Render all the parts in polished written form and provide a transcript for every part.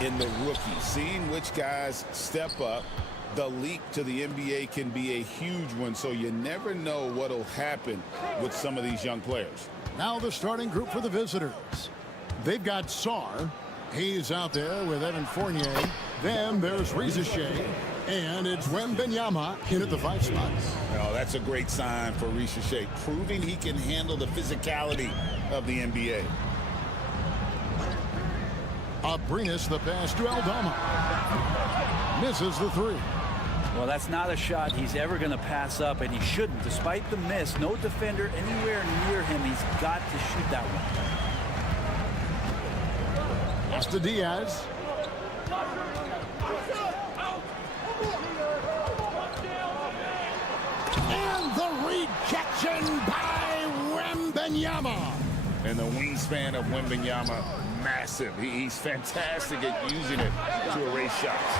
in the rookie, seeing which guys step up. The leap to the NBA can be a huge one, so you never know what will happen with some of these young players. Now the starting group for the visitors. They've got Sarr. He's out there with Evan Fournier. Then there's Shea. And it's Wembanyama in at the 5 spot. Oh, that's a great sign for Shea, proving he can handle the physicality of the NBA. Abrinas the pass to Aldama. Misses the 3. Well, that's not a shot he's ever going to pass up, and he shouldn't. Despite the miss, no defender anywhere near him. He's got to shoot that one. Pass to Diaz. And the rejection by Wembanyama. And the wingspan of Wembanyama, massive. He's fantastic at using it to erase shots.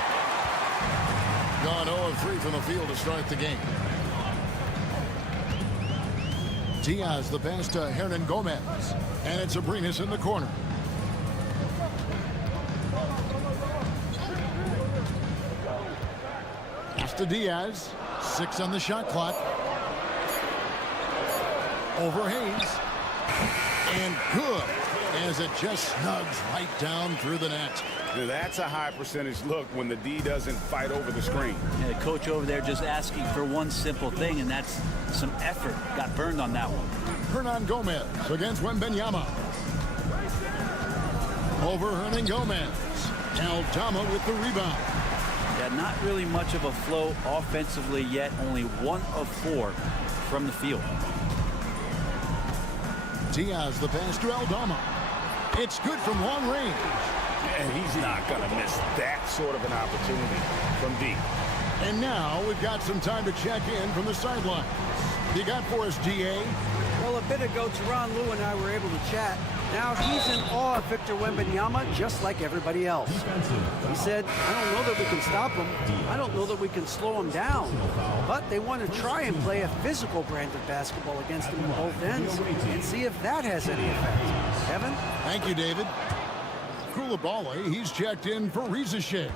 Gone 0-3 from the field to start the game. Diaz the pass to Hernan Gomez. And it's Abrinas in the corner. Pass to Diaz. 6 on the shot clock. Over Hayes. And good, as it just snugs right down through the net. Now, that's a high percentage look when the D doesn't fight over the screen. Yeah, the coach over there just asking for one simple thing, and that's some effort. Got burned on that one. Hernan Gomez against Wembanyama. Over Hernan Gomez. Aldama with the rebound. Yeah, not really much of a flow offensively yet. Only 1 of 4 from the field. Diaz the pass to Aldama. It's good from long range. And he's not going to miss that sort of an opportunity from deep. And now we've got some time to check in from the sidelines. You got for us, GA? Well, a bit ago, Tyronn Lue and I were able to chat. Now he's in awe of Victor Wembanyama, just like everybody else. He said, I don't know that we can stop him. I don't know that we can slow him down. But they want to try and play a physical brand of basketball against him on both ends and see if that has any effect. Evan? Thank you, David. Koulibaly, he's checked in for Shea.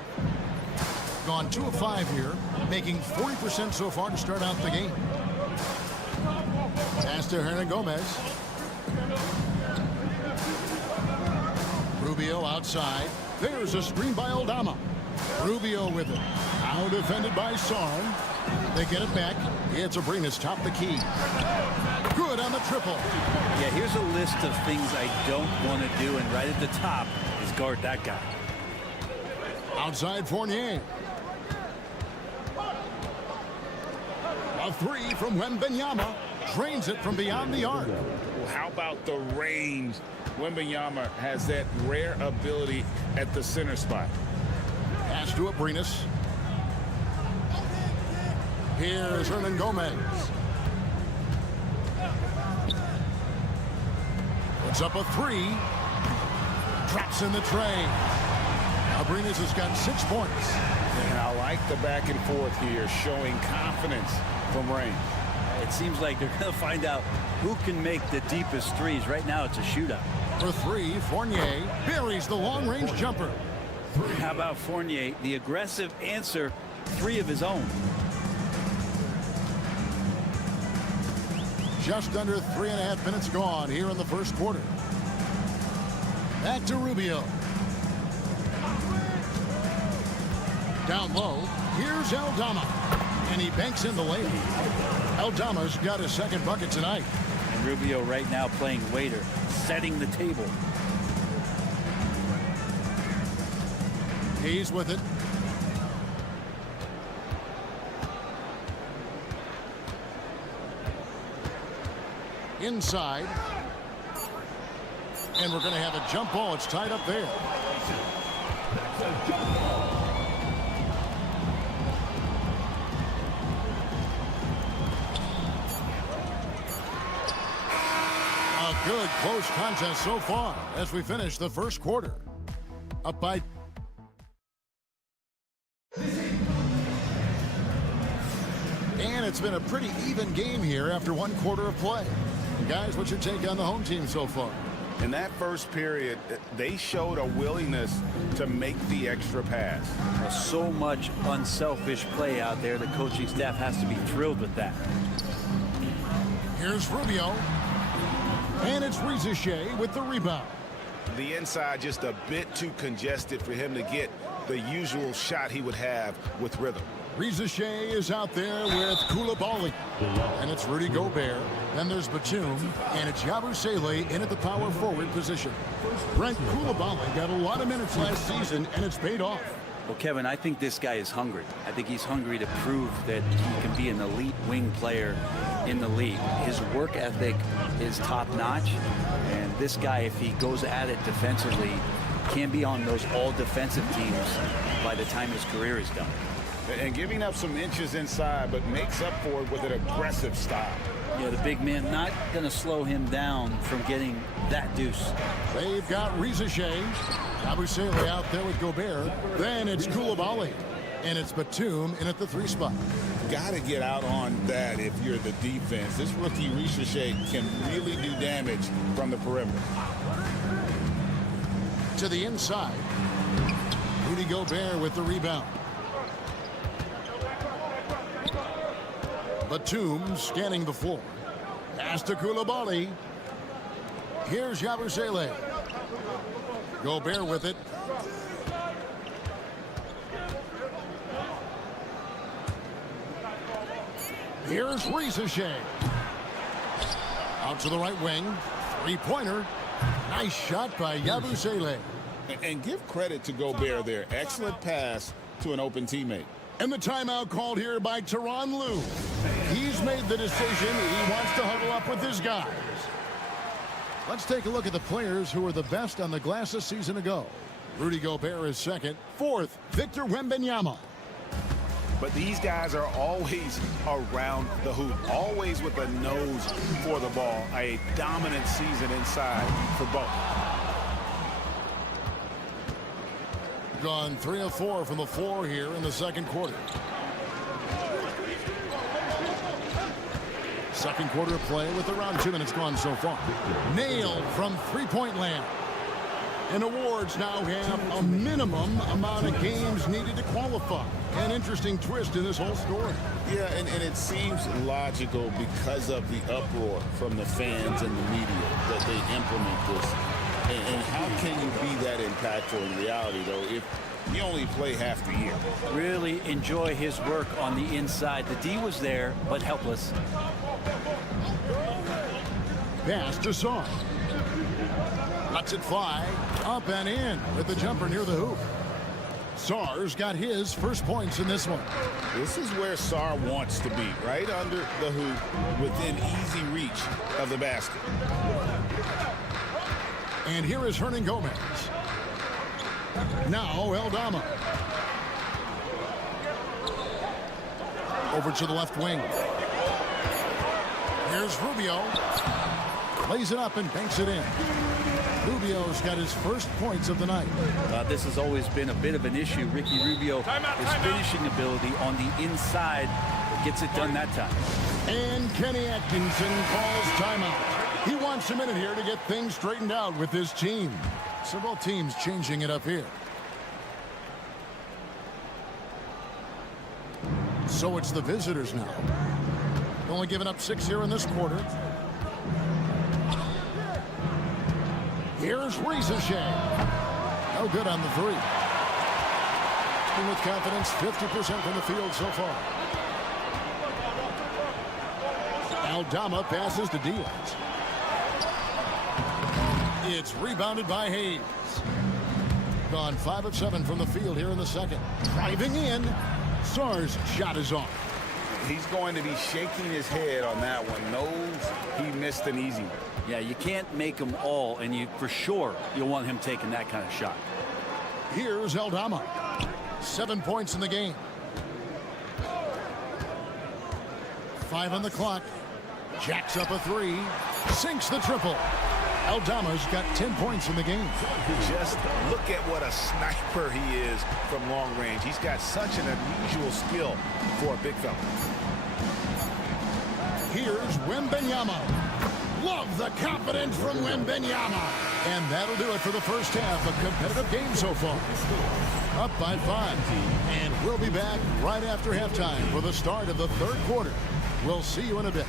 Gone 2 of 5 here, making 40% so far to start out the game. Pass to Hernan Gomez. Rubio outside. There's a screen by Aldama. Rubio with it. Now defended by Sarr. They get it back. It's Abrinas top the key. Good on the triple. Yeah, here's a list of things I don't want to do, and right at the top is guard that guy. Outside Fournier. A 3 from Wembanyama. Drains it from beyond the arc. How about the range? Wembanyama has that rare ability at the center spot. Pass to Abrinas. Here's Hernan Gomez. Puts up a 3. Drops in the tray. Abrinas has got 6 points. And I like the back and forth here, showing confidence from range. It seems like they're going to find out who can make the deepest threes. Right now, it's a shootout. For 3, Fournier buries the long-range jumper. How about Fournier? The aggressive answer, 3 of his own. Just under 3.5 minutes gone here in the first quarter. Back to Rubio. Down low, here's Aldama. And he banks in the lane. Aldama's got his 2nd bucket tonight. And Rubio right now playing waiter, setting the table. He's with it. Inside. And we're going to have a jump ball. It's tied up there. A good close contest so far as we finish the first quarter. Up by... And it's been a pretty even game here after 1 quarter of play. Guys, what's your take on the home team so far? In that first period, they showed a willingness to make the extra pass. So much unselfish play out there. The coaching staff has to be thrilled with that. Here's Rubio. And it's Riza with the rebound. The inside just a bit too congested for him to get the usual shot he would have with rhythm. Riza is out there with Koulibaly. And it's Rudy Gobert. Then there's Batum. And it's Yabusele in at the power forward position. Brent Koulibaly got a lot of minutes last season, and it's paid off. Well, Kevin, I think this guy is hungry. I think he's hungry to prove that he can be an elite wing player in the league. His work ethic is top-notch. And this guy, if he goes at it defensively, can be on those all-defensive teams by the time his career is done. And giving up some inches inside, but makes up for it with an aggressive style. Yeah, the big man not going to slow him down from getting that deuce. They've got Riza Yabusele out there with Gobert. Then it's Koulibaly. And it's Batum in at the 3 spot. Got to get out on that if you're the defense. This rookie Riza can really do damage from the perimeter. To the inside. Rudy Gobert with the rebound. Batum scanning the floor. Pass to Koulibaly. Here's Yabusele. Gobert with it. Here's Riza out to the right wing. 3-pointer. Nice shot by Yabusele. And give credit to Gobert there. Excellent pass to an open teammate. And the timeout called here by Tyronn Lue. He's made the decision. He wants to huddle up with his guys. Let's take a look at the players who were the best on the glass a season ago. Rudy Gobert is second. Fourth, Victor Wembanyama. But these guys are always around the hoop, always with a nose for the ball. A dominant season inside for both. Gone 3 of 4 from the floor here in the second quarter. Second quarter of play with around 2 minutes gone so far. Nailed from 3-point land. And awards now have a minimum amount of games needed to qualify. An interesting twist in this whole story. Yeah, and it seems logical because of the uproar from the fans and the media that they implement this. And how can you be that impactful in reality, though, if you only play half the year? Really enjoy his work on the inside. The D was there, but helpless. Pass to Sarr. Lets it fly. Up and in with the jumper near the hoop. Sarr's got his first points in this one. This is where Sarr wants to be, right under the hoop, within easy reach of the basket. And here is Hernan Gomez. Now Eldama. Over to the left wing. Here's Rubio. Lays it up and banks it in. Rubio's got his first points of the night. This has always been a bit of an issue. Ricky Rubio, his finishing ability on the inside gets it done that time. And Kenny Atkinson calls timeout. He wants a minute here to get things straightened out with his team. Several teams changing it up here. So it's the visitors now. Only giving up 6 here in this quarter. Here's Riza no good on the 3. And with confidence, 50% from the field so far. Eldama passes to Diaz. It's rebounded by Hayes. Gone 5 of 7 from the field here in the second. Driving in. Sarr's shot is off. He's going to be shaking his head on that one. Knows he missed an easy one. Yeah, you can't make them all, and you for sure you'll want him taking that kind of shot. Here's Eldama. 7 points in the game. 5 on the clock. Jacks up a 3. Sinks the triple. Eldama's got 10 points in the game. Just look at what a sniper he is from long range. He's got such an unusual skill for a big fella. Here's Wembanyama. Love the confidence from Wembanyama. And that'll do it for the first half. A competitive game so far. Up by 5. And we'll be back right after halftime for the start of the third quarter. We'll see you in a bit.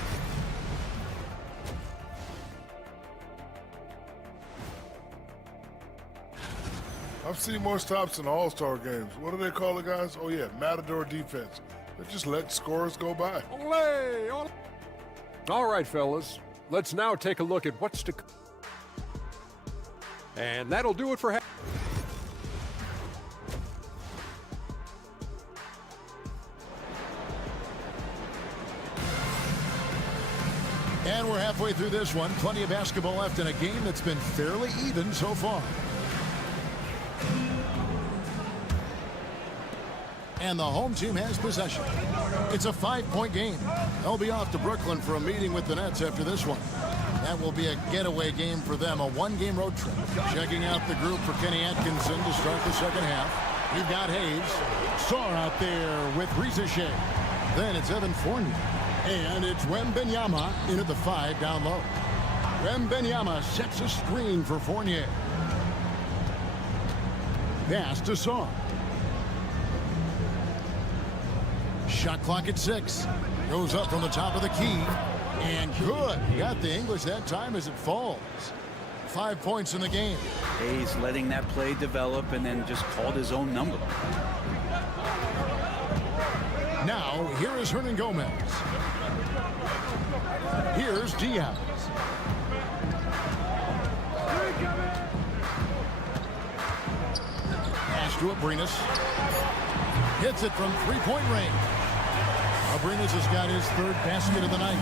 I've seen more stops in All-Star games. What do they call it, guys? Oh, yeah, Matador defense. They just let scores go by. Olé, olé. All right, fellas. Let's now take a look at what's to come. And that'll do it for And we're halfway through this one. Plenty of basketball left in a game that's been fairly even so far. And the home team has possession. It's a 5-point game. They'll be off to Brooklyn for a meeting with the Nets after this one. That will be a getaway game for them, a one-game road trip. Checking out the group for Kenny Atkinson to start the second half. We've got Hayes. Sarr out there with Rizachet. Then it's Evan Fournier. And it's Wembanyama in at the 5 down low. Wembanyama sets a screen for Fournier. Pass to Sarr. Shot clock at 6. Goes up from the top of the key. And good. Got the English that time as it falls. 5 points in the game. Hayes letting that play develop and then just called his own number. Now, here is Hernan Gomez. Here's Diaz. Pass to Abrinas. Hits it from three-point range. Abrinas has got his third basket of the night.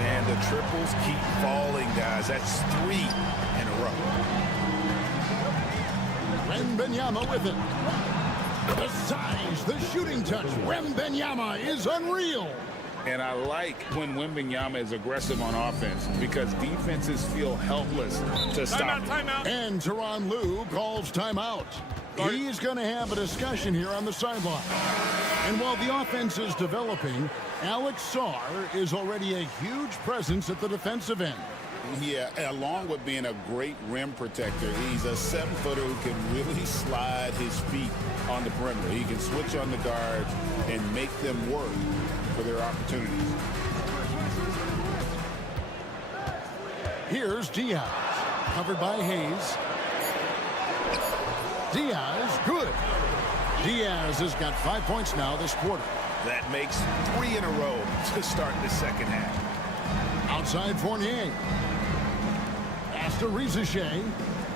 Man, the triples keep falling, guys. That's 3 in a row. Wembanyama with it. The size, the shooting touch. Wembanyama is unreal. And I like when Wembanyama is aggressive on offense because defenses feel helpless to stop him. And Tyronn Lue calls timeout. He's going to have a discussion here on the sideline. And while the offense is developing, Alex Sarr is already a huge presence at the defensive end. Yeah, along with being a great rim protector, he's a 7-footer who can really slide his feet on the perimeter. He can switch on the guards and make them work for their opportunities. Here's Diaz, covered by Hayes. Diaz, good. Diaz has got 5 points now this quarter. That makes 3 in a row to start the second half. Outside Fournier. Pass to Rizachet.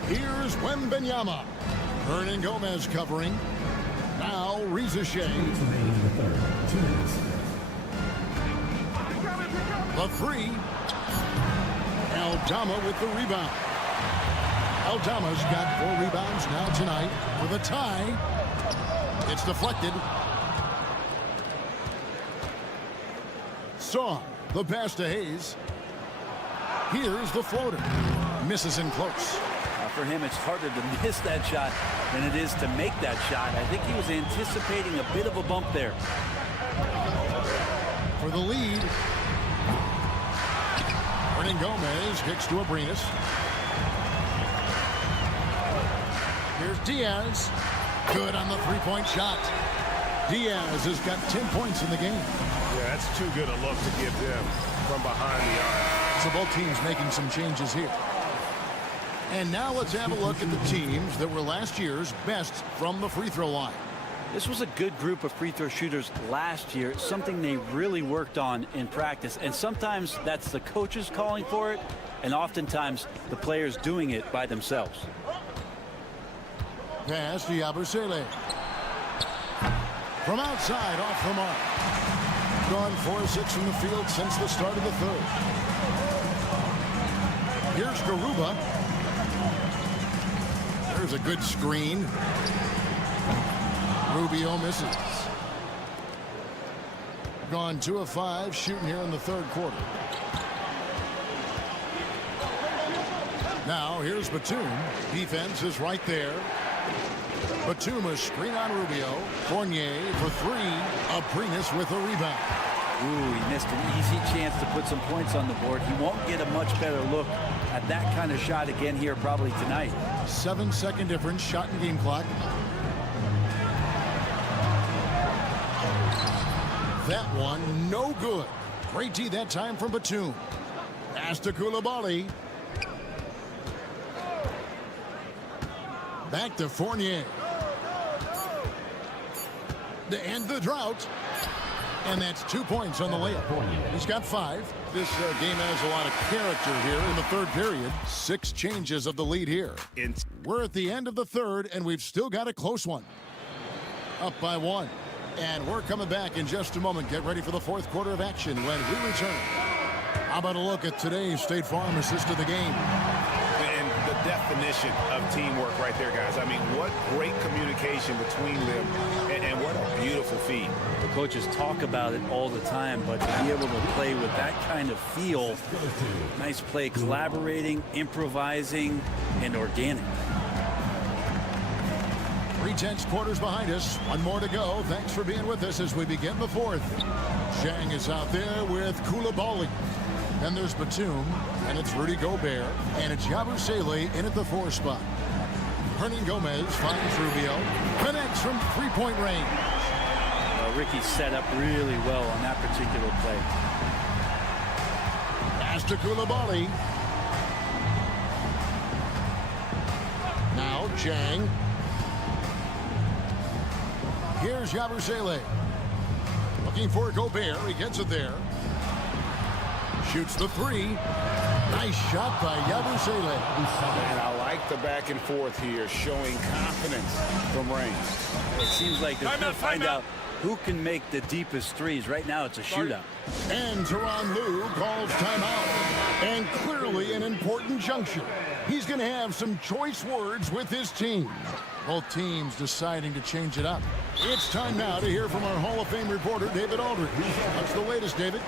Here's Wembanyama. Hernan Gomez covering. Now Rizachet. The 3. Aldama with the rebound. Aldama's got 4 rebounds now tonight with a tie. It's deflected. Sarr, the pass to Hayes. Here's the floater. Misses in close. For him, it's harder to miss that shot than it is to make that shot. I think he was anticipating a bit of a bump there. For the lead. Hernan Gomez kicks to Abrinas. Here's Diaz. Good on the three-point shot. Diaz has got 10 points in the game. Yeah, that's too good a look to give them from behind the arc. So both teams making some changes here. And now let's have a look at the teams that were last year's best from the free throw line. This was a good group of free throw shooters last year, something they really worked on in practice. And sometimes that's the coaches calling for it, and oftentimes the players doing it by themselves. Pass to Yabusele. From outside, off the mark. Gone 4-6 from the field since the start of the third. Here's Garuba. There's a good screen. Rubio misses. Gone 2 of 5 shooting here in the third quarter. Now here's Batum. Defense is right there. Batum a screen on Rubio. Fournier for 3. Abrinas with a rebound. Ooh, he missed an easy chance to put some points on the board. He won't get a much better look at that kind of shot again here probably tonight. 7-second difference, shot and game clock. That one, no good. Great D that time from Batum. Pass to Koulibaly. Back to Fournier. To end the drought. And that's 2 points on the layup. He's got 5. This game has a lot of character here in the third period. 6 changes of the lead here. We're at the end of the third, and we've still got a close one. Up by 1. And we're coming back in just a moment. Get ready for the fourth quarter of action when we return. How about a look at today's State Farm assist of the game? And the definition of teamwork right there, guys. I mean, what great communication between them, and what a beautiful feed. The coaches talk about it all the time, but to be able to play with that kind of feel, nice play, collaborating, improvising, and organic. 3/10 quarters behind us. One more to go. Thanks for being with us as we begin the fourth. Zhang is out there with Koulibaly. Then there's Batum, and it's Rudy Gobert, and it's Yabusele in at the 4 spot. Hernan Gomez finds Rubio, connects from three-point range. Ricky set up really well on that particular play. Pass to Koulibaly. Now Zhang. Here's Yabusele. Looking for Gobert. He gets it there. Shoots the 3. Nice shot by Yabusele. And I like the back and forth here, showing confidence from range. It seems like they're trying to find out who can make the deepest threes. Right now, it's a shootout. And Tyronn Lue calls timeout. And clearly an important juncture. He's going to have some choice words with his team. Both teams deciding to change it up. It's time now to hear from our Hall of Fame reporter, David Aldridge. What's the latest, David?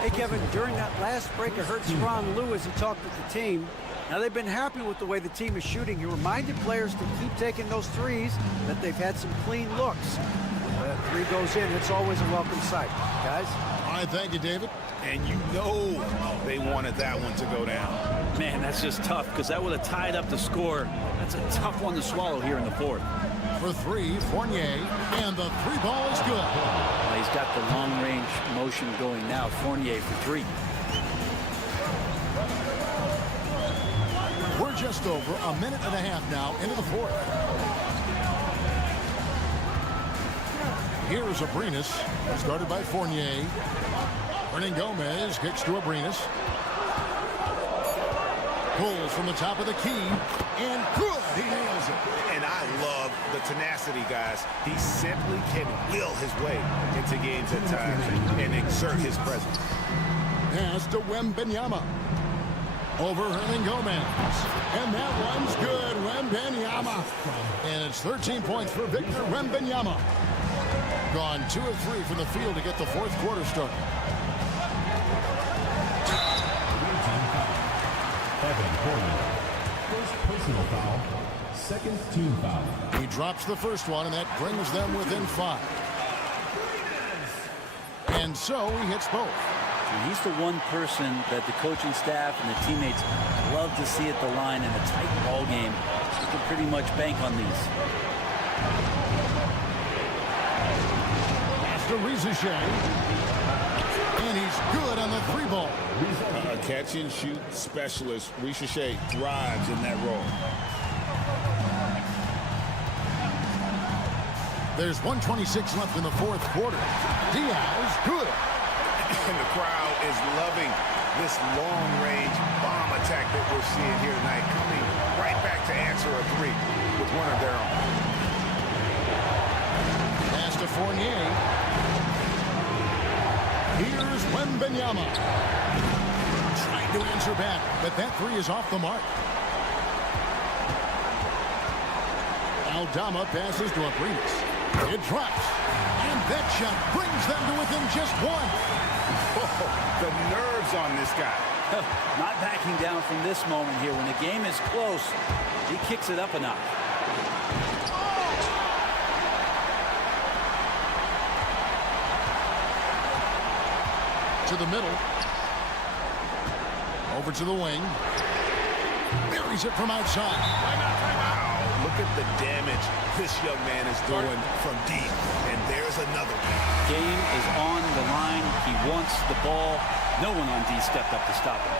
Hey, Kevin, during that last break, I heard Tyronn Lue as he talked with the team. Now, they've been happy with the way the team is shooting. He reminded players to keep taking those threes, that they've had some clean looks. That 3 goes in. It's always a welcome sight. Guys? All right, thank you, David. And you know they wanted that one to go down. Man, that's just tough because that would have tied up the score. That's a tough one to swallow here in the fourth. For 3, Fournier, and the 3 ball is good. He's got the long-range motion going now. Fournier for 3. We're just over a minute and a half now into the fourth. Here's Abrinas, started by Fournier. Hernan Gomez kicks to Abrinas. Pulls from the top of the key, and good, he nails it. And I love the tenacity, guys. He simply can will his way into games at times and exert his presence. Pass to Wembanyama. Over Hernan Gomez. And that one's good, Wembanyama. And it's 13 points for Victor Wembanyama. Gone 2 of 3 from the field to get the fourth quarter started. First personal foul, second team foul. He drops the first one, and that brings them within 5. And so he hits both. And he's the one person that the coaching staff and the teammates love to see at the line in a tight ball game. You can pretty much bank on these. Pass to Rizachet. And he's good on the 3 ball. A catch-and-shoot specialist, Rizachet, thrives in that role. There's 1:26 left in the fourth quarter. Diaz, good. And the crowd is loving this long-range bomb attack that we're seeing here tonight, coming right back to answer a 3 with one of their own. Pass to Fournier. Here's Wembanyama. Trying to answer back, but that 3 is off the mark. Aldama passes to Abrinas. It drops. And that shot brings them to within just 1. Oh, the nerves on this guy. Not backing down from this moment here. When the game is close, he kicks it up a notch. To the middle. Over to the wing. Buries it from outside. Wow, look at the damage this young man is doing from deep. And there's another. Game is on the line. He wants the ball. No one on D stepped up to stop him.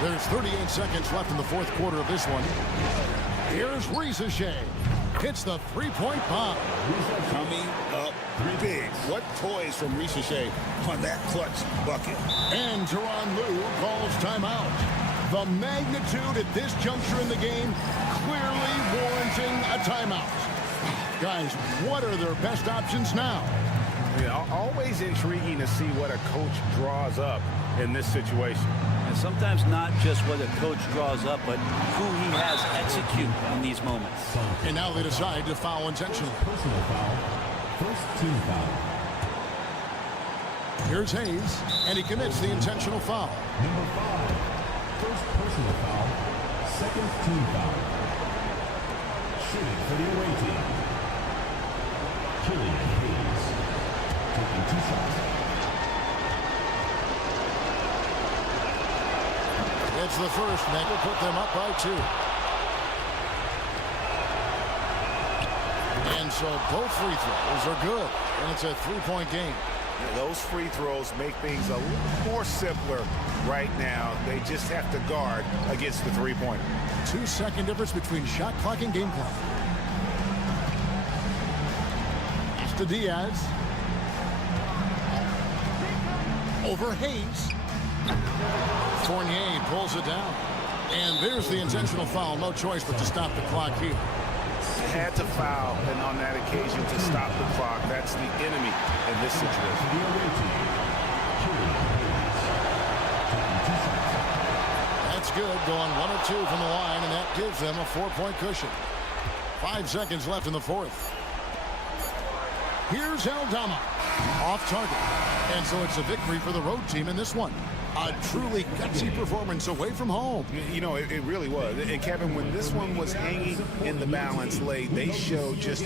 There's 38 seconds left in the fourth quarter of this one. Here's Ricochet. Hits the three-point bomb. Coming up big. What poise from Ricochet on that clutch bucket. And Tyronn Lue calls timeout. The magnitude at this juncture in the game clearly warranting a timeout. Guys, what are their best options now? Yeah, always intriguing to see what a coach draws up in this situation. And sometimes not just what a coach draws up, but who he has execute in these moments. And now they decide to foul intentionally. Personal foul. First team foul. Here's Hayes, and he commits the intentional foul. Number 5. First personal foul. Second team foul. Shooting for the away team. Killian Hayes. Taking 2 shots. It's the first, and that will put them up by 2. And so both free throws are good, and it's a 3-point game. Yeah, those free throws make things a little more simpler right now. They just have to guard against the three-pointer. 2-second difference between shot clock and game clock. It's to Diaz. Over Hayes. Fournier pulls it down. And there's the intentional foul. No choice but to stop the clock here. Had to foul, and on that occasion to stop the clock. That's the enemy in this situation. The away team. Killian Hayes. Taking 2 shots. That's good. Going 1 or 2 from the line, and that gives them a 4-point cushion. 5 seconds left in the fourth. Here's Aldama. Off target. And so it's a victory for the road team in this one. A truly gutsy performance away from home. You know, it really was. And Kevin, when this one was hanging in the balance late, they showed just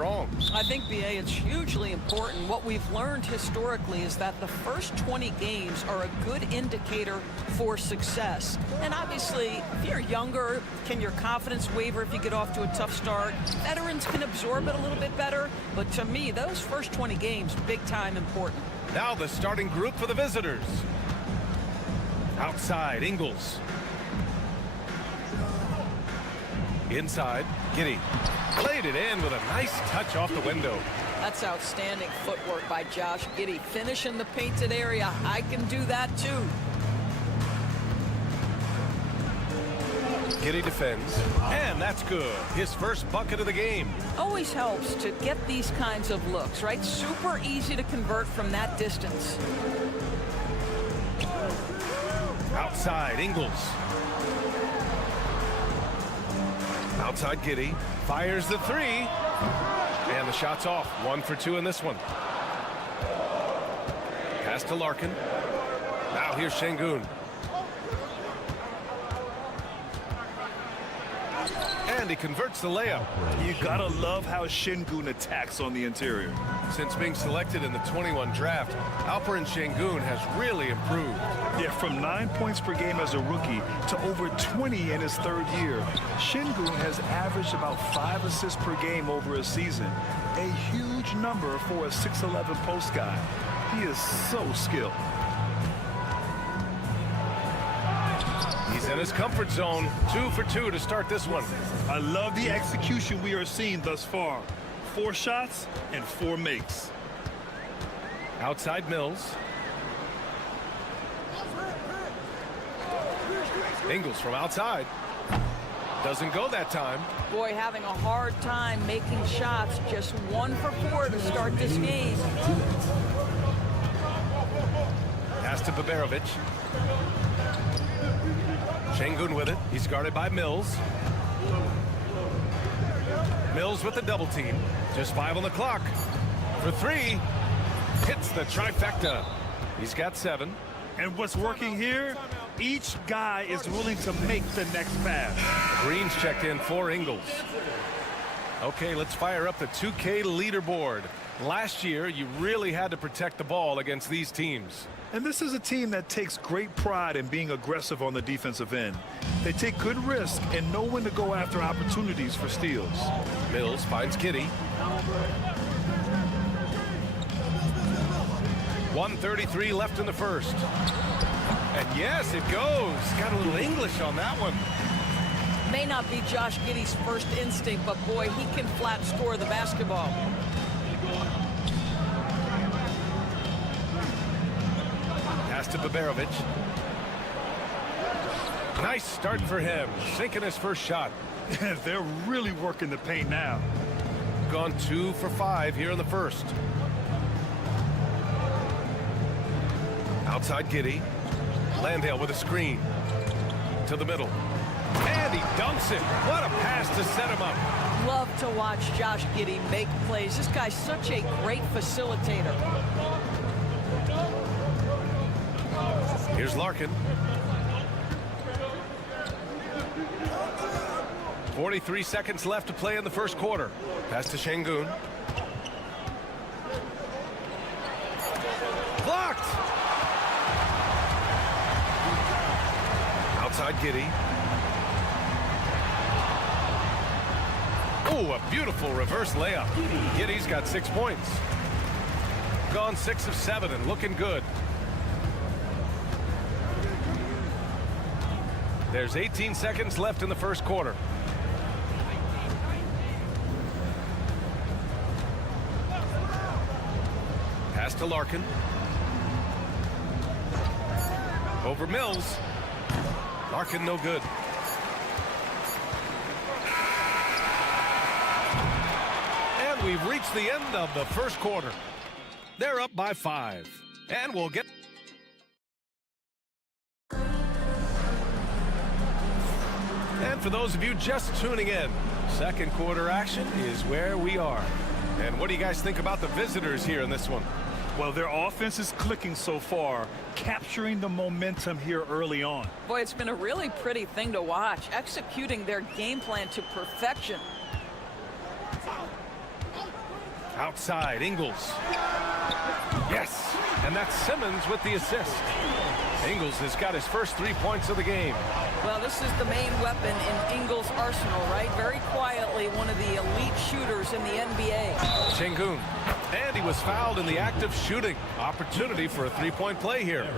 strong. I think, B.A., it's hugely important. What we've learned historically is that the first 20 games are a good indicator for success. And obviously, if you're younger, can your confidence waver if you get off to a tough start? Veterans can absorb it a little bit better. But to me, those first 20 games, big time important. Now the starting group for the visitors. Outside, Ingles. Inside, Giddy laid it in with a nice touch off the window. That's outstanding footwork by Josh Giddey. Finish in the painted area. I can do that too. Giddy defends, and that's good. His first bucket of the game. Always helps to get these kinds of looks, right? Super easy to convert from that distance. Outside, Ingles. Outside, Giddy fires the three, and the shot's off. 1 for 2 in this one. Pass to Larkin. Now here's Şengün. And he converts the layup. You gotta love how Şengün attacks on the interior. Since being selected in the 21 draft, Alperen Şengün has really improved. Yeah, from 9 points per game as a rookie to over 20 in his third year. Şengün has averaged about 5 assists per game over a season. A huge number for a 6'11 post guy. He is so skilled. He's in his comfort zone. 2 for 2 to start this one. I love the execution we are seeing thus far. 4 shots and 4 makes. Outside Mills. Ingles from outside. Doesn't go that time. Boy, having a hard time making shots. Just 1 for 4 to start this game. Pass to Baberovic. Şengün with it. He's guarded by Mills. Mills with the double team. Just 5 on the clock. For 3. Hits the trifecta. He's got 7. And what's working here? Each guy is willing to make the next pass. Green's checked in for Ingles. Okay, let's fire up the 2K leaderboard. Last year, you really had to protect the ball against these teams. And this is a team that takes great pride in being aggressive on the defensive end. They take good risk and know when to go after opportunities for steals. Mills finds Giddy. 1:33 left in the first. And yes, it goes. Got a little English on that one. May not be Josh Giddey's first instinct, but boy, he can flat score the basketball. Pass to Baberovic. Nice start for him. Sinking his first shot. They're really working the paint now. Gone 2 for 5 here in the first. Outside Giddy. Landale with a screen. To the middle. And he dunks it. What a pass to set him up. Love to watch Josh Giddey make plays. This guy's such a great facilitator. Here's Larkin. 43 seconds left to play in the first quarter. Pass to Şengün. Blocked! Outside Giddy. Oh, a beautiful reverse layup. Giddy's got 6 points. Gone 6 of 7 and looking good. There's 18 seconds left in the first quarter. Pass to Larkin. Over Mills. Larkin no good. And we've reached the end of the first quarter. They're up by 5. And we'll get... And for those of you just tuning in, second quarter action is where we are. And what do you guys think about the visitors here in this one? Well, their offense is clicking so far, capturing the momentum here early on. Boy, it's been a really pretty thing to watch, executing their game plan to perfection. Outside, Ingles. Yes, and that's Simmons with the assist. Ingles has got his first 3 points of the game. Well, this is the main weapon in Ingles' arsenal, right? Very quietly, one of the elite shooters in the NBA. Şengün. And he was fouled in the act of shooting. Opportunity for a 3-point play here.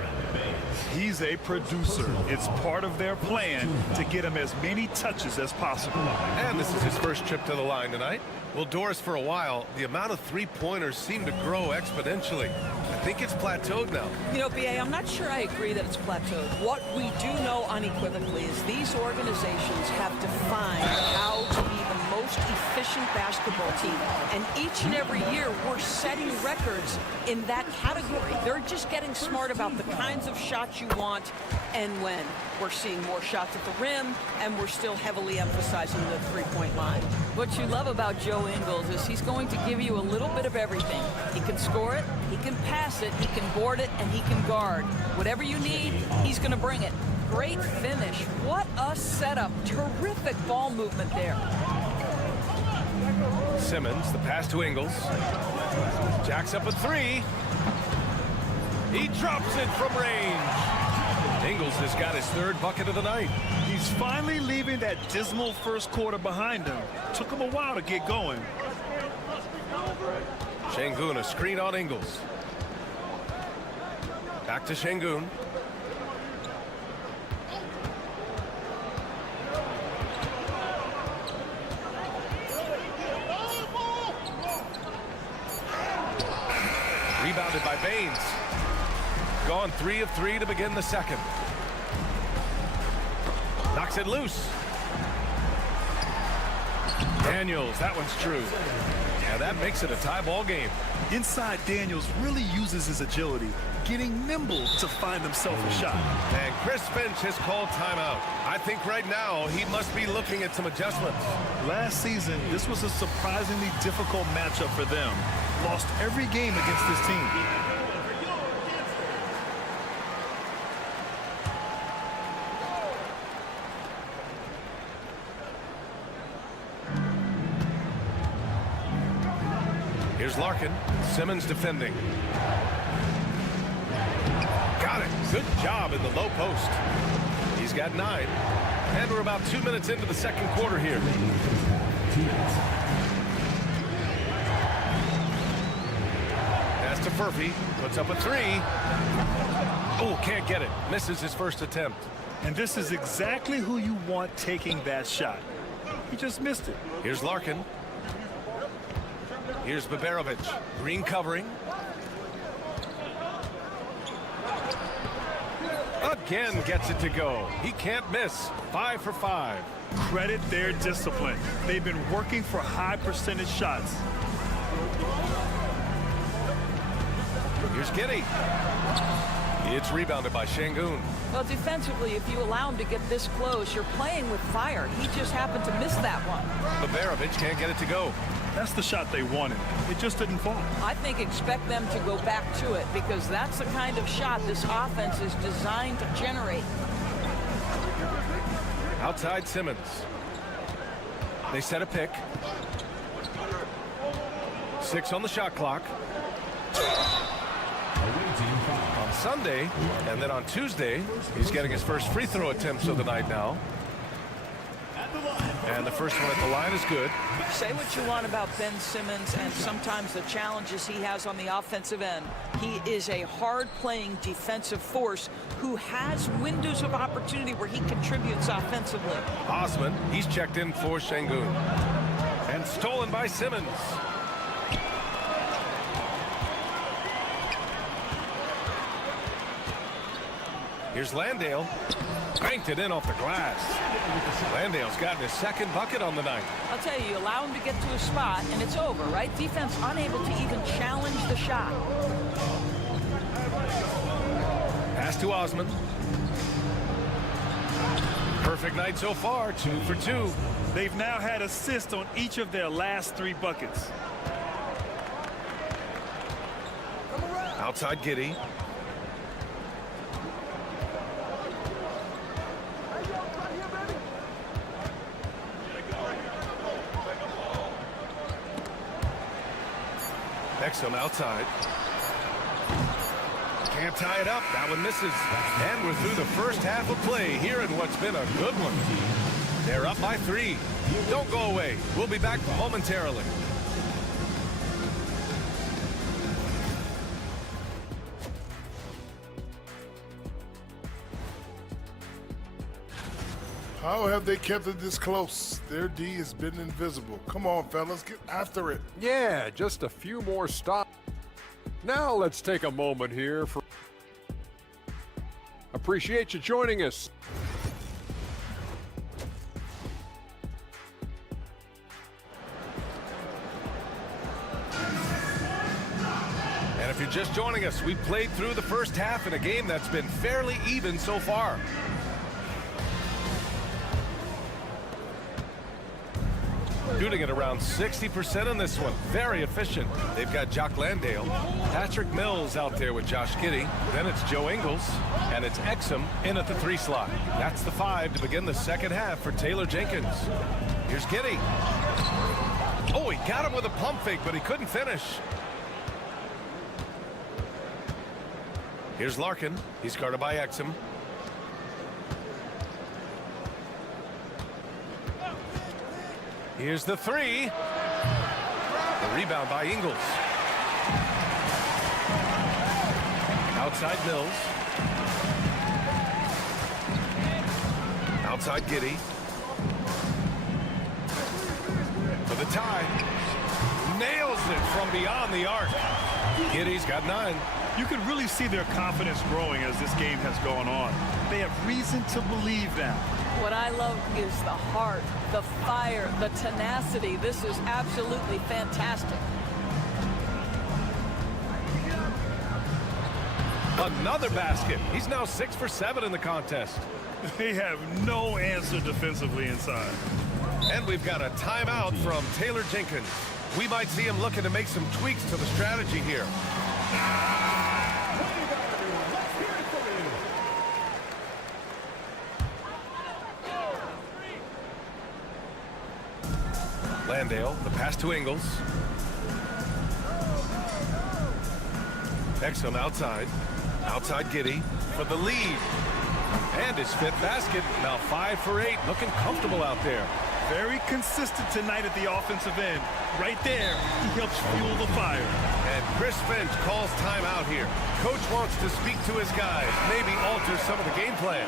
He's a producer. It's part of their plan to get him as many touches as possible. And this is his first trip to the line tonight. Well, Doris, for a while, the amount of three-pointers seemed to grow exponentially. I think it's plateaued now. You know, BA, I'm not sure I agree that it's plateaued. What we do know unequivocally is these organizations have defined how to be the most efficient basketball team. And each and every year, we're setting records in that category. They're just getting smart about the kinds of shots you want and when. We're seeing more shots at the rim, and we're still heavily emphasizing the three-point line. What you love about Joe Ingles is he's going to give you a little bit of everything. He can score it, he can pass it, he can board it, and he can guard. Whatever you need, he's going to bring it. Great finish. What a setup. Terrific ball movement there. Simmons, the pass to Ingles. Jacks up a three. He drops it from range. Ingles has got his third bucket of the night. He's finally leaving that dismal first quarter behind him. Took him a while to get going. Şengün, a screen on Ingles. Back to Şengün. Rebounded by Baines. Gone 3 of 3 to begin the second. Knocks it loose. Daniels, that one's true. Yeah, that makes it a tie ball game. Inside, Daniels really uses his agility, getting nimble to find himself a shot. And Chris Finch has called timeout. I think right now he must be looking at some adjustments. Last season, this was a surprisingly difficult matchup for them. Lost every game against this team. Here's Larkin. Simmons defending. Got it. Good job in the low post. He's got 9. And we're about 2 minutes into the second quarter here. Pass to Furphy. Puts up a 3. Oh, can't get it. Misses his first attempt. And this is exactly who you want taking that shot. He just missed it. Here's Larkin. Here's Baberovic. Green covering. Again gets it to go. He can't miss. 5 for 5. Credit their discipline. They've been working for high percentage shots. Here's Giddy. It's rebounded by Şengün. Well, defensively, if you allow him to get this close, you're playing with fire. He just happened to miss that one. Baberovic can't get it to go. That's the shot they wanted. It just didn't fall. I think expect them to go back to it because that's the kind of shot this offense is designed to generate. Outside Simmons. They set a pick. 6 on the shot clock. On Sunday, and then on Tuesday, he's getting his first free throw attempts of the night now. And the first one at the line is good. Say what you want about Ben Simmons and sometimes the challenges he has on the offensive end. He is a hard-playing defensive force who has windows of opportunity where he contributes offensively. Osman, he's checked in for Şengün. And stolen by Simmons. Here's Landale. Banked it in off the glass. Landale's gotten his second bucket on the night. I'll tell you, you allow him to get to a spot, and it's over, right? Defense unable to even challenge the shot. Pass to Osman. Perfect night so far, 2 for 2. They've now had assists on each of their last 3 buckets. Outside Giddy. Exum outside. Can't tie it up. That one misses. And we're through the first half of play here in what's been a good one. They're up by 3. Don't go away. We'll be back momentarily. How have they kept it this close? Their D has been invisible. Come on, fellas, get after it. Yeah, just a few more stops. Now let's take a moment here for... Appreciate you joining us. And if you're just joining us, we played through the first half in a game that's been fairly even so far. Shooting at around 60% in this one. Very efficient. They've got Jock Landale. Patrick Mills out there with Josh Giddey. Then it's Joe Ingles. And it's Exum in at the 3 slot. That's the 5 to begin the second half for Taylor Jenkins. Here's Giddey. Oh, he got him with a pump fake, but he couldn't finish. Here's Larkin. He's guarded by Exum. Here's the 3. The rebound by Ingles. Outside Mills. Outside Giddey. For the tie. Nails it from beyond the arc. Giddey's got 9. You can really see their confidence growing as this game has gone on. They have reason to believe that. What I love is the heart, the fire, the tenacity. This is absolutely fantastic. Another basket. He's now 6 for 7 in the contest. They have no answer defensively inside. And we've got a timeout from Taylor Jenkins. We might see him looking to make some tweaks to the strategy here. Landale, the pass to Ingles. Exum outside. Outside Giddey for the lead. And his 5th basket. Now 5 for 8. Looking comfortable out there. Very consistent tonight at the offensive end. Right there, he helps fuel the fire. And Chris Finch calls timeout here. Coach wants to speak to his guys. Maybe alter some of the game plan.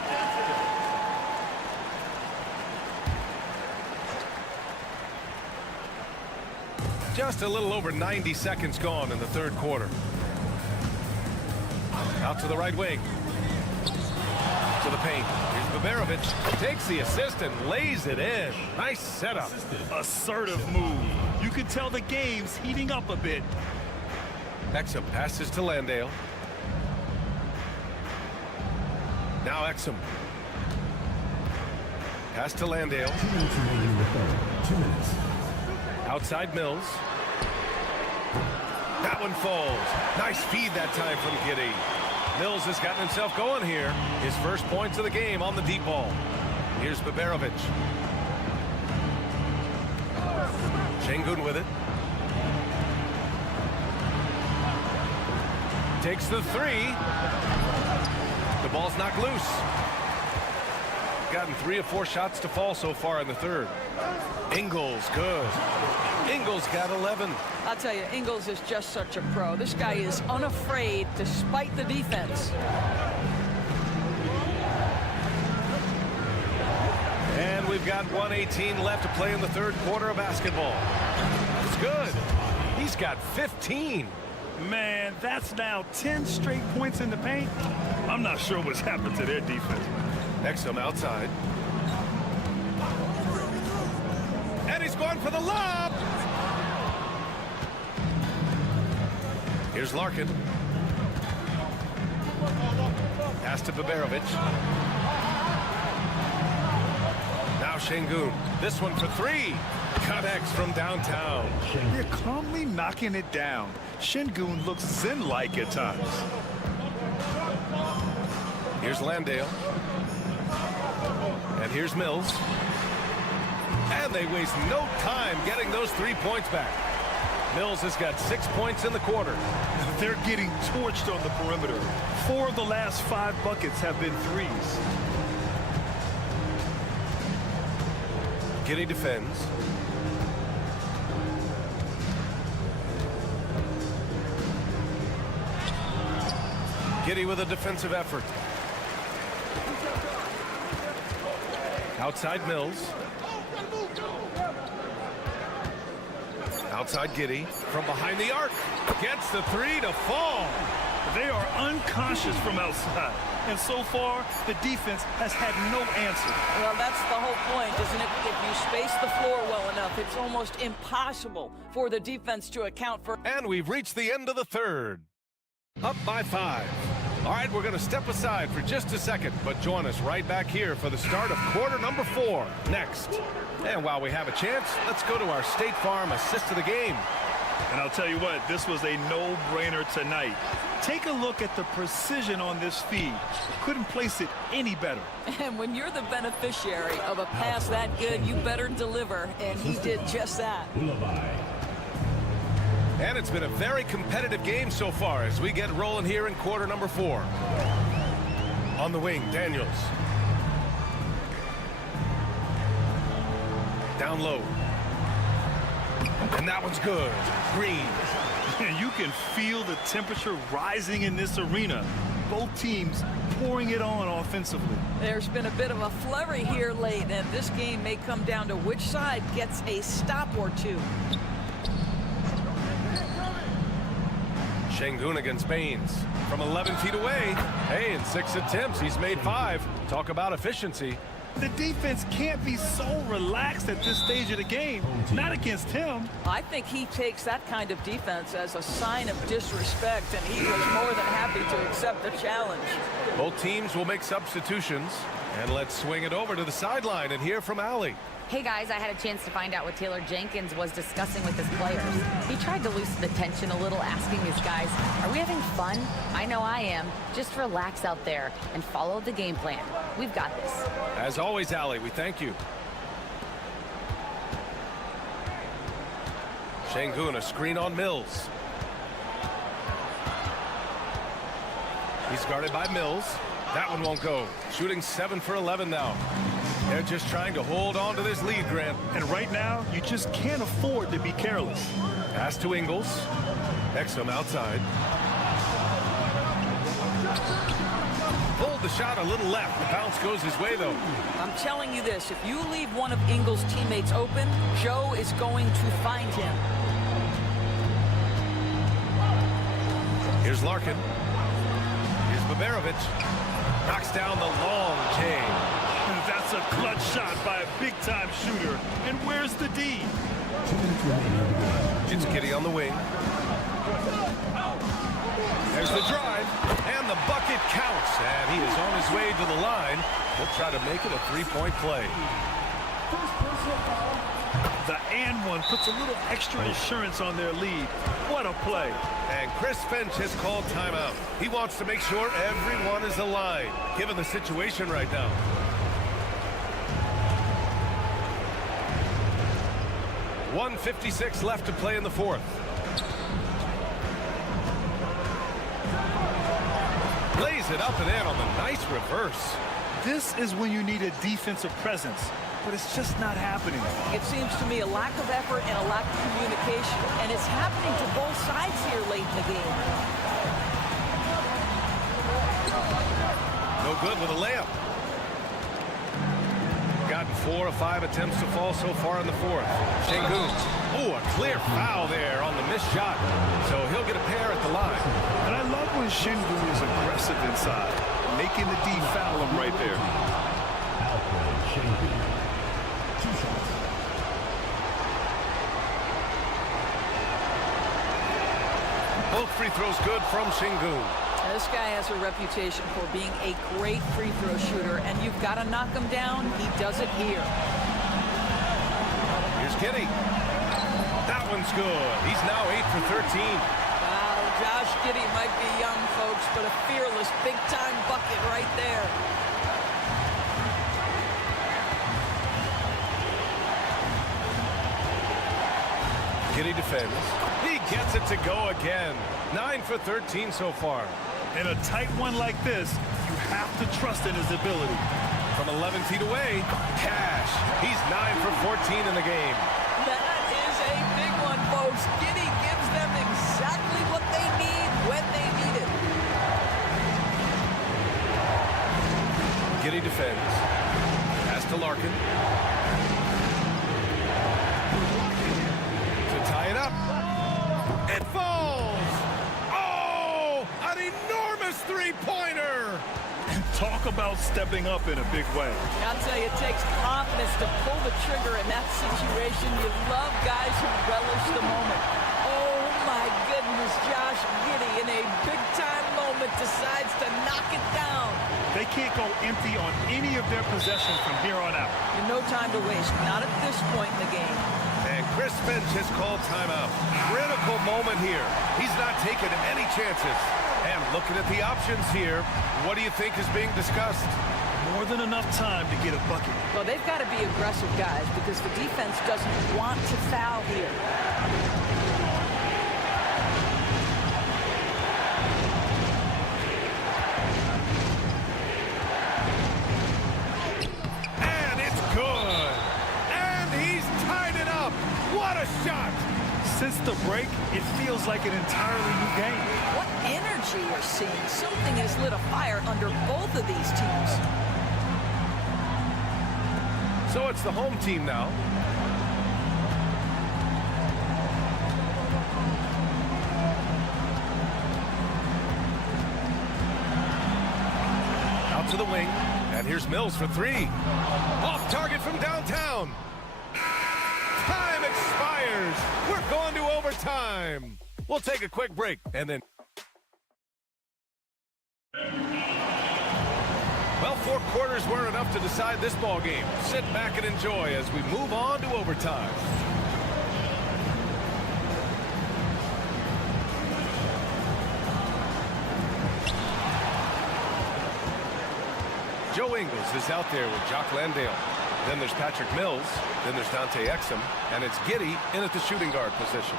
Just a little over 90 seconds gone in the third quarter. Out to the right wing. To the paint. Here's Baberovic. Takes the assist and lays it in. Nice setup. Assertive move. You can tell the game's heating up a bit. Exum passes to Landale. Now Exum. Pass to Landale. 2 minutes remaining in the third. 2 minutes. Outside Mills. That one falls. Nice feed that time from Giddey. Mills has gotten himself going here. His first points of the game on the deep ball. Here's Baberovic. Şengün with it. Takes the 3. The ball's knocked loose. Gotten 3 or 4 shots to fall so far in the third. Ingles, good. Ingles got 11. I'll tell you, Ingles is just such a pro. This guy is unafraid despite the defense. And we've got 1:18 left to play in the third quarter of basketball. It's good. He's got 15. Man, that's now 10 straight points in the paint. I'm not sure what's happened to their defense. Exum outside. And he's going for the lob. Here's Larkin. Pass to Baberovic. Now Şengün. This one for 3. Connects from downtown. They're calmly knocking it down. Şengün looks zen-like at times. Here's Landale. And here's Mills. And they waste no time getting those 3 points back. Mills has got 6 points in the quarter. They're getting torched on the perimeter. 4 of the last 5 buckets have been threes. Giddey defends. Giddey with a defensive effort. Outside Mills. Outside Giddy. From behind the arc. Gets the three to fall. They are unconscious from outside. And so far, the defense has had no answer. Well, that's the whole point, isn't it? If you space the floor well enough, it's almost impossible for the defense to account for. And we've reached the end of the third. Up by 5. All right, we're going to step aside for just a second, but join us right back here for the start of quarter number 4 next. And while we have a chance, let's go to our State Farm assist of the game. And I'll tell you what, this was a no-brainer tonight. Take a look at the precision on this feed. Couldn't place it any better. And when you're the beneficiary of a pass that good, you better deliver, and he did just that. And it's been a very competitive game so far as we get rolling here in quarter number 4. On the wing, Daniels. Down low. And that one's good. Green. You can feel the temperature rising in this arena. Both teams pouring it on offensively. There's been a bit of a flurry here late, and this game may come down to which side gets a stop or two. Şengün against Baines from 11 feet away. Hey, in 6 attempts, he's made 5. Talk about efficiency. The defense can't be so relaxed at this stage of the game. Not against him. I think he takes that kind of defense as a sign of disrespect, and he was more than happy to accept the challenge. Both teams will make substitutions. And let's swing it over to the sideline and hear from Allie. Hey guys, I had a chance to find out what Taylor Jenkins was discussing with his players. He tried to loosen the tension a little, asking his guys, are we having fun? I know I am. Just relax out there and follow the game plan. We've got this. As always, Allie, we thank you. Şengün, a screen on Mills. He's guarded by Mills. That one won't go. Shooting 7 for 11 now. They're just trying to hold on to this lead, Grant. And right now, you just can't afford to be careless. Pass to Ingles. Exum outside. Pulled the shot a little left. The bounce goes his way, though. I'm telling you this, if you leave one of Ingles' teammates open, Joe is going to find him. Here's Larkin. Here's Baberovic. Knocks down the long J. That's a clutch shot by a big-time shooter. And where's the D? It's Giddy on the wing. There's the drive, and the bucket counts. And he is on his way to the line. He'll try to make it a three-point play. The and one puts a little extra insurance on their lead. What a play. And Chris Finch has called timeout. He wants to make sure everyone is aligned, given the situation right now. .156 left to play in the 4th. Lays it up and in on the nice reverse. This is when you need a defensive presence, but it's just not happening. It seems to me a lack of effort and a lack of communication, and it's happening to both sides here late in the game. No good with a layup. Gotten 4 of 5 attempts to fall so far in the 4th. Şengün. Oh, a clear foul there on the missed shot. So he'll get a pair at the line. And I love when Şengün is aggressive inside, making the D foul him right there. Both free throws good from Şengün. This guy has a reputation for being a great free throw shooter, and you've got to knock him down. He does it here. Here's Giddy. That one's good. He's now 8 for 13. Wow, Josh Giddy might be young, folks, but a fearless big-time bucket right there. Giddy defends. He gets it to go again. 9 for 13 so far. In a tight one like this, you have to trust in his ability. From 11 feet away, Cash. He's 9 for 14 in the game. That is a big one, folks. Giddy gives them exactly what they need when they need it. Giddy defends. Pass to to Larkin. To tie it up. It falls! Oh! An enormous three-pointer! And talk about stepping up in a big way. I'll tell you, it takes confidence to pull the trigger in that situation. You love guys who relish the moment. Oh, my goodness, Josh Giddey in a big-time moment decides to knock it down. They can't go empty on any of their possessions from here on out. No time to waste, not at this point in the game. And Chris Finch has called timeout. Critical moment here. He's not taking any chances. And looking at the options here, what do you think is being discussed? More than enough time to get a bucket. Well, they've got to be aggressive, guys, because the defense doesn't want to foul here. And it's good. And he's tied it up. What a shot. Since the break, it feels like an entirely new game. What energy you're seeing. Something has lit a fire under both of these teams. So it's the home team now. Out to the wing. And here's Mills for three. Off target from downtown. Time expires. We're going to overtime. We'll take a quick break and then. Well, 4 quarters were enough to decide this ball game. Sit back and enjoy as we move on to overtime. Joe Ingles is out there with Jock Landale. Then there's Patrick Mills. Then there's Dante Exum. And it's Giddey in at the shooting guard position.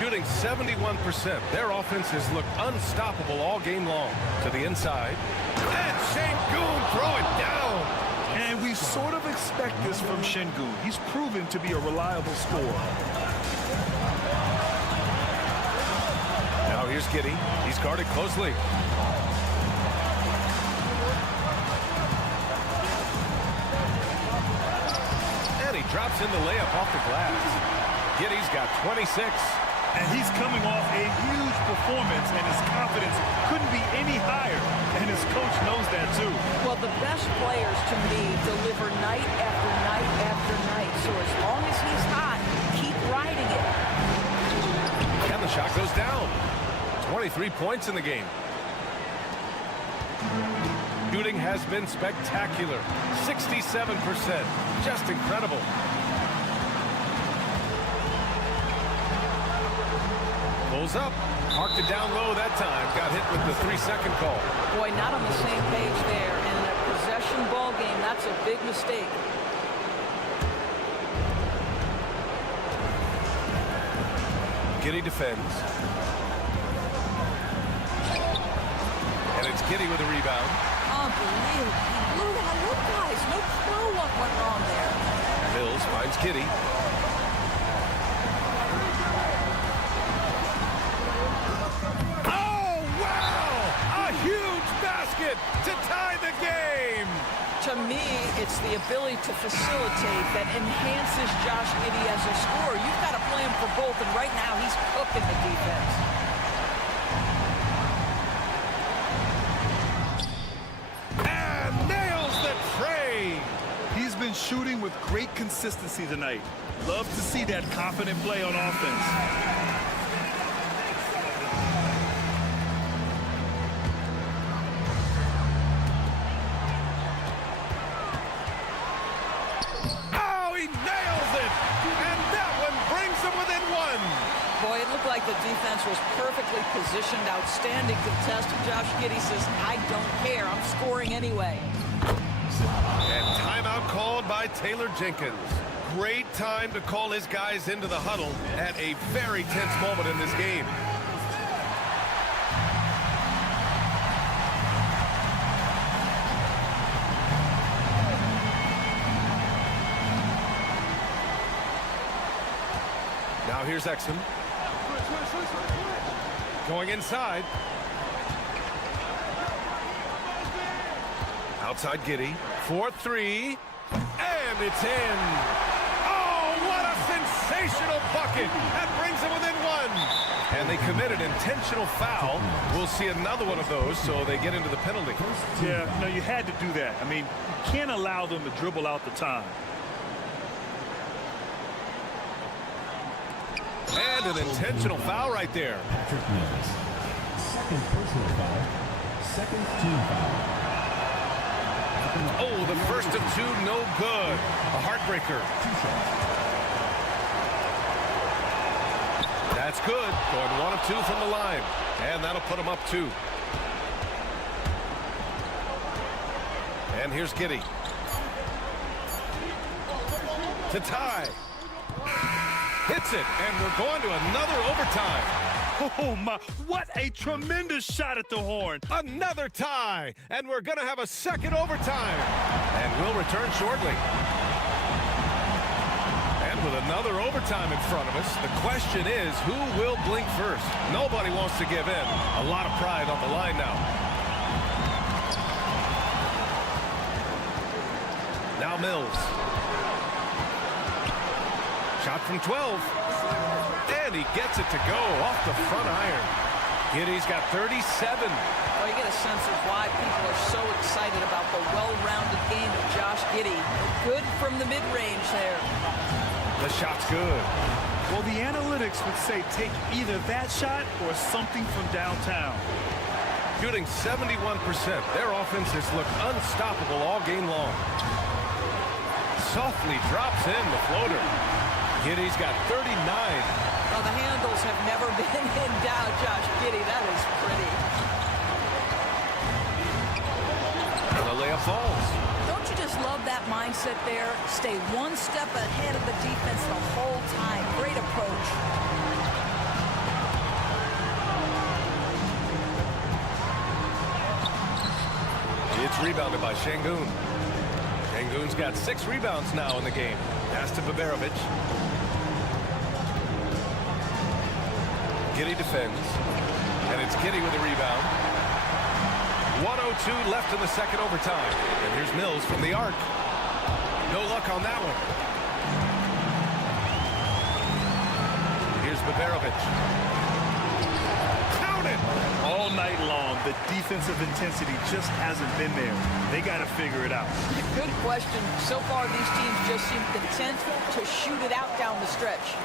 Shooting 71%. Their offense has looked unstoppable all game long. To the inside. And Şengün throw it down. And we sort of expect this from Şengün. He's proven to be a reliable scorer. Now here's Giddey. He's guarded closely. And he drops in the layup off the glass. Giddey's got 26. And he's coming off a huge performance, and his confidence couldn't be any higher. And his coach knows that, too. Well, the best players, to me, deliver night after night after night. So as long as he's hot, keep riding it. And the shot goes down. 23 points in the game. Shooting has been spectacular. 67%. Just incredible. Pulls up. Marked it down low that time. Got hit with the 3-second call. Boy, not on the same page there. In a possession ball game, that's a big mistake. Giddey defends. And it's Giddey with a rebound. Unbelievable. He blew that. Look, guys, no clue what went wrong there. Mills finds Giddey. Oh, wow! A huge basket to tie the game! To me, it's the ability to facilitate that enhances Josh Giddey as a scorer. You've got to play him for both, and right now he's cooking the defense. And nails the tray! He's been shooting with great consistency tonight. Love to see that confident play on offense. Oh, he nails it! And that one brings him within one! Boy, it looked like the defense was perfectly positioned. Outstanding contest. Josh Giddey says, I don't care. I'm scoring anyway. And timeout called by Taylor Jenkins. Great time to call his guys into the huddle at a very tense moment in this game. Now here's Exum. Going inside. Outside Giddey. for three, and it's in. Oh, what a sensational bucket. That brings them within one. And they committed intentional foul. We'll see another one of those, so they get into the penalty. Yeah, no, you had to do that. I mean, you can't allow them to dribble out the time. And an intentional foul right there. Patrick Mills. Second personal foul. Second team foul. Oh, the first of two, no good. A heartbreaker. 2 shots. That's good. Going 1 of 2 from the line. And that'll put him up 2. And here's Giddey. To tie. Hits it, and we're going to another overtime. Oh, my. What a tremendous shot at the horn. Another tie, and we're going to have a second overtime. And we'll return shortly. And with another overtime in front of us, the question is, who will blink first? Nobody wants to give in. A lot of pride on the line now. Now Mills. Shot from 12. And he gets it to go off the front iron. Giddey's got 37. Well, you get a sense of why people are so excited about the well-rounded game of Josh Giddey. Good from the mid-range there. The shot's good. Well, the analytics would say take either that shot or something from downtown. Shooting 71%. Their offense has looked unstoppable all game long. Softly drops in the floater. Giddey's got 39. Well, the handles have never been in doubt, Josh Giddey. That is pretty. And the layup falls. Don't you just love that mindset there? Stay one step ahead of the defense the whole time. Great approach. It's rebounded by Şengün. Şengün's got 6 rebounds now in the game. Pass to Baberovic. Giddey defends. And it's Giddey with a rebound. 1:02 left in the second overtime. And here's Mills from the arc. No luck on that one. Here's Baberovic. Count it! All night long, the defensive intensity just hasn't been there. They got to figure it out. Good question. So far, these teams just seem content to shoot it out down the stretch.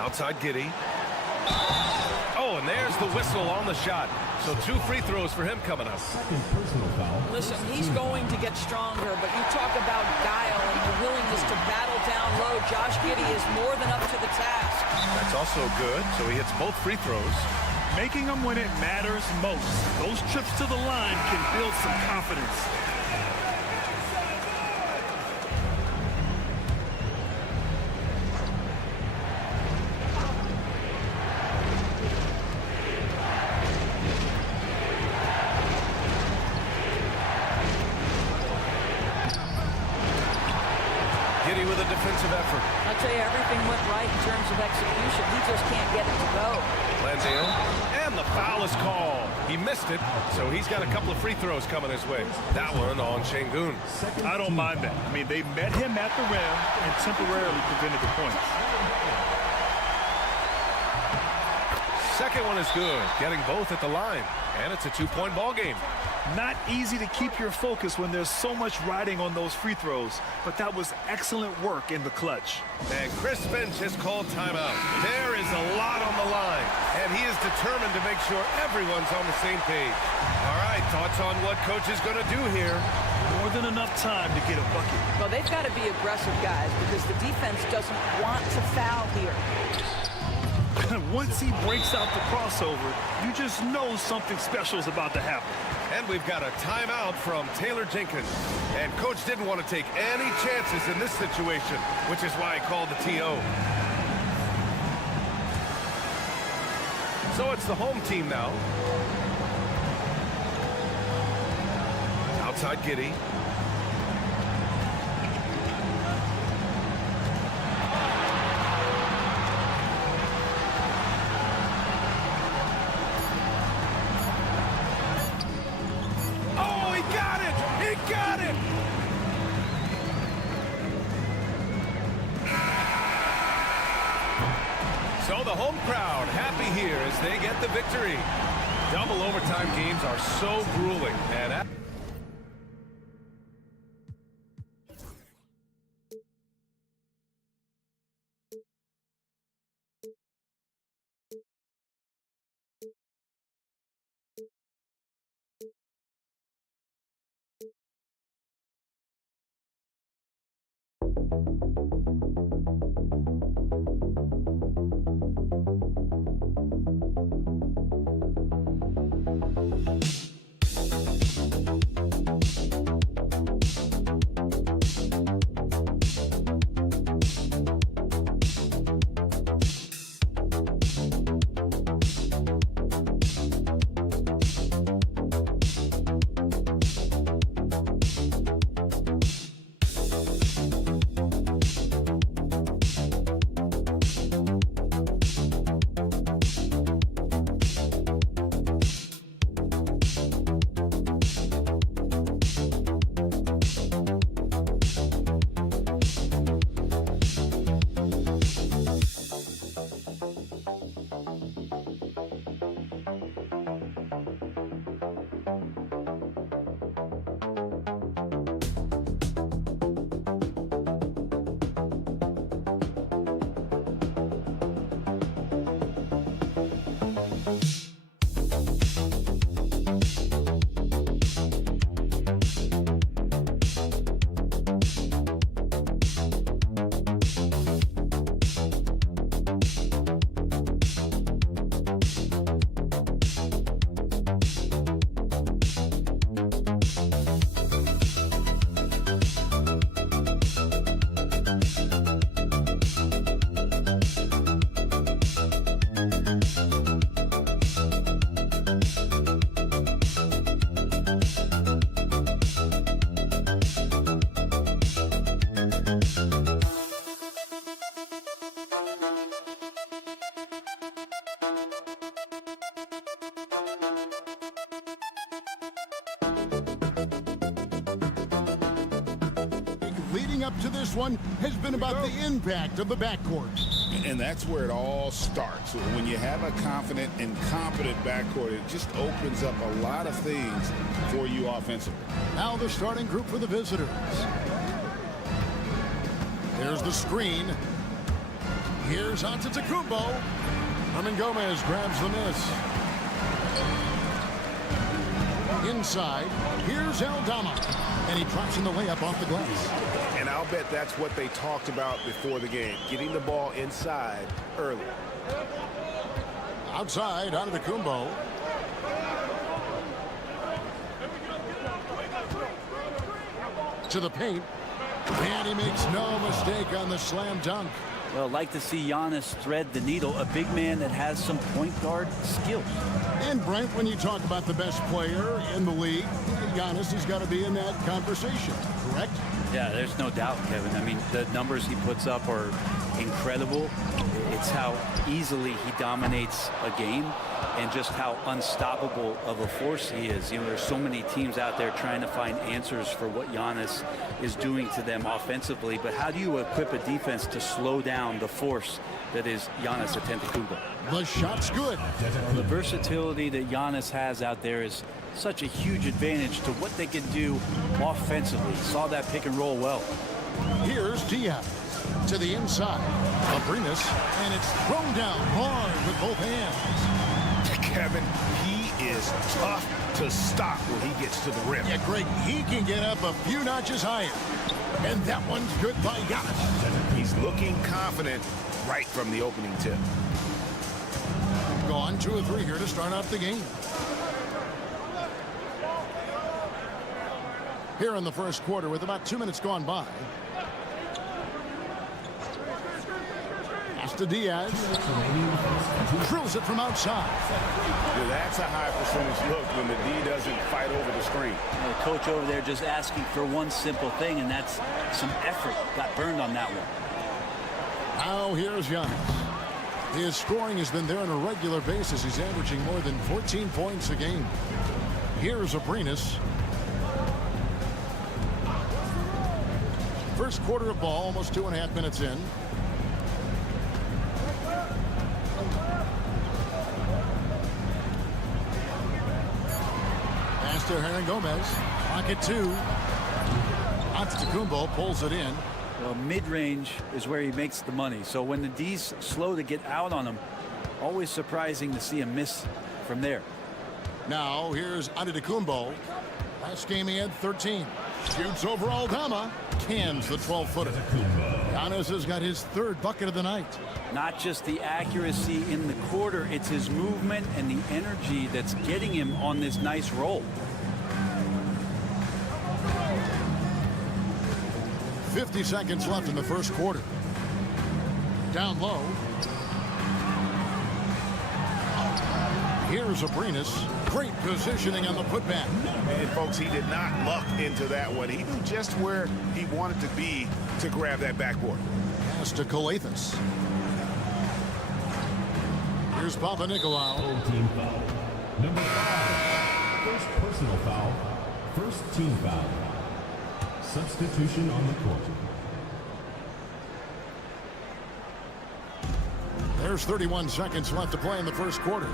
Outside Giddey. Oh, and there's the whistle on the shot. So 2 free throws for him coming up. Second personal foul. Listen, he's going to get stronger, but you talk about guile and the willingness to battle down low. Josh Giddey is more than up to the task. That's also good. So he hits both free throws. Making them when it matters most. Those trips to the line can build some confidence. Giddey with a defensive effort. I'll tell you, everything went right in terms of execution. He just can't get it to go. Landale. And the foul is called. He missed it, so he's got a couple of free throws coming his way. That one on Şengün. I don't mind that. I mean, they met him at the rim and temporarily prevented the points. Second one is good, getting both at the line. And it's a 2-point ball game. Not easy to keep your focus when there's so much riding on those free throws, but that was excellent work in the clutch. And Chris Finch has called timeout. There is a lot on the line, and he is determined to make sure everyone's on the same page. All right, thoughts on what coach is going to do here? More than enough time to get a bucket. Well, they've got to be aggressive, guys, because the defense doesn't want to foul here. Once he breaks out the crossover, you just know something special is about to happen. And we've got a timeout from Taylor Jenkins. And coach didn't want to take any chances in this situation, which is why he called the TO. So it's the home team now. Outside Giddey. So the home crowd happy here as they get the victory. Double overtime games are so grueling. And leading up to this one has been about the impact of the backcourt. And that's where it all starts. When you have a confident and competent backcourt, it just opens up a lot of things for you offensively. Now the starting group for the visitors. There's the screen. Here's Antetokounmpo. Hernan Gomez grabs the miss. Inside, here's Aldama. And he drops in the layup off the glass. And I'll bet that's what they talked about before the game, getting the ball inside early. Outside, Antetokounmpo. To the paint. And he makes no mistake on the slam dunk. Well, like to see Giannis thread the needle, a big man that has some point guard skills. And Brent, when you talk about the best player in the league, Giannis has got to be in that conversation, correct? Yeah, there's no doubt, Kevin. I mean, the numbers he puts up are incredible. It's how easily he dominates a game and just how unstoppable of a force he is. You know, there's so many teams out there trying to find answers for what Giannis is doing to them offensively, but how do you equip a defense to slow down the force that is Giannis Antetokounmpo? The shot's good. The versatility that Giannis has out there is such a huge advantage to what they can do offensively. Saw that pick and roll well. Here's Diaz to the inside. Abrinas, and it's thrown down hard with both hands. Kevin, he is tough to stop when he gets to the rim. Yeah, Greg, he can get up a few notches higher. And that one's good by Giannis. He's looking confident right from the opening tip. Gone 2 of 3 here to start off the game. Here in the first quarter with about 2 minutes gone by. Pass to Diaz. Drills it from outside. Yeah, that's a high percentage look when the D doesn't fight over the screen. The coach over there just asking for one simple thing, and that's some effort. Got burned on that one. Now here's Giannis. His scoring has been there on a regular basis. He's averaging more than 14 points a game. Here's Abrinas. First quarter of ball, almost 2.5 minutes in. Pass to Hernan Gomez. Pocket 2. Antetokounmpo pulls it in. Well, mid-range is where he makes the money. So when the D's slow to get out on him, always surprising to see him miss from there. Now here's Antetokounmpo. Last game he had 13. Shoots over Aldama. Cans the 12-footer. Giannis has got his third bucket of the night. Not just the accuracy in the quarter, it's his movement and the energy that's getting him on this nice roll. 50 seconds left in the first quarter. Down low. Here's Abrinas. Great positioning on the putback. And folks, he did not luck into that one. He knew just where he wanted to be to grab that backboard. Pass to Kalathis. Here's Papanikolaou. Team foul. Number 5. First personal foul. First team foul. Substitution on the court. There's 31 seconds left to play in the first quarter.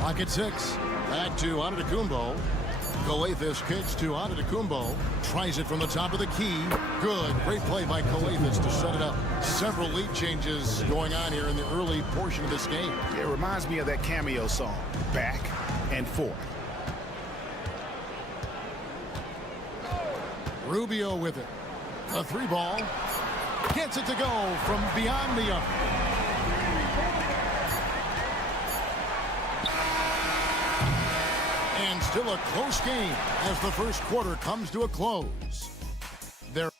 Pocket 6. Back to Antetokounmpo. Kalathis kicks to Antetokounmpo. Tries it from the top of the key. Good. Great play by Kalathis to set it up. Several lead changes going on here in the early portion of this game. It reminds me of that Cameo song, Back and Forth. Rubio with it. A 3-ball. Gets it to go from beyond the arc. And still a close game as the first quarter comes to a close. There.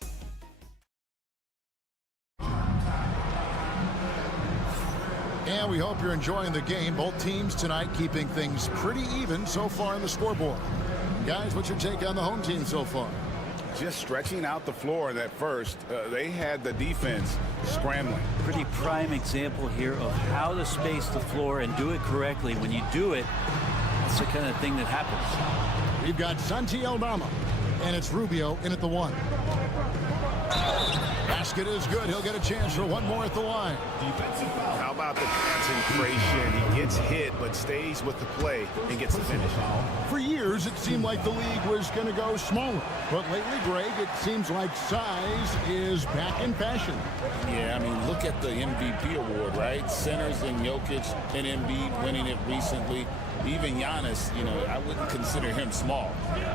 And we hope you're enjoying the game. Both teams tonight keeping things pretty even so far in the scoreboard. Guys, what's your take on the home team so far? Just stretching out the floor in that first. They had the defense scrambling. Pretty prime example here of how to space the floor and do it correctly. When you do it, that's the kind of thing that happens. We've got Santi Aldama, and it's Rubio in at the 1. Basket is good. He'll get a chance for one more at the line. How about the concentration? He gets hit, but stays with the play and gets the finish. For years, it seemed like the league was going to go smaller. But lately, Greg, it seems like size is back in fashion. Yeah, I mean, look at the MVP award, right? Centers and Jokic and Embiid winning it recently. Even Giannis, you know, I wouldn't consider him small.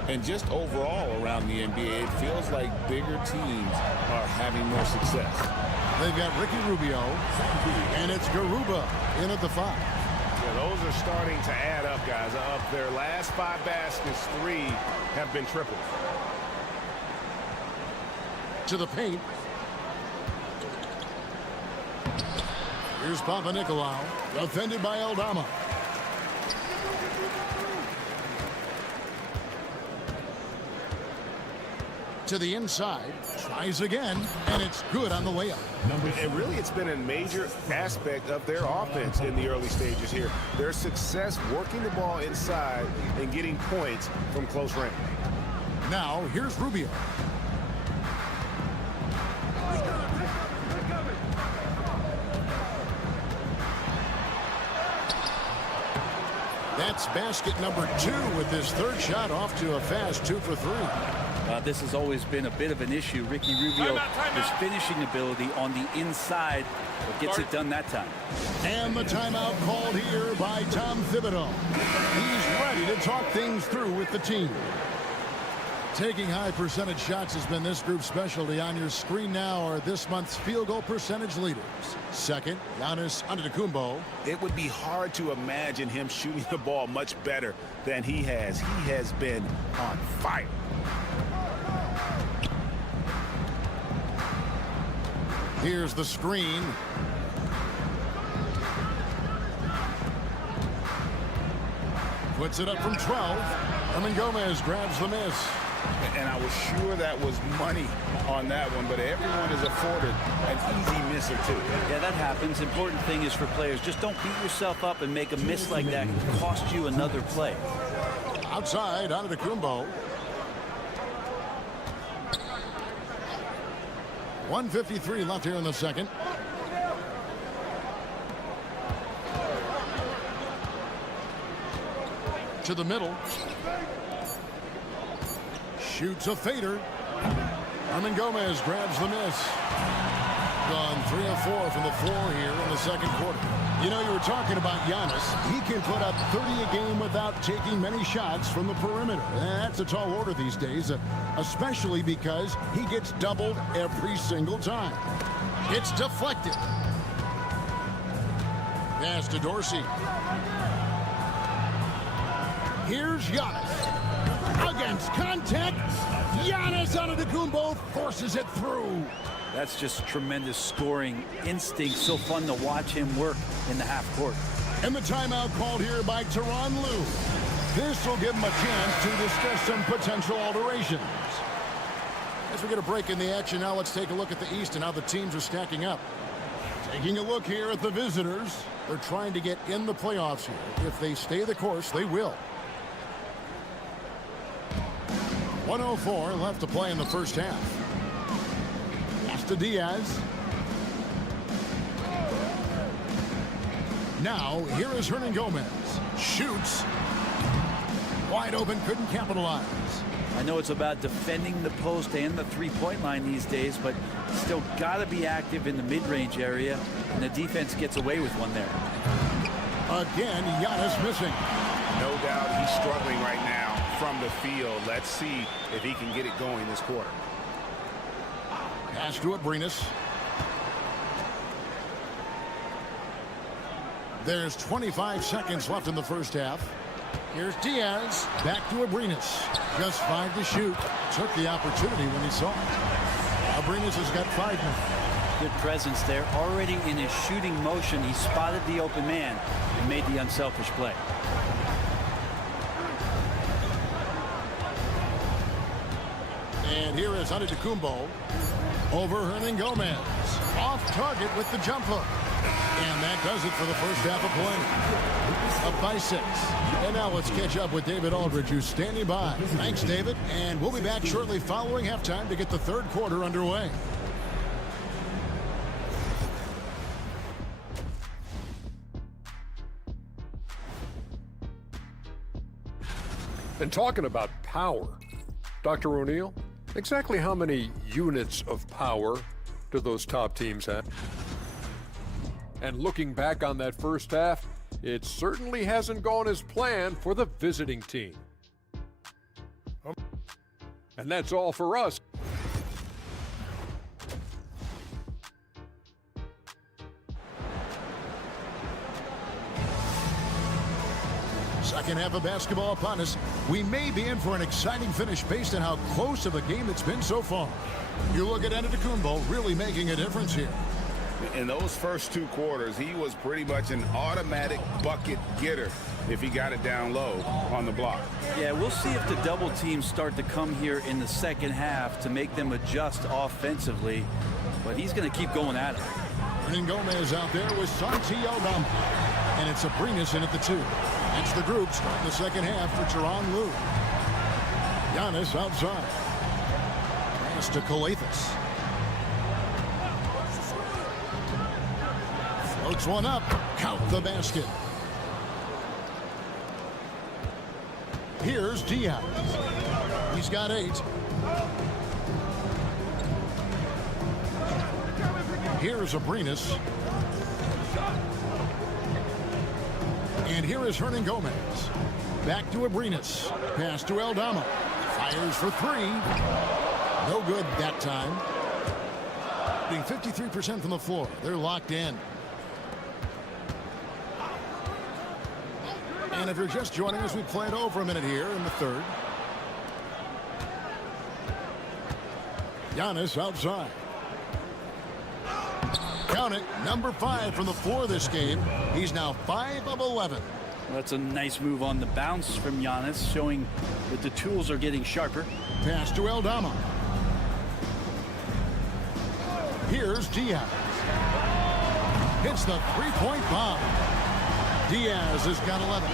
And just overall around the NBA, it feels like bigger teams are having more success. They've got Ricky Rubio, and it's Garuba in at the 5. Yeah, those are starting to add up, guys. Of their last 5 baskets, 3 have been triples. To the paint. Here's Papanikolaou, defended by Aldama. To the inside, tries again, and it's good on the layup. And really, it's been a major aspect of their offense in the early stages here. Their success working the ball inside and getting points from close range. Now, here's Rubio. That's basket number 2 with his third shot off to a fast 2 for 3. This has always been a bit of an issue. Ricky Rubio, his finishing ability on the inside, but gets it done that time. And the timeout called here by Tom Thibodeau. He's ready to talk things through with the team. Taking high percentage shots has been this group's specialty. On your screen now are this month's field goal percentage leaders. Second, Giannis Antetokounmpo. It would be hard to imagine him shooting the ball much better than he has. He has been on fire. Here's the screen. Puts it up from 12. Hernan Gomez grabs the miss. And I was sure that was money on that one, but everyone is afforded an easy miss or 2. Yeah, that happens. Important thing is for players, just don't beat yourself up and make a miss like that cost you another play. Outside, Antetokounmpo. 1:53 left here in the second. to the middle. Shoots a fader. Hernan Gomez grabs the miss. Gone 3 of 4 from the floor here in the second quarter. You know, you were talking about Giannis. He can put up 30 a game without taking many shots from the perimeter. That's a tall order these days, especially because he gets doubled every single time. It's deflected. Pass to Dorsey. Here's Giannis. Against contact. Giannis Antetokounmpo forces it through. That's just tremendous scoring instinct. So fun to watch him work in the half court. And the timeout called here by Tyronn Lue. This will give him a chance to discuss some potential alterations. As we get a break in the action now, let's take a look at the East and how the teams are stacking up. Taking a look here at the visitors. They're trying to get in the playoffs here. If they stay the course, they will. 1:04 left to play in the first half. Pass to Diaz. Now, here is Hernan Gomez. Shoots. Wide open, couldn't capitalize. I know it's about defending the post and the three-point line these days, but still got to be active in the mid-range area, and the defense gets away with one there. Again, Giannis missing. No doubt he's struggling right now from the field. Let's see if he can get it going this quarter. Pass to Abrinas. There's 25 seconds left in the first half. Here's Diaz. Back to Abrinas. Just 5 to shoot. Took the opportunity when he saw it. Abrinas has got 5 now. Good presence there. Already in his shooting motion, he spotted the open man and made the unselfish play. And here is Antetokounmpo over Hernan Gomez. Off target with the jump hook. And that does it for the first half of play. Up by 6. And now let's catch up with David Aldridge, who's standing by. Thanks, David. And we'll be back shortly following halftime to get the third quarter underway. And talking about power, Dr. O'Neill, exactly how many units of power do those top teams have? And looking back on that first half, it certainly hasn't gone as planned for the visiting team. And that's all for us. Second half of basketball upon us. We may be in for an exciting finish based on how close of a game it's been so far. You look at Antetokounmpo really making a difference here. In those first 2 quarters, he was pretty much an automatic bucket getter if he got it down low on the block. Yeah, we'll see if the double teams start to come here in the second half to make them adjust offensively, but he's going to keep going at it. Hernan Gomez out there with Santi Aldama. And it's Abrinas in at the 2. That's the group starting the second half for Tyronn Lue. Giannis outside. Pass to Calathes. Floats one up. Count the basket. Here's Diaz. He's got 8. Here's Abrinas. And here is Hernan Gomez. Back to Abrinas. Pass to Aldama. Fires for 3. No good that time. Being 53% from the floor. They're locked in. And if you're just joining us, we played over a minute here in the third. Giannis outside. Count it, number 5 from the floor this game. He's now 5 of 11. That's a nice move on the bounce from Giannis, showing that the tools are getting sharper. Pass to Aldama. Here's Diaz. Hits the 3-point bomb. Diaz has got 11.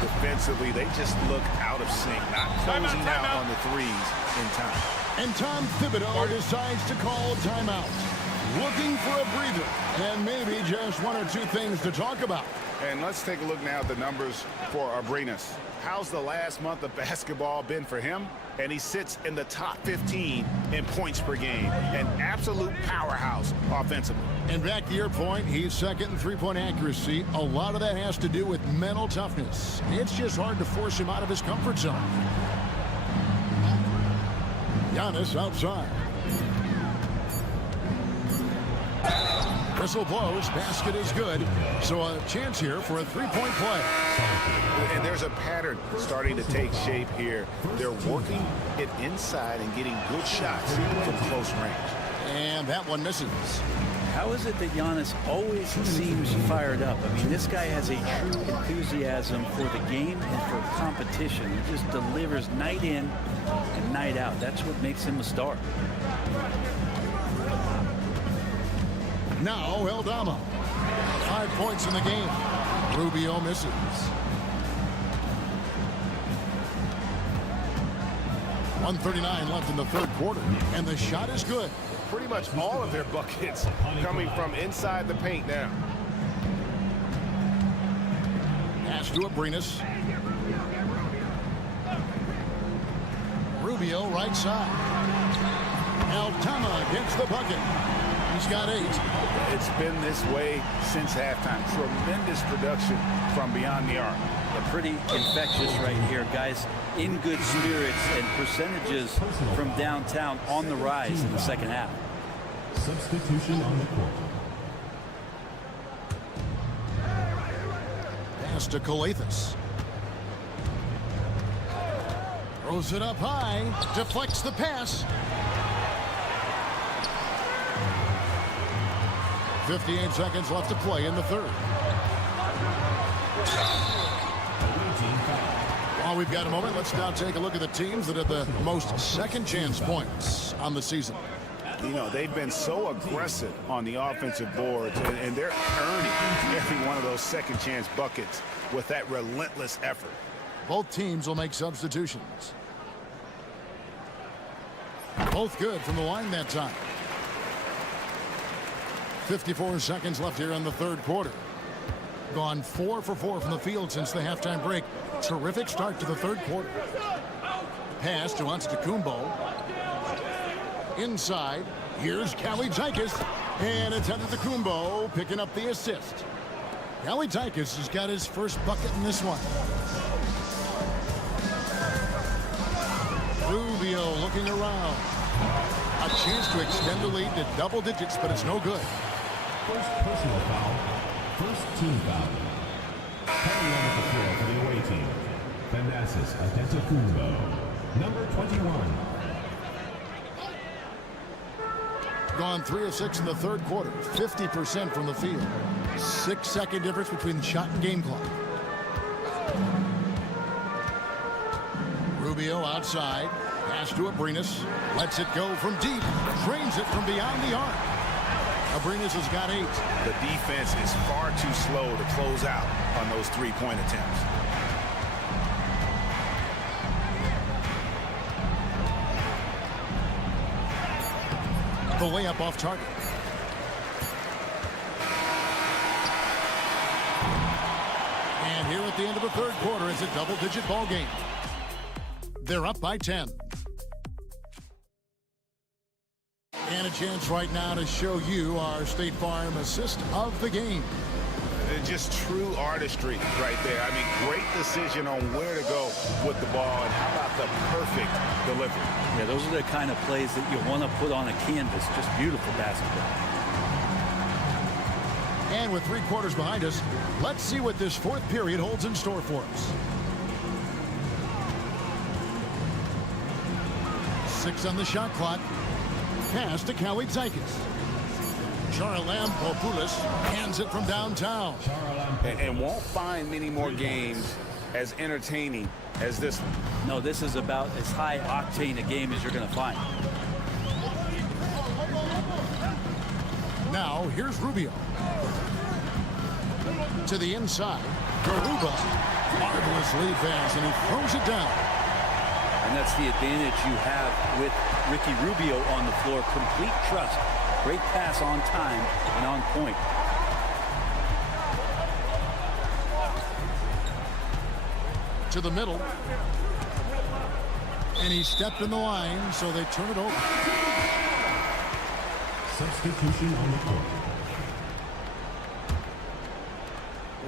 Defensively, they just look out of sync, not closing out on the threes in time. And Tom Thibodeau decides to call timeout. looking for a breather, and maybe just one or two things to talk about. And let's take a look now at the numbers for Arenas. How's the last month of basketball been for him? And he sits in the top 15 in points per game. An absolute powerhouse offensively. And back to your point, he's second in three-point accuracy. A lot of that has to do with mental toughness. It's just hard to force him out of his comfort zone. Giannis outside. Whistle blows, basket is good. So a chance here for a three-point play. And there's a pattern starting to take shape here. They're working it inside and getting good shots from close range. And that one misses. How is it that Giannis always seems fired up? I mean, this guy has a true enthusiasm for the game and for competition. He just delivers night in and night out. That's what makes him a star. Now Eldama. 5 points in the game. Rubio misses. .139 left in the third quarter, and the shot is good. Pretty much all of their buckets coming from inside the paint now. Pass to Arenas. Rubio right side. Eldama gets the bucket. He's got 8. It's been this way since halftime. Tremendous production from beyond the arc. Pretty infectious right here, guys. In good spirits and percentages from downtown on the rise in the second half. Substitution on the court. Pass to Calathis. Throws it up high. Deflects the pass. 58 seconds left to play in the third. While we've got a moment, let's now take a look at the teams that have the most second chance points on the season. You know, they've been so aggressive on the offensive boards, and they're earning every one of those second chance buckets with that relentless effort. Both teams will make substitutions. Both good from the line that time. 54 seconds left here in the third quarter. Gone 4 for 4 from the field since the halftime break. Terrific start to the third quarter. Pass to Antetokounmpo. Inside. Here's Kalaitzakis. And it's Antetokounmpo picking up the assist. Kalaitzakis has got his first bucket in this one. Rubio looking around. A chance to extend the lead to double digits, but it's no good. First personal foul. First team foul. Coming on the floor for the away team. Thanasis Antetokounmpo. Number 21. Gone 3 of 6 in the third quarter. 50% from the field. 6-second difference between the shot and game clock. Rubio outside. Pass to Arenas. Lets it go from deep. Drains it from beyond the arc. Arenas has got 8. The defense is far too slow to close out on those three-point attempts. The layup off target. And here at the end of the third quarter, it's a double-digit ball game. They're up by 10. And a chance right now to show you our State Farm assist of the game. Just true artistry right there. I mean, great decision on where to go with the ball, and how about the perfect delivery? Yeah, those are the kind of plays that you want to put on a canvas. Just beautiful basketball. And with 3 quarters behind us, let's see what this fourth period holds in store for us. 6 on the shot clock. Pass to Kalaitzakis. Charalampopoulos hands it from downtown. And won't find many more games as entertaining as this one. No, this is about as high octane a game as you're going to find. Now, here's Rubio. To the inside. Garuba. Marvelous lead pass, and he throws it down. And that's the advantage you have with Ricky Rubio on the floor. Complete trust Great pass on time and on point. To the middle. And he stepped in the line, so they turn it over. Substitution on the court.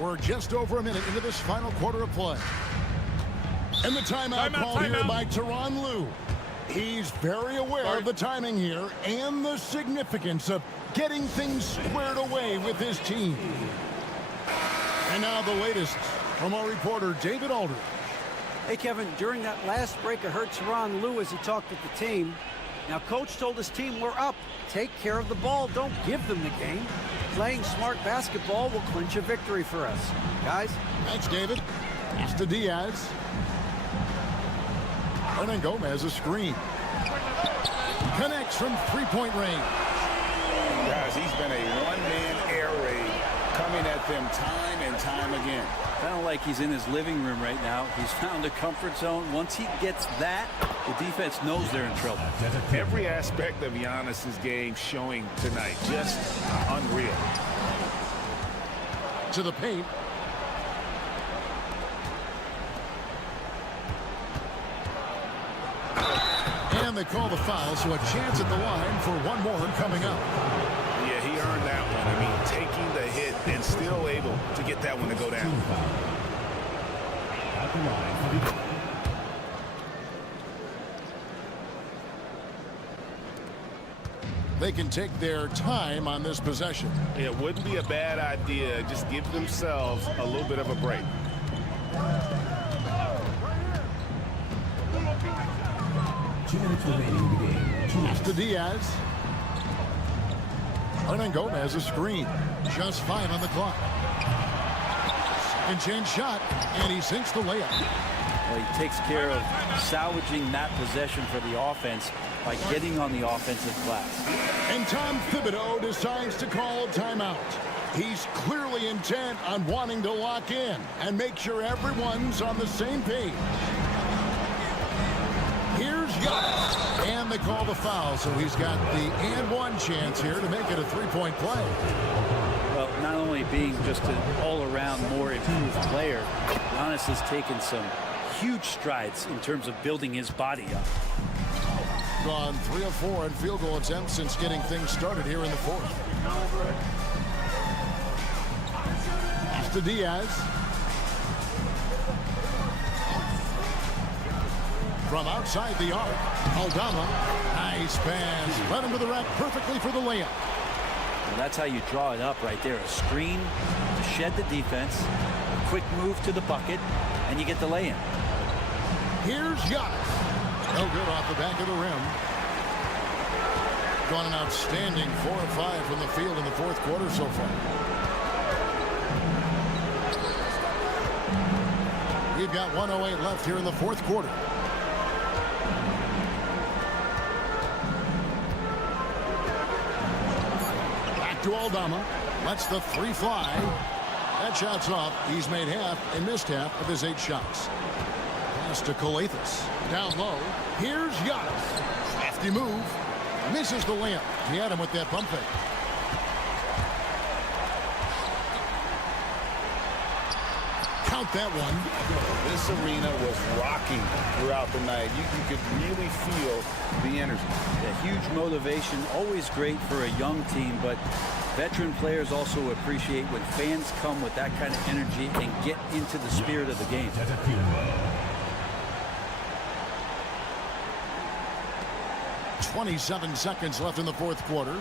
We're just over a minute into this final quarter of play. And the timeout called here by Tyronn Lue. He's very aware of the timing here and the significance of getting things squared away with his team. And now the latest from our reporter, David Aldridge. Hey, Kevin, during that last break, I heard Tyronn Lue as he talked with the team. Now, Coach told his team, we're up. Take care of the ball. Don't give them the game. Playing smart basketball will clinch a victory for us. Guys? Thanks, David. Pass to Diaz. And Gomez a screen. Connects from three-point range. Guys, he's been a one-man air raid coming at them time and time again. Kind of like he's in his living room right now. He's found a comfort zone. Once he gets that, the defense knows they're in trouble. Every aspect of Giannis's game showing tonight. Just unreal. To the paint. And they call the foul, so a chance at the line for one more coming up. Yeah, he earned that one. I mean, taking the hit and still able to get that one to go down. At the line. They can take their time on this possession. It wouldn't be a bad idea. Just give themselves a little bit of a break. 2 minutes remaining in the game. Pass to Diaz. And Gomez a screen. Just 5 on the clock. Second chance shot, and he sinks the layup. Well, he takes care of salvaging that possession for the offense by getting on the offensive glass. And Tom Thibodeau decides to call a timeout. He's clearly intent on wanting to lock in and make sure everyone's on the same page. Here's Giannis, and they call the foul, so he's got the and one chance here to make it a three-point play. Well, not only being just an all-around more improved player, Giannis has taken some huge strides in terms of building his body up. Gone 3 of 4 in field goal attempts since getting things started here in the fourth. Pass to Diaz. From outside the arc, Aldama. Nice pass. Led him to the rack perfectly for the layup. Well, that's how you draw it up right there. A screen to shed the defense, a quick move to the bucket, and you get the lay-in. Here's Giannis. No good off the back of the rim. Gone an outstanding 4 of 5 from the field in the fourth quarter so far. We've got 1:08 left here in the fourth quarter. Back to Aldama. Lets the 3 fly. That shot's off. He's made half and missed half of his 8 shots. Pass to Calathis. Down low. Here's Giannis. Hefty move. Misses the layup. He had him with that pump fake. Count that one. This arena was rocking throughout the night. You could really feel the energy. A huge motivation, always great for a young team, but veteran players also appreciate when fans come with that kind of energy and get into the spirit of the game. 27 seconds left in the fourth quarter.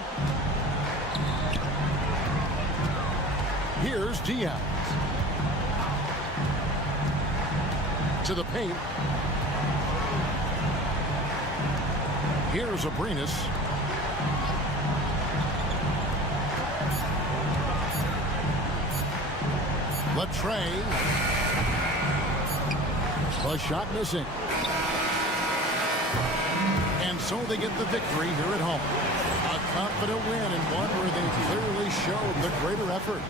Here's Diaz. To the paint. Here's Abrinas. Latrey. The shot missing. And so they get the victory here at home. A confident win and one where they clearly showed the greater effort.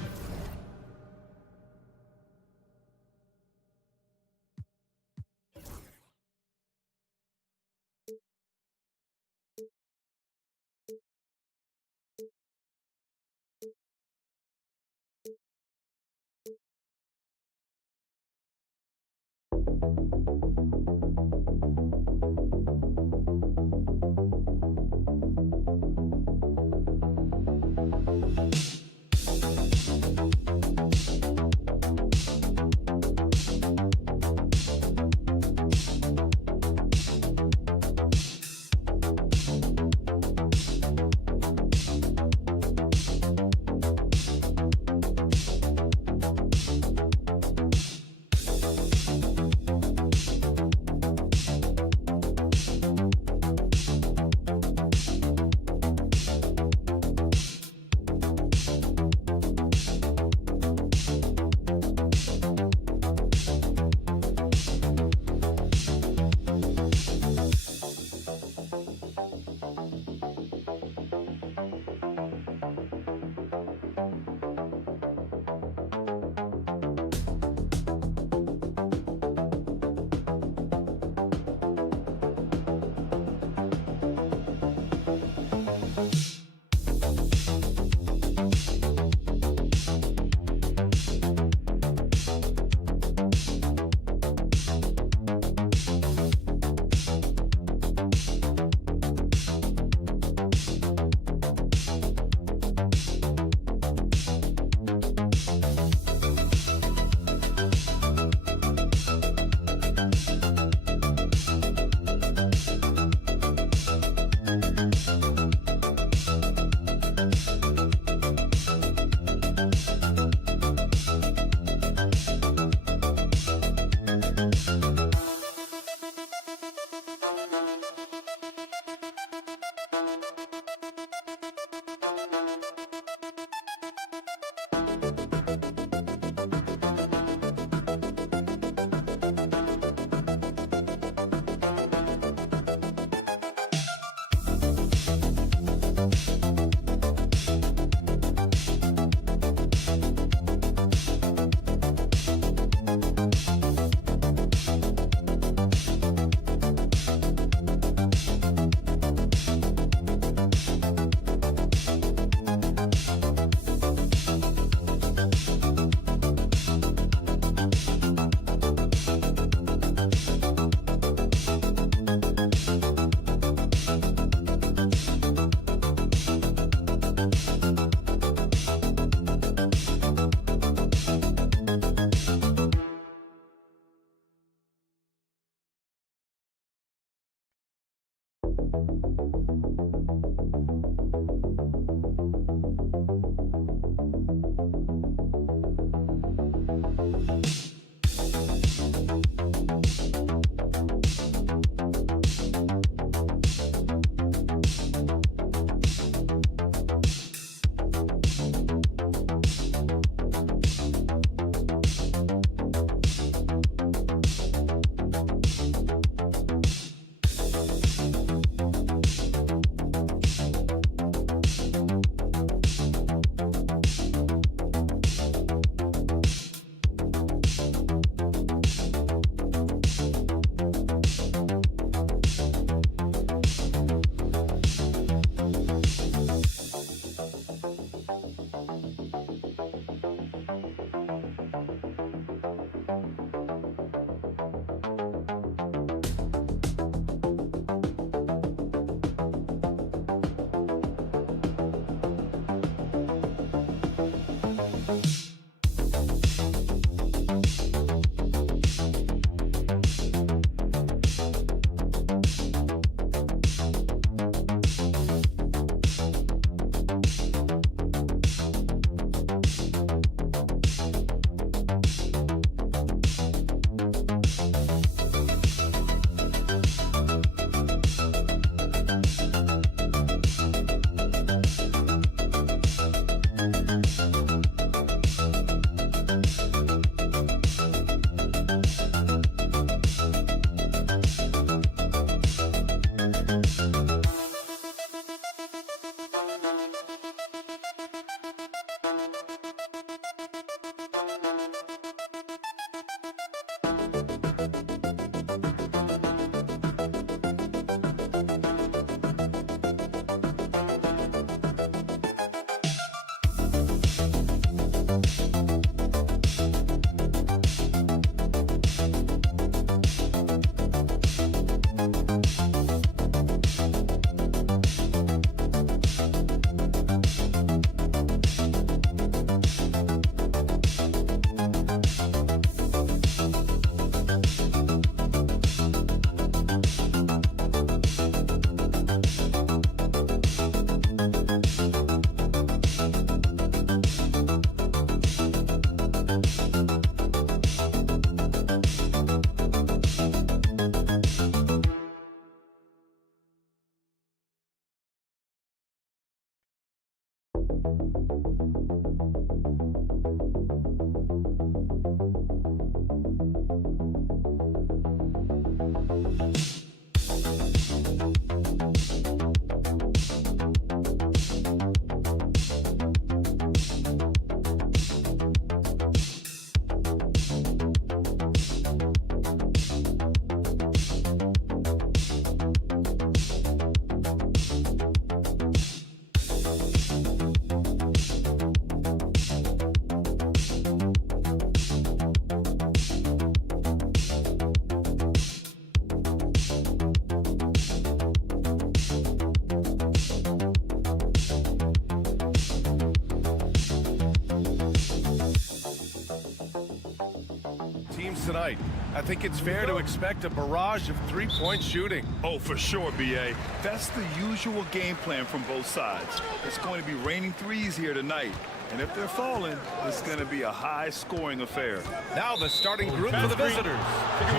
Tonight, I think it's fair to expect a barrage of three-point shooting. Oh, for sure, B.A. That's the usual game plan from both sides. It's going to be raining threes here tonight. And if they're falling, it's going to be a high-scoring affair. Now the starting group for the visitors.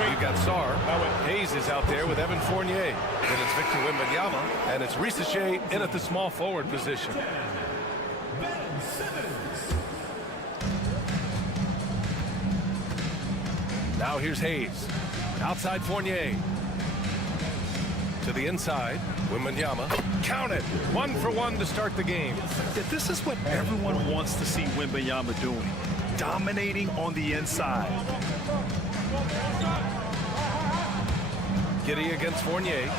You've got Sarr. Hayes is out there with Evan Fournier. Then it's Victor Wembanyama, and it's Risacher in at the small forward position. Now here's Hayes. Outside Fournier. To the inside. Wembanyama. Count it. 1 for 1 to start the game. This is what everyone wants to see Wembanyama doing. Dominating on the inside. Giddey against Fournier.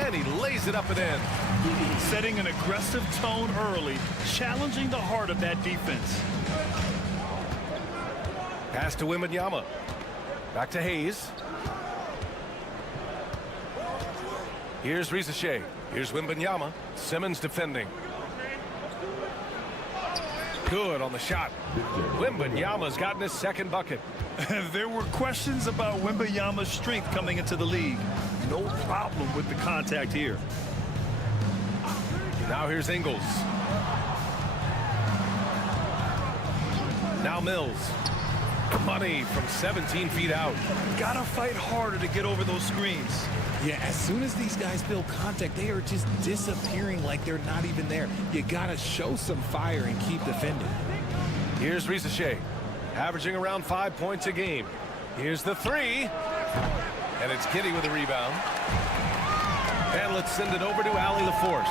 And he lays it up and in. Setting an aggressive tone early. Challenging the heart of that defense. Pass to Wembanyama. Back to Hayes. Here's Risacher. Here's Wembanyama. Simmons defending. Good on the shot. Wembanyama's gotten his second bucket. There were questions about Wembanyama's strength coming into the league. No problem with the contact here. Now here's Ingles. Now Mills. Money from 17 feet out. Gotta fight harder to get over those screens. Yeah, as soon as these guys feel contact, they are just disappearing like they're not even there. You gotta show some fire and keep defending. Here's Risacher, averaging around 5 points a game. Here's the three. And it's Giddey with a rebound. And let's send it over to Allie LaForce.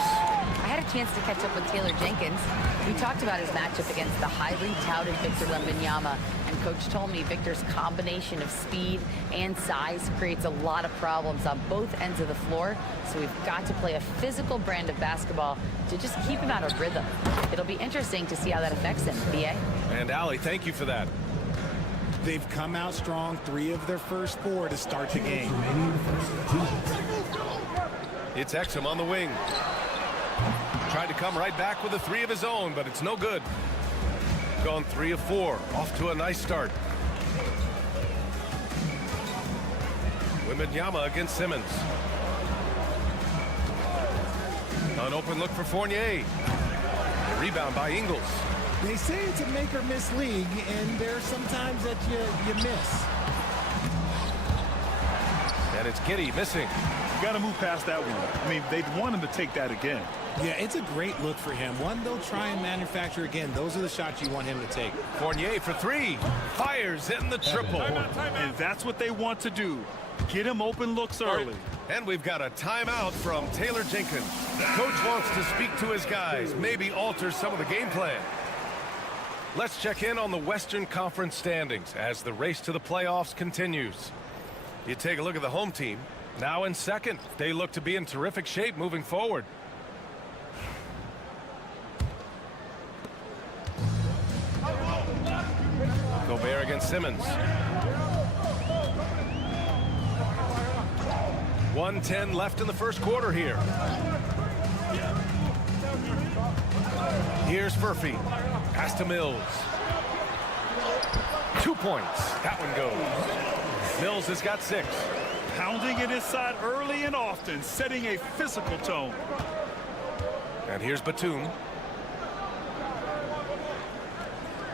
I had a chance to catch up with Taylor Jenkins. We talked about his matchup against the highly touted Victor Wembanyama, and Coach told me Victor's combination of speed and size creates a lot of problems on both ends of the floor, so we've got to play a physical brand of basketball to just keep him out of rhythm. It'll be interesting to see how that affects him, B.A. And Allie, thank you for that. They've come out strong, 3 of their first 4 to start the game. It's Exum on the wing. Tried to come right back with a 3 of his own, but it's no good. Gone 3 of 4. Off to a nice start. Wembanyama against Simmons. An open look for Fournier. A rebound by Ingles. They say it's a make or miss league, and there's sometimes that you miss. And it's Giddey missing. You got to move past that one. I mean, they'd want him to take that again. Yeah, it's a great look for him. One they'll try and manufacture again. Those are the shots you want him to take. Fournier for 3. Fires in the triple. And that's what they want to do. Get him open looks early. And we've got a timeout from Taylor Jenkins. The coach wants to speak to his guys, maybe alter some of the game plan. Let's check in on the Western Conference standings as the race to the playoffs continues. You take a look at the home team. Now in second, they look to be in terrific shape moving forward. Gobert against Simmons. 1:10 left in the first quarter here. Here's Murphy. Pass to Mills. 2 points. That one goes. Mills has got 6. Pounding it inside early and often, setting a physical tone. And here's Batum.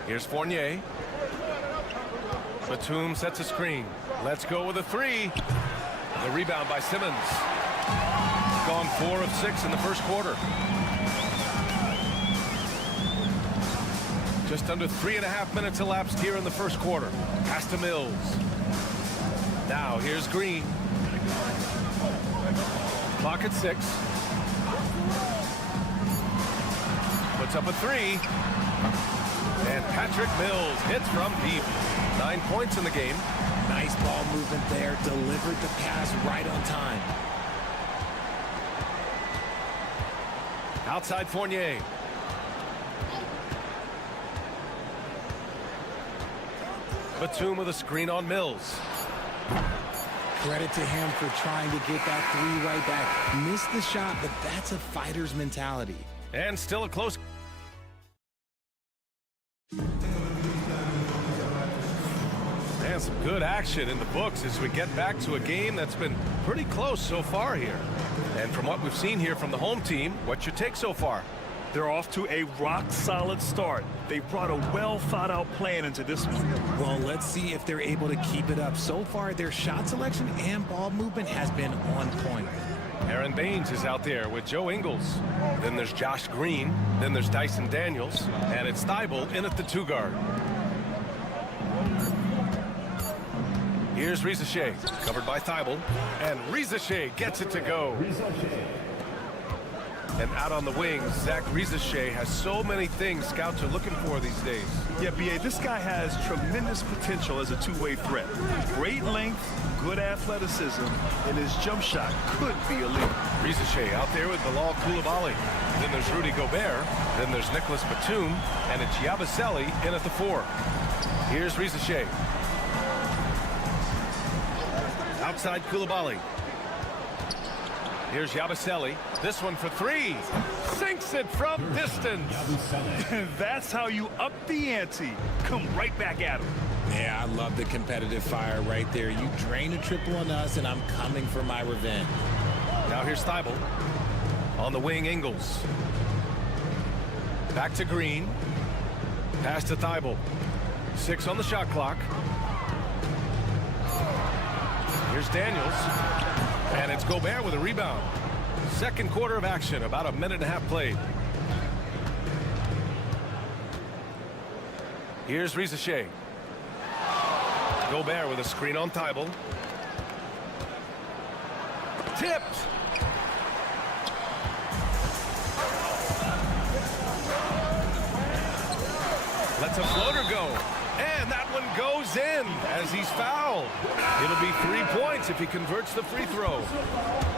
Here's Fournier. Batum sets a screen. Let's go with a 3. The rebound by Simmons. Gone 4 of 6 in the first quarter. Just under 3.5 minutes elapsed here in the first quarter. Pass to Mills. Now here's Green. Clock at 6. Puts up a 3. And Patrick Mills hits from deep. 9 points in the game. Nice ball movement there. Delivered the pass right on time. Outside Fournier. Batum with a screen on Mills. Credit to him for trying to get that 3 right back. Missed the shot, but that's a fighter's mentality. And still a close. And some good action in the books as we get back to a game that's been pretty close so far here. And from what we've seen here from the home team, what's your take so far? They're off to a rock-solid start. They've brought a well-thought-out plan into this one. Well, let's see if they're able to keep it up. So far, their shot selection and ball movement has been on point. Aaron Baines is out there with Joe Ingles. Then there's Josh Green. Then there's Dyson Daniels. And it's Thibault in at the 2 guard. Here's Rizachet, covered by Thibault. And Rizachet gets it to go. And out on the wing, Zach Rizachet has so many things scouts are looking for these days. Yeah, B.A., this guy has tremendous potential as a two-way threat. Great length, good athleticism, and his jump shot could be elite. Rizachet out there with Bilal Coulibaly. Then there's Rudy Gobert. Then there's Nicholas Batum. And it's Yabusele in at the 4. Here's Rizachet. Outside Coulibaly. Here's Yabusele. This one for 3. Sinks it from distance. That's how you up the ante. Come right back at him. Yeah, I love the competitive fire right there. You drain a triple on us, and I'm coming for my revenge. Now here's Thibault. On the wing, Ingles. Back to Green. Pass to Thibault. 6 on the shot clock. Here's Daniels. And it's Gobert with a rebound. Second quarter of action, about a minute and a half played. Here's Rizachet. Gobert with a screen on Thibault. Tipped. Lets a floater go. And that one goes in as he's fouled. It'll be 3 points if he converts the free throw.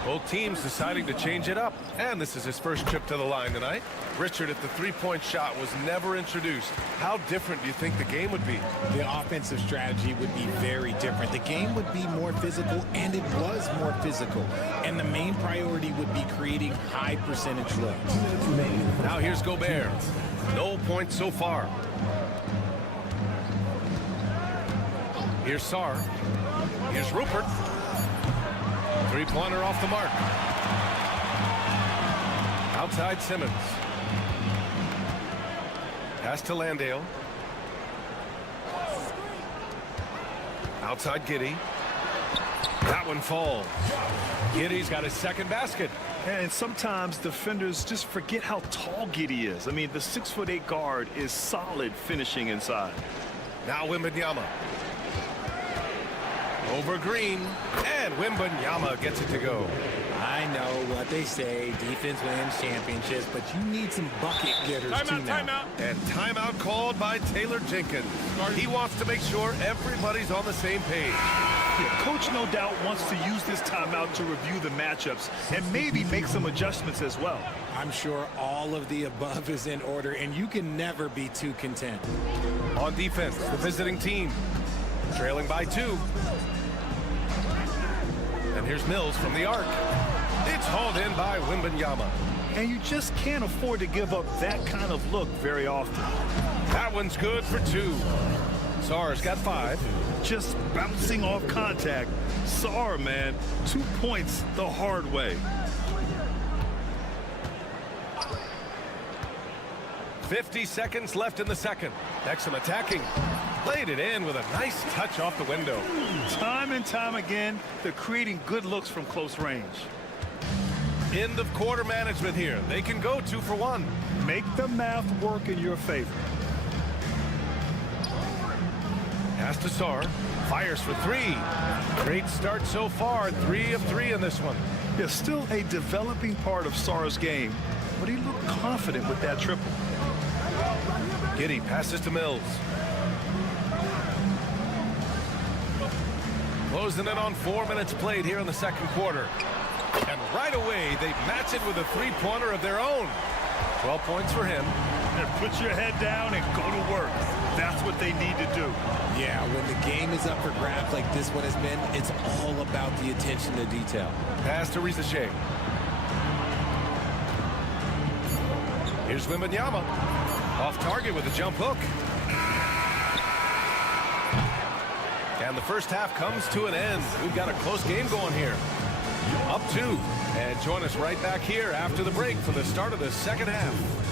Both teams deciding to change it up. And this is his first trip to the line tonight. Richard, if the three-point shot was never introduced, how different do you think the game would be? The offensive strategy would be very different. The game would be more physical, and it was more physical. And the main priority would be creating high percentage looks. Now here's Gobert. No points so far. Here's Sarr. Here's Rupert. Three-pointer off the mark. Outside Simmons. Pass to Landale. Outside Giddey. That one falls. Giddey's got his second basket. And sometimes defenders just forget how tall Giddey is. I mean, the 6'8" guard is solid finishing inside. Now Wembanyama. Over Green, and Wembanyama gets it to go. I know what they say, defense wins championships, but you need some bucket getters too now. Timeout. And timeout called by Taylor Jenkins. He wants to make sure everybody's on the same page. Yeah, Coach no doubt wants to use this timeout to review the matchups and maybe make some adjustments as well. I'm sure all of the above is in order, and you can never be too content. On defense, the visiting team, trailing by 2. And here's Mills from the arc. It's hauled in by Wembanyama. And you just can't afford to give up that kind of look very often. That one's good for 2. Sarr's got 5. Just bouncing off contact. Sarr, man, 2 points the hard way. 50 seconds left in the second. Exum attacking. Laid it in with a nice touch off the window. Time and time again, they're creating good looks from close range. End of quarter management here. They can go 2 for 1. Make the math work in your favor. Pass to Sar. Fires for three. Great start so far. 3 of 3 in this one. Yeah, still a developing part of Sar's game, but he looked confident with that triple. Giddey passes to Mills. Closing in on 4 minutes played here in the second quarter. And right away, they match it with a three-pointer of their own. 12 points for him. And put your head down and go to work. That's what they need to do. Yeah, when the game is up for grabs like this one has been, it's all about the attention to detail. Pass to Rizachet. Here's Wembanyama. Off target with a jump hook. And the first half comes to an end. We've got a close game going here. Up 2. And join us right back here after the break for the start of the second half.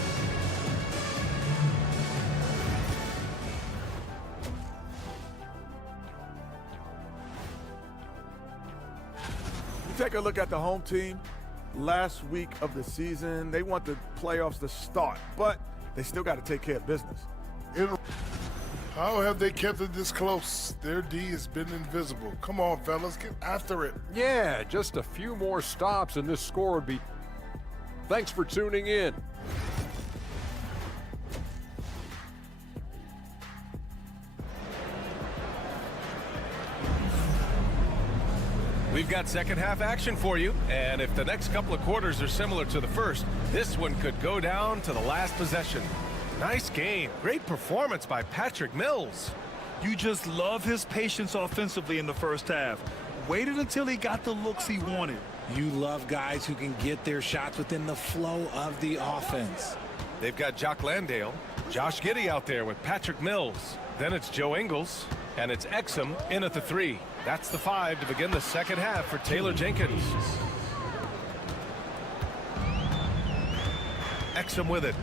You take a look at the home team. Last week of the season, they want the playoffs to start, but they still got to take care of business. How have they kept it this close? Their D has been invisible. Come on, fellas, get after it. Yeah, just a few more stops and this score would be... Thanks for tuning in. We've got second half action for you, and if the next couple of quarters are similar to the first, this one could go down to the last possession. Nice game. Great performance by Patrick Mills. You just love his patience offensively in the first half. Waited until he got the looks he wanted. You love guys who can get their shots within the flow of the offense. They've got Jock Landale, Josh Giddey out there with Patrick Mills. Then it's Joe Ingles, and it's Exum in at the 3. That's the 5 to begin the second half for Taylor Jenkins. Exum with it.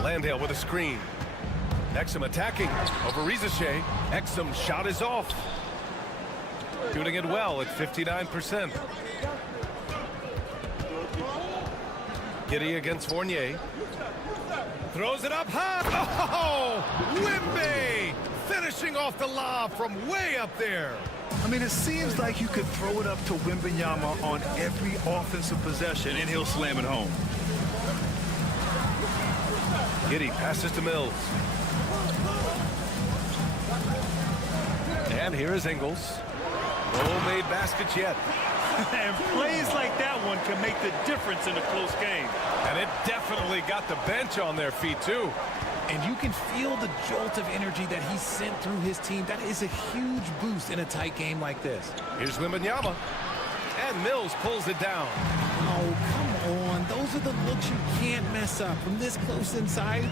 Landale with a screen. Exum attacking over Rizachet. Exum's shot is off. Shooting it well at 59%. Giddey against Fournier. Throws it up high. Oh! Wemby! Finishing off the lob from way up there. I mean, it seems like you could throw it up to Wembanyama on every offensive possession, and he'll slam it home. Giddey passes to Mills. And here is Ingles. No made baskets yet. And plays like that one can make the difference in a close game. And it definitely got the bench on their feet, too. And you can feel the jolt of energy that he sent through his team. That is a huge boost in a tight game like this. Here's Wembanyama. And Mills pulls it down. Oh, come on. Those are the looks you can't mess up. From this close inside,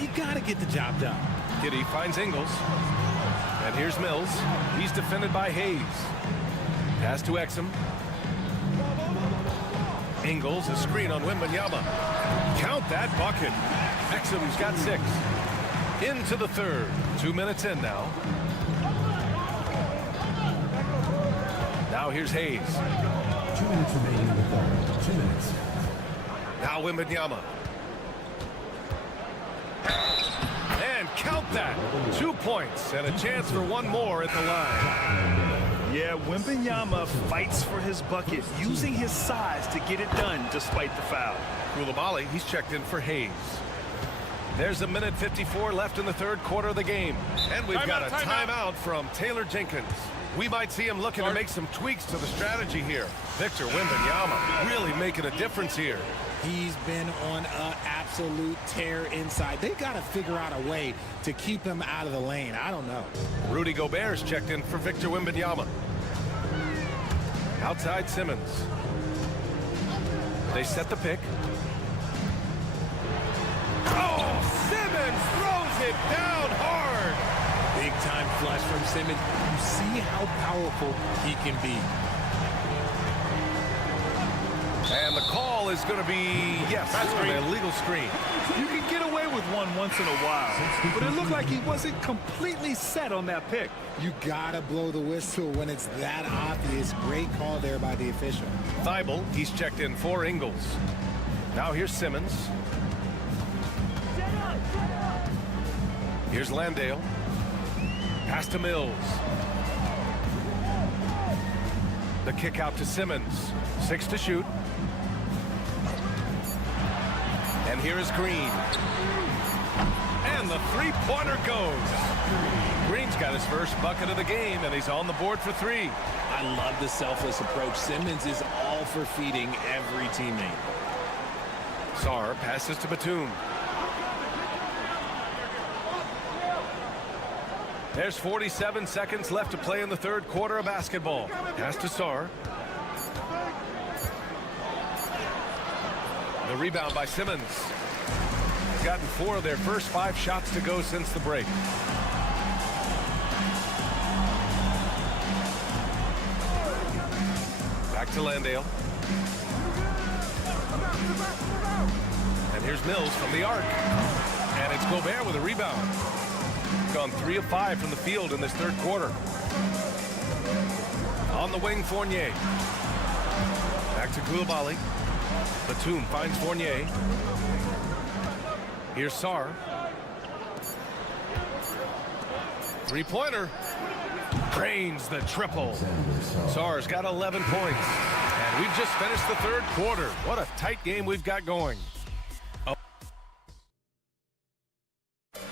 you got to get the job done. Giddey finds Ingles. And here's Mills. He's defended by Hayes. Pass to Exum. Ingles, a screen on Wembanyama. Count that bucket. Exum's got 6. Into the third. 2 minutes in now. Now here's Hayes. 2 minutes remaining in the third. 2 minutes. Now Wembanyama. And count that. 2 points and a chance for one more at the line. Yeah, Wembanyama fights for his bucket, using his size to get it done despite the foul. Coulibaly, he's checked in for Hayes. There's a minute 54 left in the third quarter of the game. And we've got a timeout from Taylor Jenkins. We might see him looking to make some tweaks to the strategy here. Victor Wembanyama really making a difference here. He's been on an absolute tear inside. They got to figure out a way to keep him out of the lane. I don't know. Rudy Gobert's checked in for Victor Wembanyama. Outside Simmons. They set the pick. Oh, Simmons throws it down hard. Big time flush from Simmons. You see how powerful he can be. And the call is going to be, yes, an illegal screen. You can get away with one once in a while, but it looked like he wasn't completely set on that pick. You got to blow the whistle when it's that obvious. Great call there by the official. Thibault, he's checked in for Ingles. Now here's Simmons. Here's Landale. Pass to Mills. The kick out to Simmons. 6 to shoot. And here is Green. And the three-pointer goes. Green's got his first bucket of the game, and he's on the board for 3. I love the selfless approach. Simmons is all for feeding every teammate. Sarr passes to Batum. There's 47 seconds left to play in the third quarter of basketball. Pass to Sarr. The rebound by Simmons. He's gotten 4 of their first 5 shots to go since the break. Back to Landale. And here's Mills from the arc. And it's Gobert with a rebound. Gone 3 of 5 from the field in this third quarter. On the wing, Fournier. Back to Koulibaly. Batum finds Fournier. Here's Sarr. Three-pointer. Drains the triple. Sarr's got 11 points. And we've just finished the third quarter. What a tight game we've got going.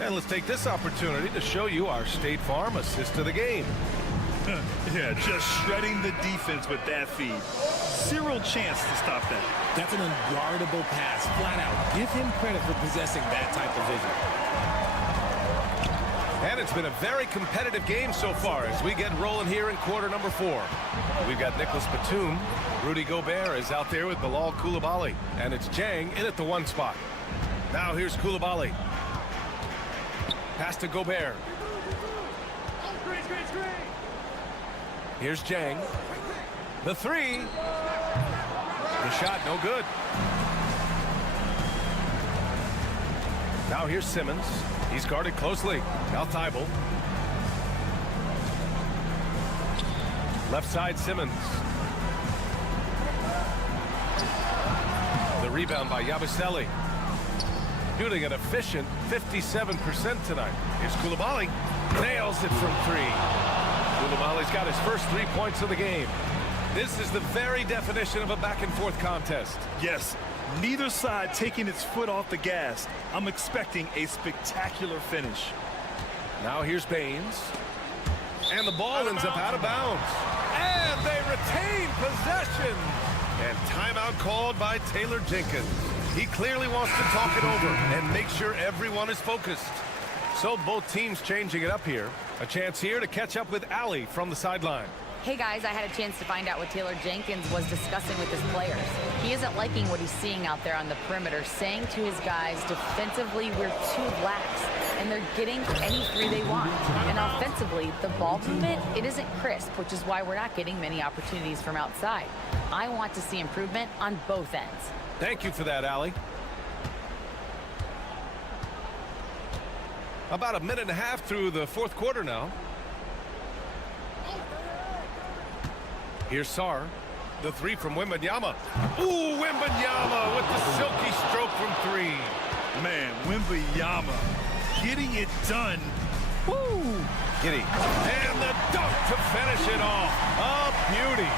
And let's take this opportunity to show you our State Farm assist of the game. Yeah, just shredding the defense with that feed. Zero chance to stop that. That's an unguardable pass, flat out. Give him credit for possessing that type of vision. And it's been a very competitive game so far as we get rolling here in quarter number 4. We've got Nicholas Batum. Rudy Gobert is out there with Bilal Koulibaly. And it's Jang in at the 1 spot. Now here's Koulibaly. Pass to Gobert. Here's Jang. The 3. The shot no good. Now here's Simmons. He's guarded closely. Now Thibault. Left side Simmons. The rebound by Yabusele. Shooting an efficient 57% tonight. Here's Koulibaly. Nails it from 3. Koulibaly's got his first 3 points of the game. This is the very definition of a back-and-forth contest. Yes, neither side taking its foot off the gas. I'm expecting a spectacular finish. Now here's Baines. And the ball ends up out of bounds. And they retain possession. And timeout called by Taylor Jenkins. He clearly wants to talk it over and make sure everyone is focused. So both teams changing it up here. A chance here to catch up with Allie from the sideline. Hey guys, I had a chance to find out what Taylor Jenkins was discussing with his players. He isn't liking what he's seeing out there on the perimeter, saying to his guys, defensively, we're too lax, and they're getting any 3 they want. And offensively, the ball movement, it isn't crisp, which is why we're not getting many opportunities from outside. I want to see improvement on both ends. Thank you for that, Allie. About a minute and a half through the fourth quarter now. Here's Sarr. The 3 from Wembanyama. Ooh, Wembanyama with the silky stroke from 3. Man, Wembanyama getting it done. Woo! Giddy. And the dunk to finish it off. A beauty.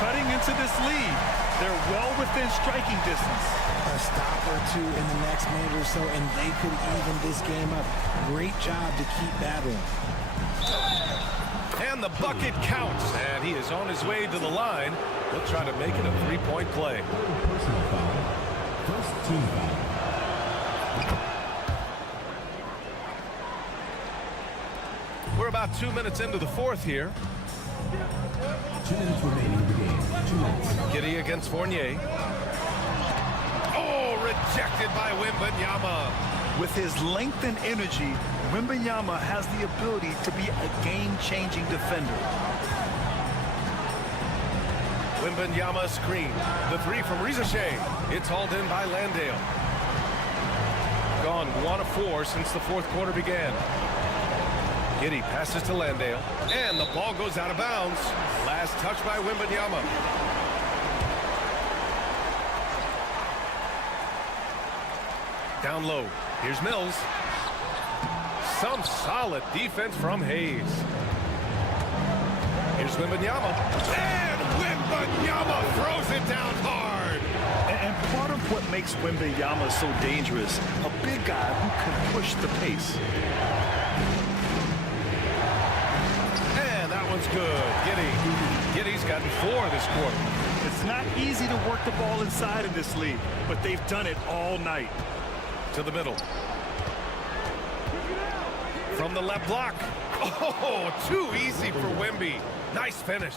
Cutting into this lead. They're well within striking distance. A stop or 2 in the next minute or so, and they could even this game up. Great job to keep battling. And the bucket counts. And he is on his way to the line. He'll try to make it a 3-point play. Personal foul. First team foul. We're about 2 minutes into the fourth here. 2 minutes remaining in the game. 2 minutes. Giddy against Fournier. Oh, rejected by Wembanyama. With his length and energy, Wembanyama has the ability to be a game-changing defender. Wembanyama screen. The 3 from Rizashé. It's hauled in by Landale. Gone 1 of 4 since the fourth quarter began. Giddy passes to Landale. And the ball goes out of bounds. Last touch by Wembanyama. Down low. Here's Mills. Some solid defense from Hayes. Here's Wembanyama. And Wembanyama throws it down hard. And part of what makes Wembanyama so dangerous, a big guy who can push the pace. And that one's good. Giddy's gotten 4 this quarter. It's not easy to work the ball inside in this league, but they've done it all night. To the middle. From the left block. Oh, too easy for Wemby. Nice finish.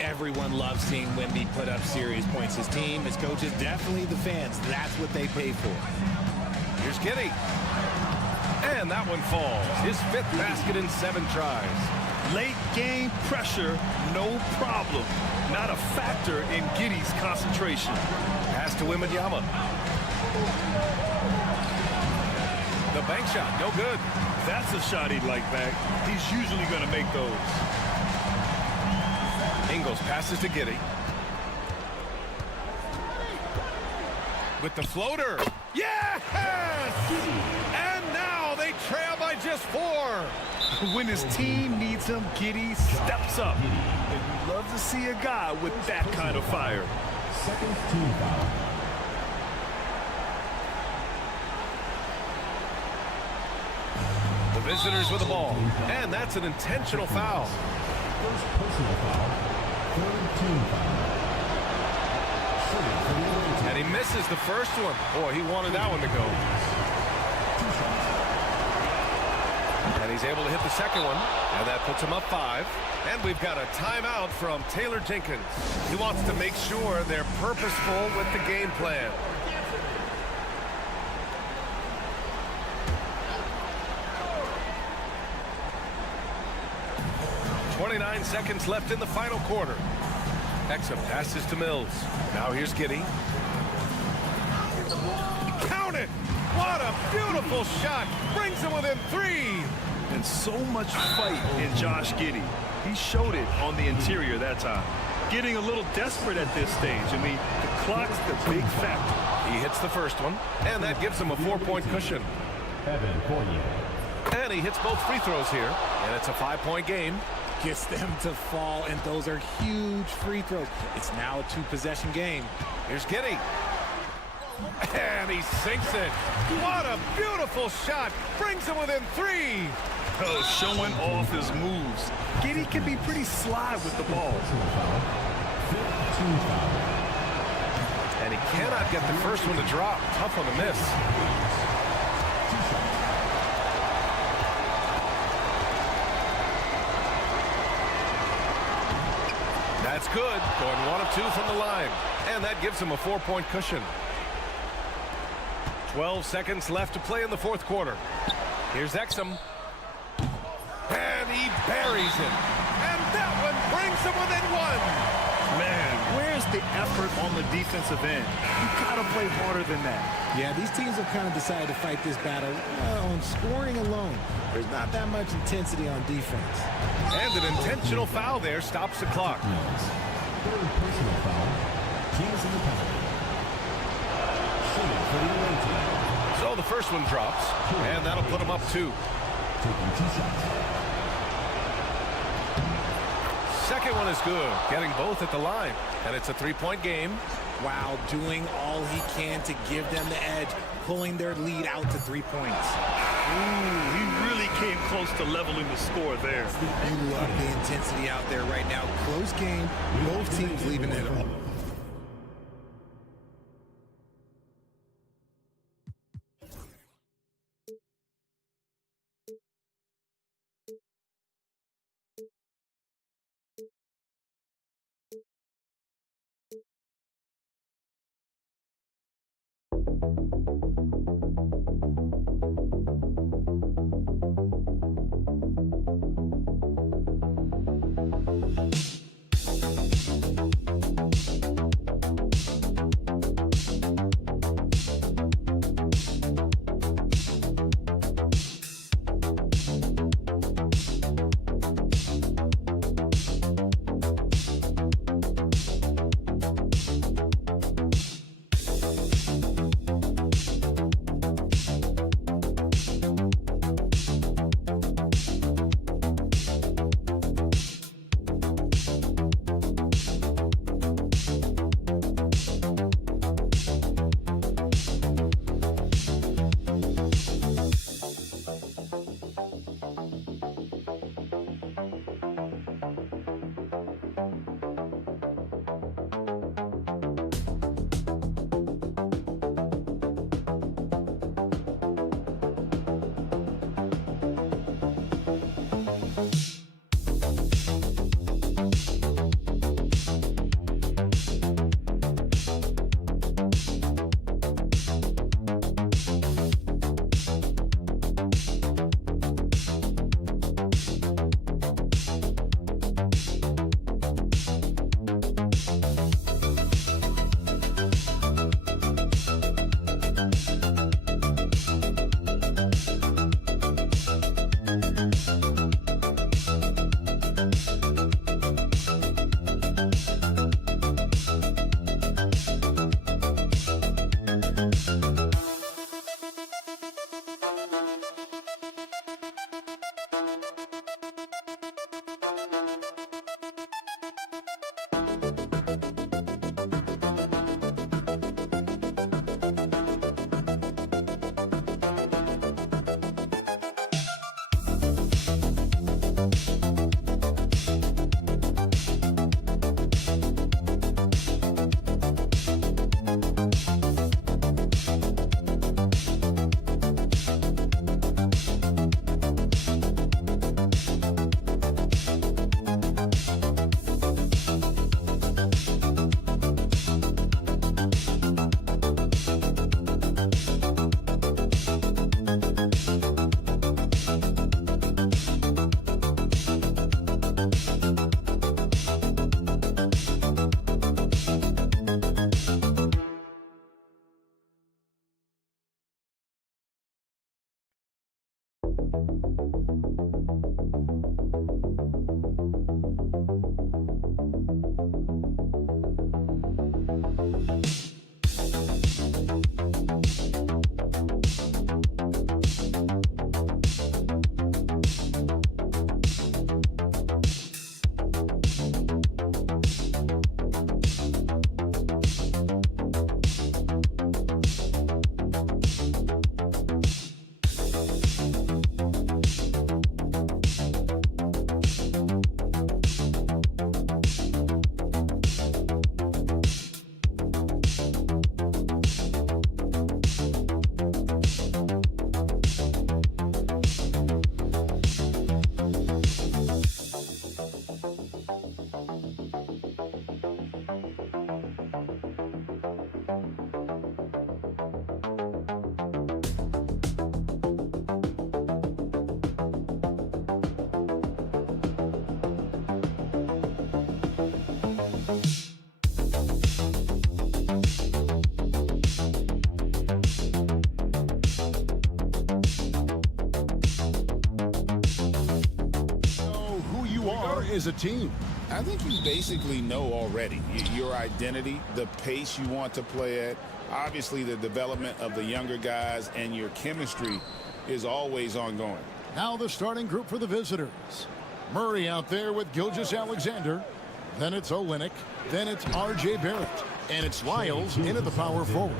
Everyone loves seeing Wemby put up serious points. His team, his coaches, definitely the fans. That's what they pay for. Here's Giddy. And that one falls. His 5th basket in 7 tries. Late game pressure, no problem. Not a factor in Giddy's concentration. Pass to Wembanyama. The bank shot, no good. That's a shot he'd like back. He's usually going to make those. Ingles passes to Giddy. With the floater. Yes! And now they trail by just 4. When his team needs him, Giddy steps up. And you love to see a guy with that kind of fire. Second team foul. The visitors with the ball. And that's an intentional foul. First personal foul. Third team foul. And he misses the first one. Boy, he wanted that one to go. And he's able to hit the second one. And that puts him up 5. And we've got a timeout from Taylor Jenkins. He wants to make sure they're purposeful with the game plan. .29 seconds left in the final quarter. Exum passes to Mills. Now here's Giddy. Count it! What a beautiful shot! Brings him within 3. And so much fight in Josh Giddy. He showed it on the interior that time. Getting a little desperate at this stage. I mean, the clock's the big factor. He hits the first one, and that gives him a 4-point cushion. Evan Fournier. And he hits both free throws here, and it's a 5-point game. Gets them to fall, and those are huge free throws. It's now a 2-possession game. Here's Giddy. And he sinks it. What a beautiful shot. Brings him within 3. Oh, showing off his moves. Giddy can be pretty sly with the ball. And he cannot get the first one to drop. Tough one to miss. That's good. Going 1 of 2 from the line. And that gives him a 4-point cushion. 12 seconds left to play in the 4th quarter. Here's Exum. And he buries it. And that one brings him within 1. Man, where's the effort on the defensive end? You gotta play harder than that. Yeah, these teams have kind of decided to fight this battle on scoring alone. There's not that much intensity on defense. And an intentional foul there stops the clock. Third personal foul. Teams in the penalty. Shooting for the away team. So the first one drops, and that'll put him up 2. Taking 2 shots. Second one is good, getting both at the line, and it's a 3-point game. Wow, doing all he can to give them the edge, pulling their lead out to 3 points. Ooh, he really came close to leveling the score there. You love the intensity out there right now. Close game, both teams leaving it all. As a team, I think you basically know already your identity, the pace you want to play at, obviously the development of the younger guys, and your chemistry is always ongoing. Now the starting group for the visitors. Murray out there with Gilgeous-Alexander. Then it's Olynyk. Then it's R.J. Barrett. And it's Lyles into the power forward.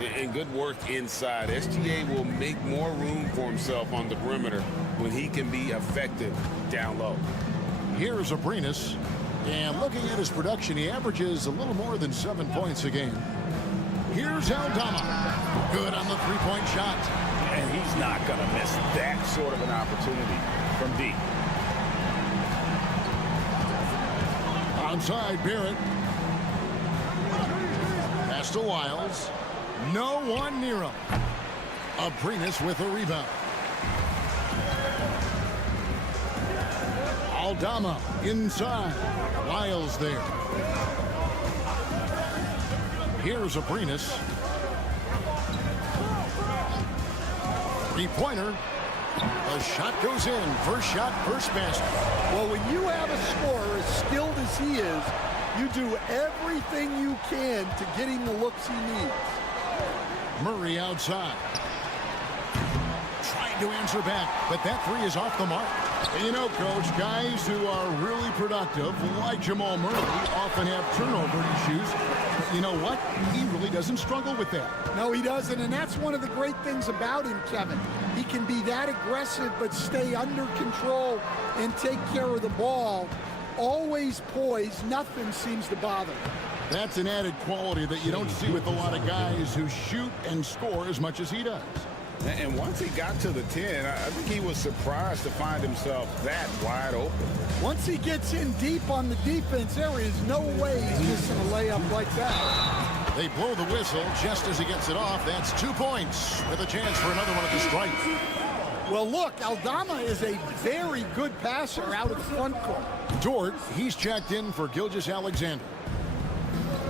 And good work inside. SGA will make more room for himself on the perimeter when he can be effective down low. Here's Abrinas, and looking at his production, he averages a little more than 7 points a game. Here's Aldama. Good on the three-point shot. And he's not going to miss that sort of an opportunity from deep. Outside, Barrett. Pass to Lyles. No one near him. Abrinas with a rebound. Aldama inside. Lyles there. Here's Abrinas. Three-pointer. The shot goes in. First shot, first basket. Well, when you have a scorer as skilled as he is, you do everything you can to get him the looks he needs. Murray outside. Trying to answer back, but that three is off the mark. And you know, Coach, guys who are really productive, like Jamal Murray, often have turnover issues. But you know what? He really doesn't struggle with that. No, he doesn't, and that's one of the great things about him, Kevin. He can be that aggressive but stay under control and take care of the ball. Always poised. Nothing seems to bother him. That's an added quality that you don't see with a lot of guys who shoot and score as much as he does. And once he got to the 10, I think he was surprised to find himself that wide open. Once he gets in deep on the defense, there is no way he's missing a layup like that. They blow the whistle just as he gets it off. That's 2 points with a chance for another one at the stripe. Well, look, Aldama is a very good passer out of the front court. Dort, he's checked in for Gilgeous-Alexander.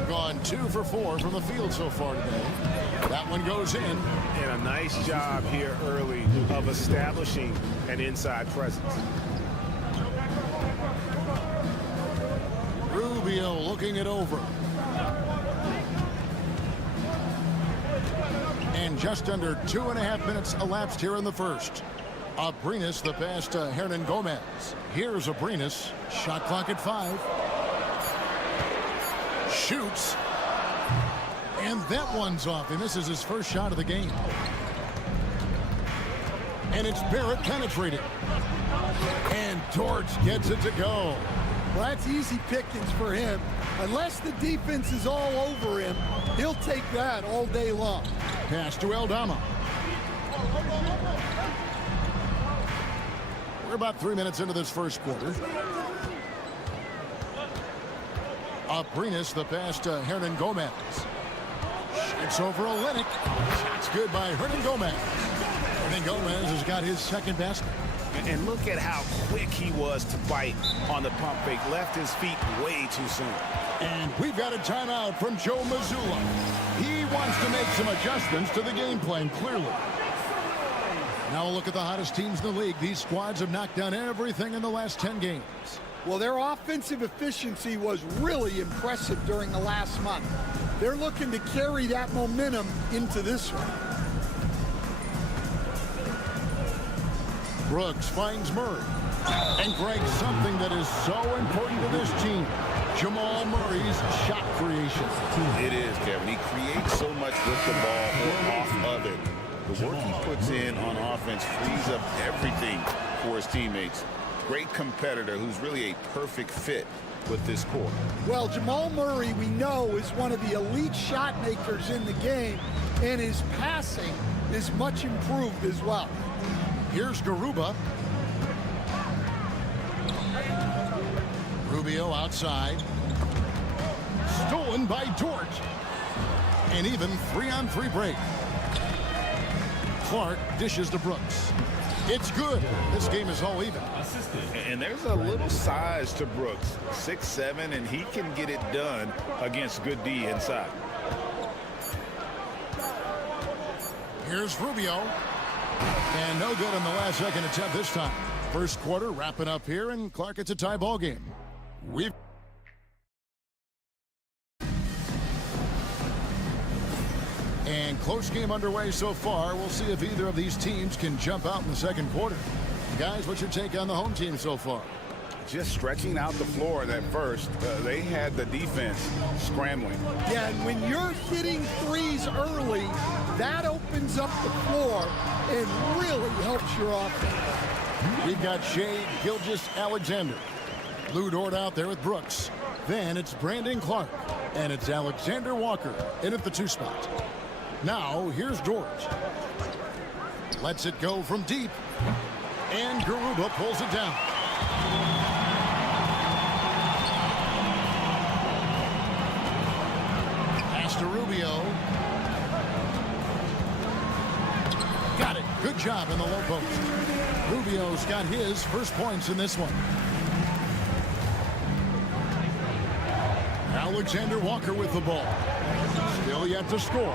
Gone 2 for 4 from the field so far today. That one goes in. And a nice job here early of establishing an inside presence. Rubio looking it over. And just under 2.5 minutes elapsed here in the first. Abrinas the pass to Hernan Gomez. Here's Abrinas. Shot clock at 5. Shoots. And that one's off. And this is his first shot of the game. And it's Barrett penetrating. And Dort gets it to go. Well, that's easy pickings for him. Unless the defense is all over him, he'll take that all day long. Pass to Aldama. We're about 3 minutes into this first quarter. Abrinas the pass to Hernan Gomez. It's over Olynyk. Shot's good by Hernan Gomez. Hernan Gomez has got his second basket. And look at how quick he was to bite on the pump fake. Left his feet way too soon. And we've got a timeout from Joe Mazzulla. He wants to make some adjustments to the game plan, clearly. Now we'll look at the hottest teams in the league. These squads have knocked down everything in the last 10 games. Well, their offensive efficiency was really impressive during the last month. They're looking to carry that momentum into this one. Brooks finds Murray. And Greg, something that is so important to this team, Jamal Murray's shot creation. It is, Kevin. He creates so much with the ball or off of it. The work he puts in on offense frees up everything for his teammates. Great competitor who's really a perfect fit with this core. Well, Jamal Murray, we know, is one of the elite shot makers in the game, and his passing is much improved as well. Here's Garuba. Rubio outside. Stolen by Dort. And even 3-on-3 break. Clark dishes to Brooks. It's good. This game is all even. And there's a little size to Brooks, 6'7", and he can get it done against good D inside. Here's Rubio. And no good on the last second attempt this time. First quarter wrapping up here, and Clark, it's a tie ball game. And close game underway so far. We'll see if either of these teams can jump out in the second quarter. Guys, what's your take on the home team so far? Just stretching out the floor at first. They had the defense scrambling. Yeah, and when you're hitting threes early, that opens up the floor and really helps your offense. We've got Shea Gilgeous-Alexander. Lou Dort out there with Brooks. Then it's Brandon Clark. And it's Alexander Walker in at the 2 spot. Now, here's Dort. Lets it go from deep. And Garuba pulls it down. Pass to Rubio. Got it. Good job in the low post. Rubio's got his first points in this one. Alexander Walker with the ball. Still yet to score.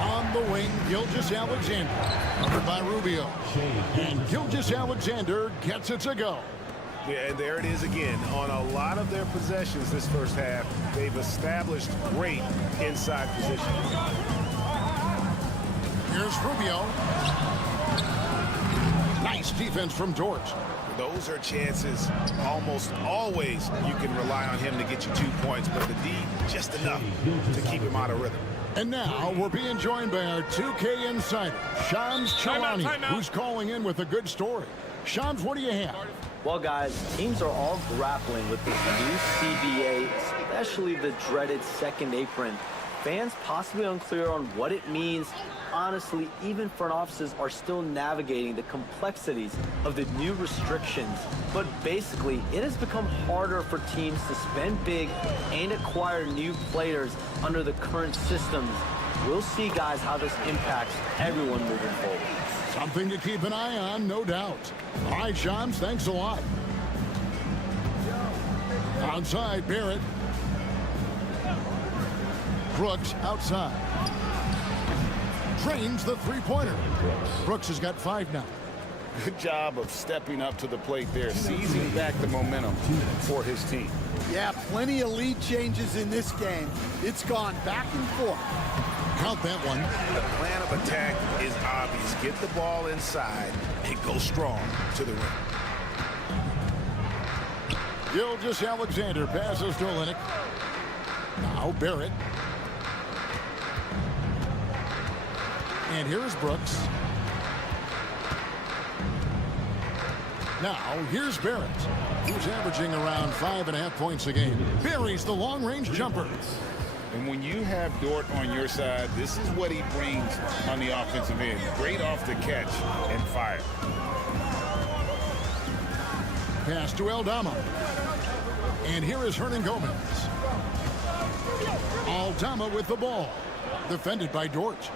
On the wing, Gilgeous-Alexander. Covered by Rubio. And Gilgeous-Alexander gets it to go. Yeah, and there it is again. On a lot of their possessions this first half, they've established great inside position. Here's Rubio. Nice defense from Dort. Those are chances almost always you can rely on him to get you 2 points, but the D just enough to keep him out of rhythm. And now we're being joined by our 2K insider, Shams Charania, who's calling in with a good story. Shams, what do you have? Well, guys, teams are all grappling with this new CBA, especially the dreaded second apron. Fans possibly unclear on what it means. Honestly, even front offices are still navigating the complexities of the new restrictions. But basically, it has become harder for teams to spend big and acquire new players under the current systems. We'll see, guys, how this impacts everyone moving forward. Something to keep an eye on, no doubt. All right, Shams, thanks a lot. Outside, Barrett. Brooks outside. Drains the three-pointer. Brooks has got 5 now. Good job of stepping up to the plate there, seizing back the momentum for his team. Yeah, plenty of lead changes in this game. It's gone back and forth. Count that one. The plan of attack is obvious. Get the ball inside and go strong to the rim. Gilgeous-Alexander passes to Olynyk. Now Barrett. And here's Brooks. Now here's Barrett, who's averaging around 5.5 points a game. Buries the long-range jumper. And when you have Dort on your side, this is what he brings on the offensive end. Great off the catch and fire. Pass to Aldama. And here is Hernan Gomez. Aldama with the ball. Defended by Dort.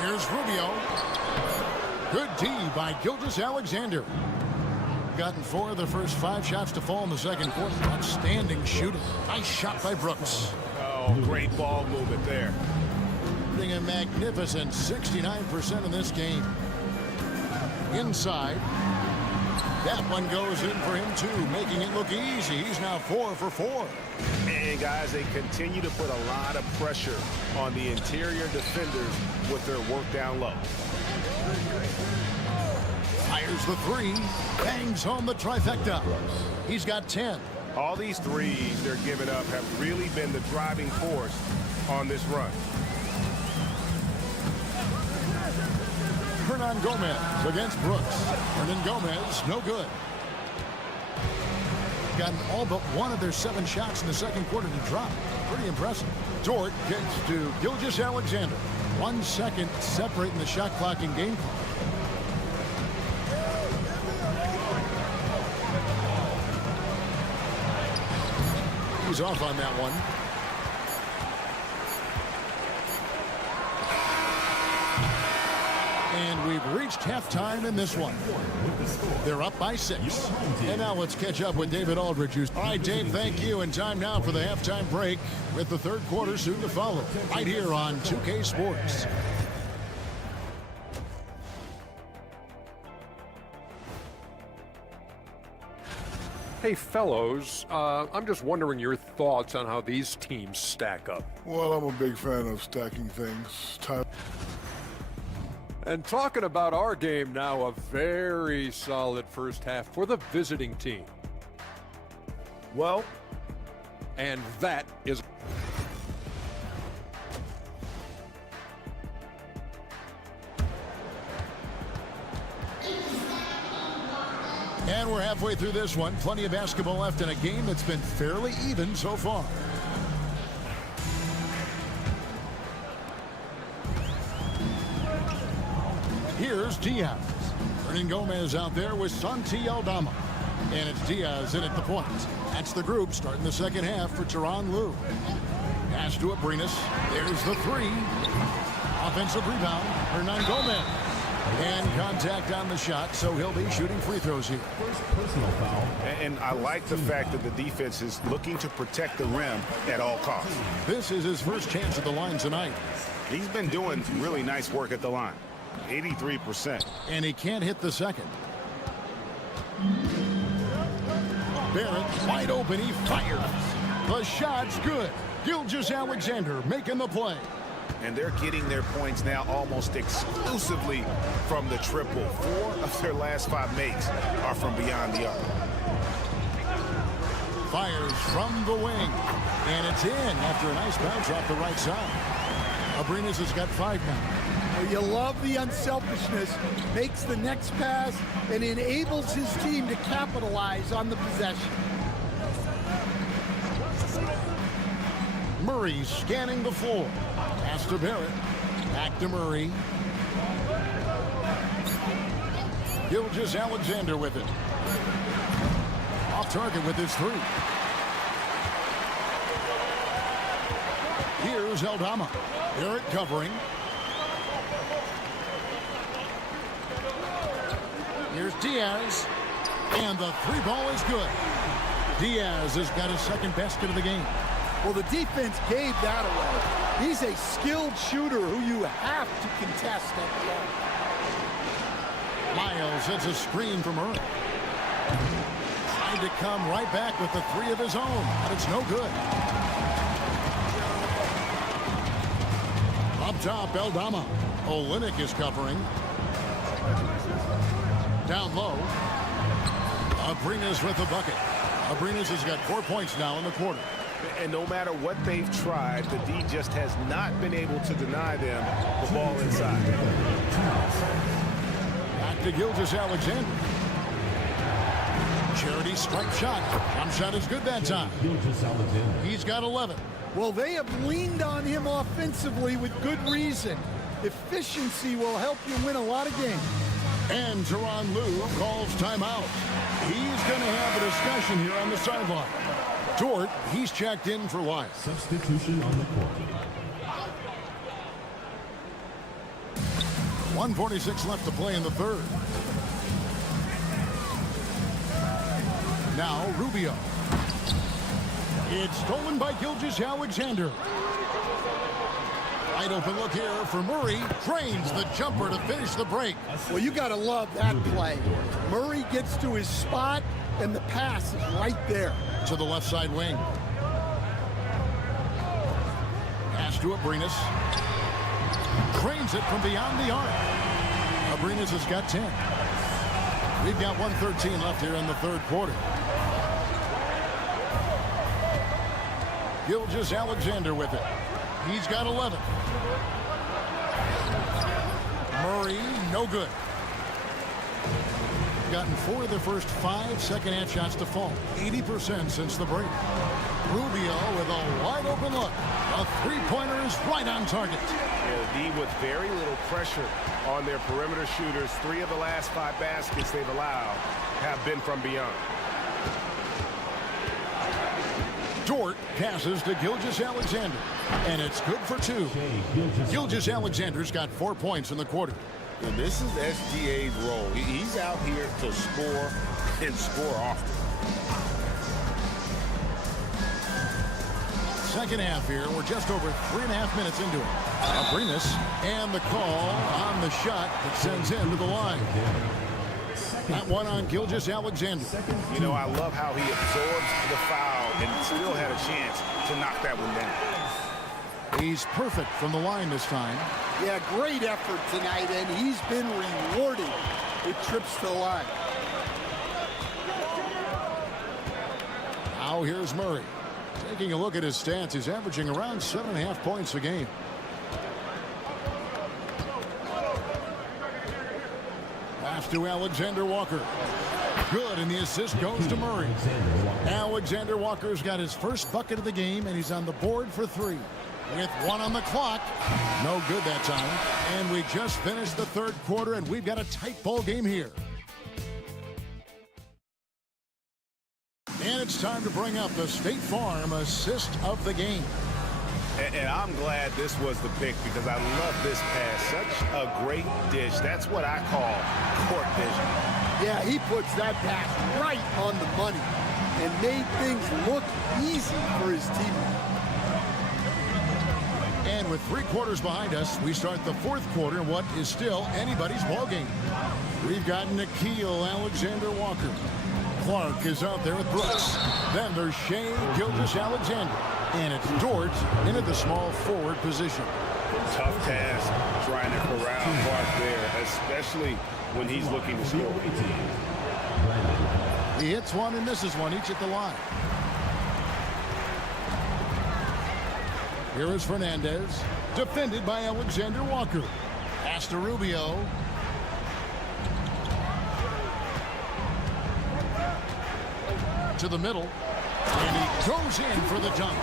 Here's Rubio. Good D by Gilgeous-Alexander. Gotten 4 of the first 5 shots to fall in the second quarter. Outstanding shooting. Nice shot by Brooks. Oh, great ball movement there. magnificent 69% in this game. Inside. That one goes in for him, too, making it look easy. He's now 4 for 4. And, guys, they continue to put a lot of pressure on the interior defenders with their work down low. Fires the three. Bangs home the trifecta. He's got 10. All these threes they're giving up have really been the driving force on this run. Hernan Gomez against Brooks. Hernan Gomez, no good. Gotten all but one of their 7 shots in the second quarter to drop. Pretty impressive. Dort gets to Gilgeous-Alexander. 1 second separating the shot clock and game clock. He's off on that one. And we've reached halftime in this one. They're up by 6. And now let's catch up with David Aldridge. All right, Dave, thank you. And time now for the halftime break with the third quarter soon to follow. Right here on 2K Sports. Hey, fellows, I'm just wondering your thoughts on how these teams stack up. Well, I'm a big fan of stacking things. And talking about our game now, a very solid first half for the visiting team. Well, and that is... And we're halfway through this one. Plenty of basketball left in a game that's been fairly even so far. Here's Diaz. Hernan Gomez out there with Santi Aldama. And it's Diaz in at the point. That's the group starting the second half for Tyronn Lue. Pass to Abrinas. There's the three. Offensive rebound. Hernan Gomez. And contact on the shot, so he'll be shooting free throws here. First personal foul. And I like the fact that the defense is looking to protect the rim at all costs. This is his first chance at the line tonight. He's been doing really nice work at the line. 83%. And he can't hit the second. Barrett wide open. He fires. The shot's good. Gilgeous-Alexander making the play. And they're getting their points now almost exclusively from the triple. 4 of their last 5 makes are from beyond the arc. Fires from the wing. And it's in after a nice bounce off the right side. Abrinas has got 5 now. You love the unselfishness. Makes the next pass and enables his team to capitalize on the possession. Murray scanning the floor. Pass to Barrett. Back to Murray. Gilgeous-Alexander with it. Off target with his 3. Here's Aldama. Barrett covering. Here's Diaz. And the 3-ball is good. Diaz has got his second basket of the game. Well, the defense gave that away. He's a skilled shooter who you have to contest at the line. Miles hits a screen from Murray. Tried to come right back with the 3 of his own, but it's no good. Up top, Aldama. Olynyk is covering. Down low. Abrinas with the bucket. Abrinas has got 4 points now in the quarter. And no matter what they've tried, the D just has not been able to deny them the ball inside. Back to Gilgeous-Alexander. Charity strike shot. Jump shot is good that time. He's got 11. Well, they have leaned on him offensively with good reason. Efficiency will help you win a lot of games. And Tyronn Lue calls timeout. He's going to have a discussion here on the sideline. Dort, he's checked in for life. Substitution on the court. 1:46 left to play in the third. Now Rubio. It's stolen by Gilgeous-Alexander. Wide open look here for Murray. Drains the jumper to finish the break. Well, you got to love that play. Murray gets to his spot, and the pass is right there. To the left side wing. Pass to Abrinas. Drains it from beyond the arc. Abrinas has got 10. We've got 1:13 left here in the third quarter. Gilgeous-Alexander with it. He's got 11. Murray, no good. Gotten 4 of the first 5 second-half shots to fall. 80% since the break. Rubio with a wide open look. A three-pointer is right on target. Yeah, the D with very little pressure on their perimeter shooters. 3 of the last 5 baskets they've allowed have been from beyond. Dort passes to Gilgeous-Alexander, and it's good for 2. Gilgeous-Alexander's got 4 points in the quarter. And this is SGA's role. He's out here to score and score often. Second half here. We're just over 3.5 minutes into it. Abrinas and the call on the shot that sends him to the line. That one on Gilgeous-Alexander. You know, I love how he absorbs the foul and still had a chance to knock that one down. He's perfect from the line this time. Yeah, great effort tonight, and he's been rewarded with trips to the line. Now here's Murray. Taking a look at his stats, he's averaging around 7.5 points a game. Pass to Alexander Walker. Good, and the assist goes to Murray. Alexander Walker's got his first bucket of the game, and he's on the board for 3. With 1 on the clock. No good that time. And we just finished the third quarter, and we've got a tight ball game here. And it's time to bring up the State Farm assist of the game. And I'm glad this was the pick because I love this pass. Such a great dish. That's what I call court vision. Yeah, he puts that pass right on the money and made things look easy for his teammate. And with 3 quarters behind us, we start the fourth quarter in what is still anybody's ball game. We've got Nickeil Alexander-Walker. Clark is out there with Brooks. Then there's Shea Gilgeous-Alexander. And it's Dort into the small forward position. Tough task trying to corral Clark there, especially when he's looking to score. He hits one and misses one, each at the line. Here is Fernandez, defended by Alexander Walker. Pass to Rubio. To the middle. And he goes in for the dunk.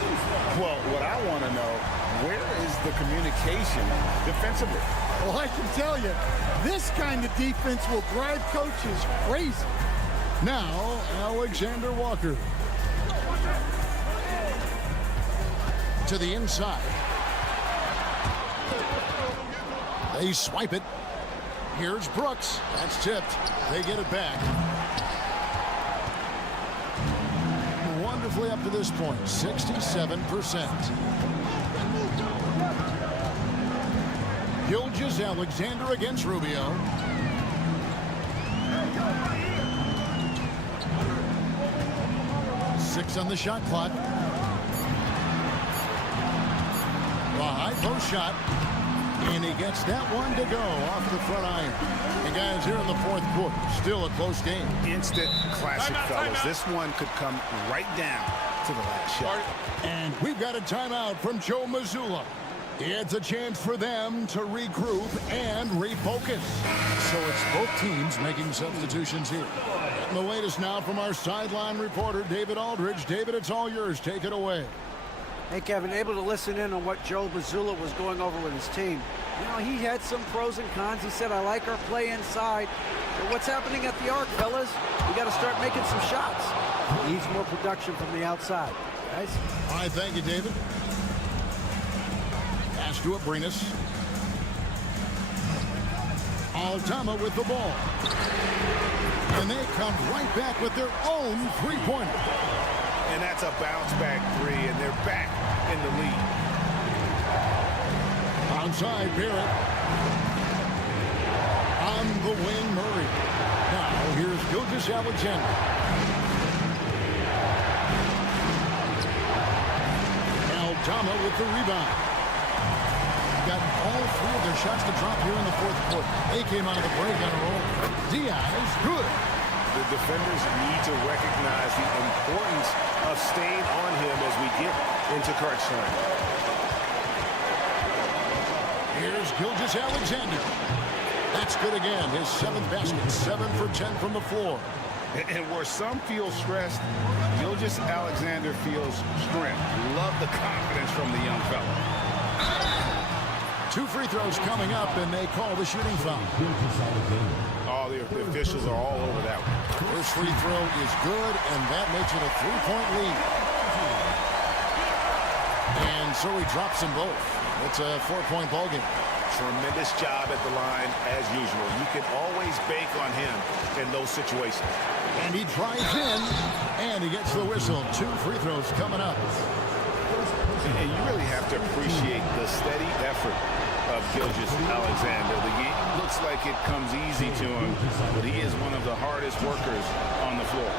Well, what I want to know, where is the communication defensively? Well, I can tell you, this kind of defense will drive coaches crazy. Now, Alexander Walker. To the inside. They swipe it. Here's Brooks. That's tipped. They get it back. Wonderfully up to this point, 67%. Gilgeous-Alexander against Rubio. Six on the shot clock. A high post shot. And he gets that one to go off the front iron. And guys, here in the fourth quarter, still a close game. Instant classic, fellas. This one could come right down to the last shot. And we've got a timeout from Joe Mazzulla. It's a chance for them to regroup and refocus. So it's both teams making substitutions here. And the latest now from our sideline reporter, David Aldridge. David, it's all yours. Take it away. Hey, Kevin, able to listen in on what Joe Mazzulla was going over with his team. You know, he had some pros and cons. He said, I like our play inside. But what's happening at the arc, fellas? We got to start making some shots. Needs more production from the outside. Guys? All right, thank you, David. Pass to Abrinas. Altama with the ball. And they come right back with their own three-pointer. And that's a bounce-back 3, and they're back in the lead. Onside, Barrett. On the wing, Murray. Now, here's Gilgeous-Alexander. Aldama with the rebound. Got all three of their shots to drop here in the fourth quarter. They came out of the break on a roll. Diaz, good. The defenders need to recognize the importance of staying on him as we get into crunch time. Here's Gilgeous-Alexander. That's good again. His 7th basket. 7 for 10 from the floor. And where some feel stressed, Gilgeous-Alexander feels strength. Love the confidence from the young fella. 2 free throws coming up, and they call the shooting foul. Oh, the officials are all over that one. First free throw is good, and that makes it a 3-point lead. And so he drops them both. It's a 4-point ball game. Tremendous job at the line, as usual. You can always bank on him in those situations. And he drives in, and he gets the whistle. 2 free throws coming up. And you really have to appreciate the steady effort of Gilgeous-Alexander. The game looks like it comes easy to him, but he is one of the hardest workers on the floor.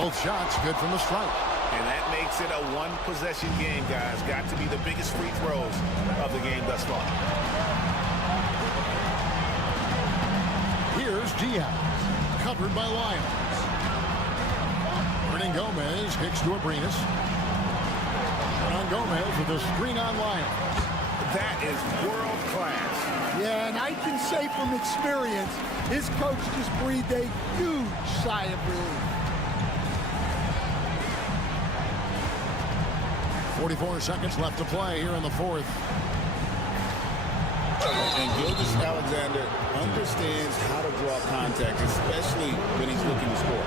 Both shots good from the strike. And that makes it a one-possession game, guys. Got to be the biggest free throws of the game thus far. Here's Diaz, covered by Lyons. Hernan Gomez kicks to Abrinas. Hernan Gomez with a screen on Lyons. That is world class. Yeah, and I can say from experience, his coach just breathed a huge sigh of relief. 44 seconds left to play here in the fourth. And Gilgeous-Alexander understands how to draw contact, especially when he's looking to score.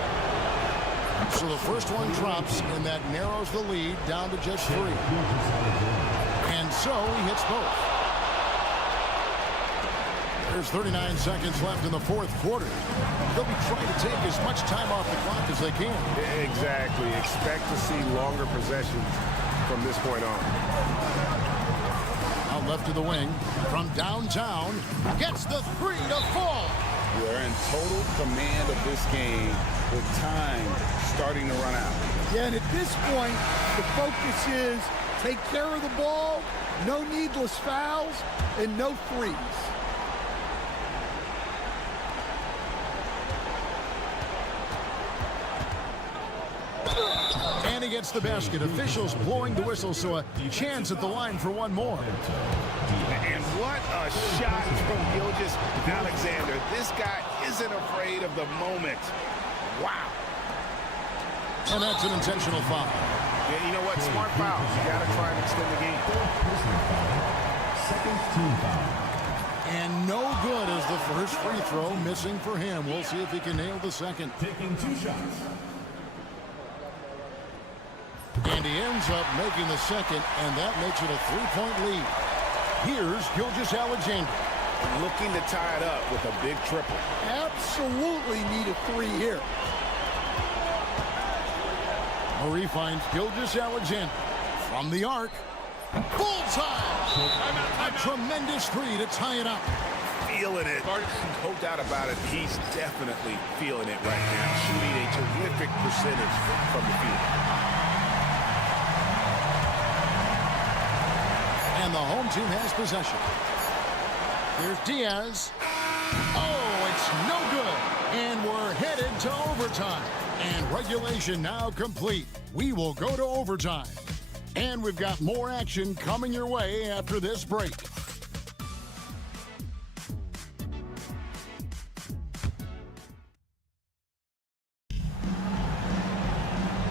So the first one drops, and that narrows the lead down to just 3. And so he hits both. There's 39 seconds left in the fourth quarter. They'll be trying to take as much time off the clock as they can. Exactly. Expect to see longer possessions from this point on. Out left of the wing, from downtown, gets the 3 to fall. We're in total command of this game with time starting to run out. Yeah, and at this point, the focus is take care of the ball, no needless fouls, and no threes. And he gets the basket. Officials blowing the whistle, so a chance at the line for one more. And what a shot from Gilgeous-Alexander. This guy isn't afraid of the moment. Wow. And that's an intentional foul. Yeah, you know what? Smart fouls. You got to try and extend the game. Second team foul. And no good as the first free throw missing for him. We'll see if he can nail the second. Taking 2 shots. And he ends up making the second, and that makes it a 3-point lead. Here's Gilgeous-Alexander. Looking to tie it up with a big triple. Absolutely need a 3 here. Murray finds Gilgeous-Alexander from the arc. Bullseye! A tremendous 3 to tie it up. Feeling it. No doubt about it. He's definitely feeling it right now. Shooting a terrific percentage from the field. And the home team has possession. Here's Diaz. Oh, it's no good. And we're headed to overtime. And regulation now complete. We will go to overtime. And we've got more action coming your way after this break.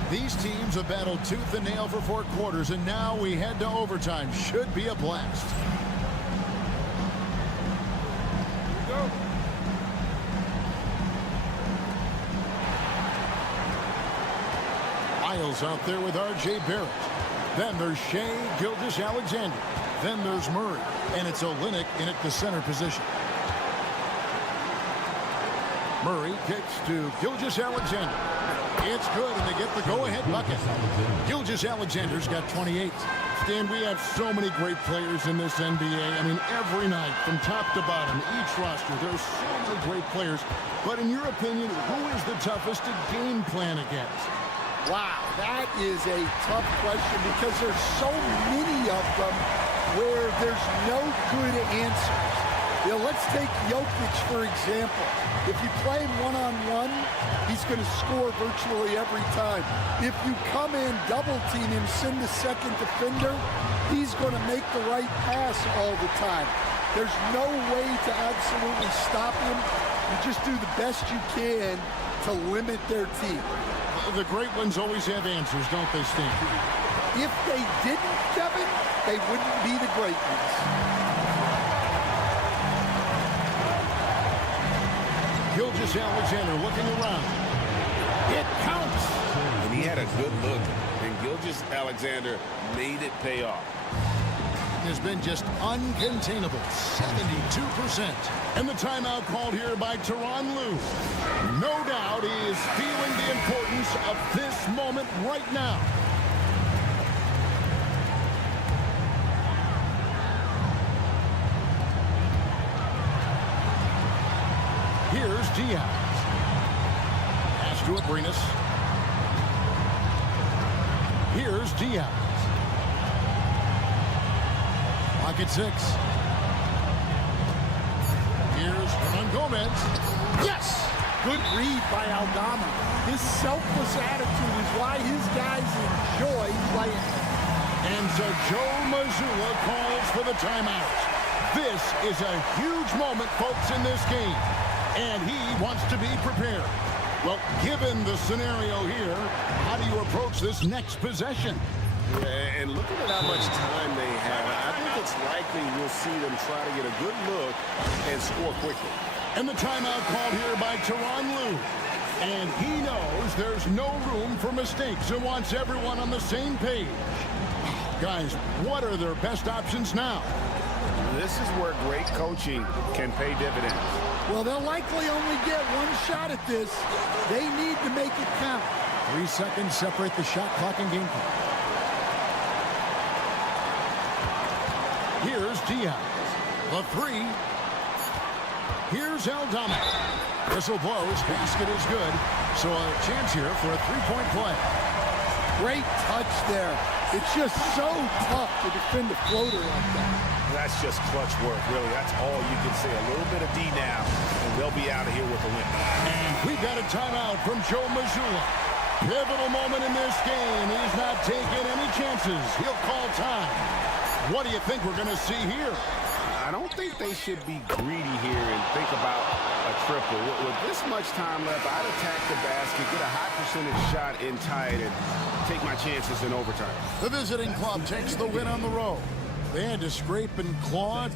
These teams have battled tooth and nail for 4 quarters, and now we head to overtime. Should be a blast. Go. Miles out there with R.J. Barrett. Then there's Shea Gilgeous-Alexander. Then there's Murray. And it's Olynyk in at the center position. Murray kicks to Gilgeous-Alexander. It's good, and they get the go-ahead bucket. Gilgeous-Alexander's got 28. Stan, we have so many great players in this NBA. I mean, every night, from top to bottom, each roster, there's so many great players. But in your opinion, who is the toughest to game plan against? Wow, that is a tough question because there's so many of them where there's no good answers. You know, let's take Jokic, for example. If you play him one-on-one, he's going to score virtually every time. If you come in, double-team him, send the second defender, he's going to make the right pass all the time. There's no way to absolutely stop him. You just do the best you can to limit their team. The great ones always have answers, don't they, Stan? If they didn't, Kevin, they wouldn't be the great ones. Gilgeous-Alexander looking around. It counts. And he had a good look, and Gilgeous-Alexander made it pay off. Has been just uncontainable, 72%. And the timeout called here by Tyronn Lue. No doubt he is feeling the importance of this moment right now. Here's Diaz. Pass to Abrinas. Here's Diaz. Clock at 6. Here's Hernan Gomez. Yes! Good read by Aldama. His selfless attitude is why his guys enjoy playing. And so Joe Mazzulla calls for the timeout. This is a huge moment, folks, in this game. And he wants to be prepared. Well, given the scenario here, how do you approach this next possession? Yeah, and looking at how much time they have, I think it's likely we'll see them try to get a good look and score quickly. And the timeout called here by Tyronn Lue. And he knows there's no room for mistakes and wants everyone on the same page. Guys, what are their best options now? This is where great coaching can pay dividends. Well, they'll likely only get one shot at this. They need to make it count. 3 seconds separate the shot clock and game clock. Here's Diaz. The 3. Here's Aldama. Whistle blows. Basket is good. So a chance here for a three-point play. Great touch there. It's just so tough to defend a floater like that. That's just clutch work, really. That's all you can say. A little bit of D now, and they'll be out of here with a win. And we've got a timeout from Joe Mazzulla. Pivotal moment in this game. He's not taking any chances. He'll call time. What do you think we're going to see here? I don't think they should be greedy here and think about a triple. With this much time left, I'd attack the basket, get a high percentage shot in tight, and take my chances in overtime. The visiting club takes the win on the road. They had to scrape and claw.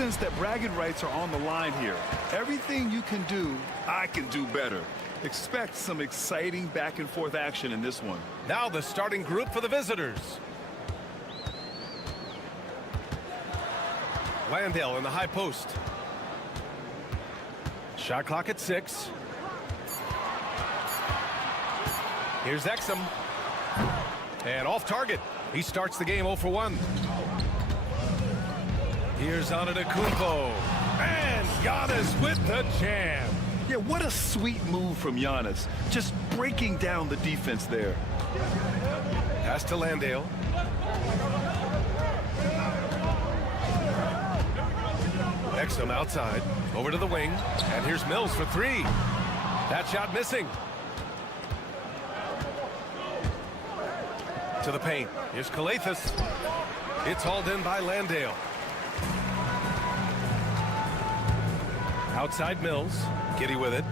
sense that bragging rights are on the line here. Everything you can do, I can do better. Expect some exciting back-and-forth action in this one. Now the starting group for the visitors. Landale in the high post. Shot clock at 6. Here's Exum. And off target. He starts the game 0 for 1. Here's Antetokounmpo. And Giannis with the jam. Yeah, what a sweet move from Giannis. Just breaking down the defense there. Pass to Landale. Exum outside. Over to the wing. And here's Mills for 3. That shot missing. To the paint. Here's Kalathis. It's hauled in by Landale. Outside Mills. Giddey with it.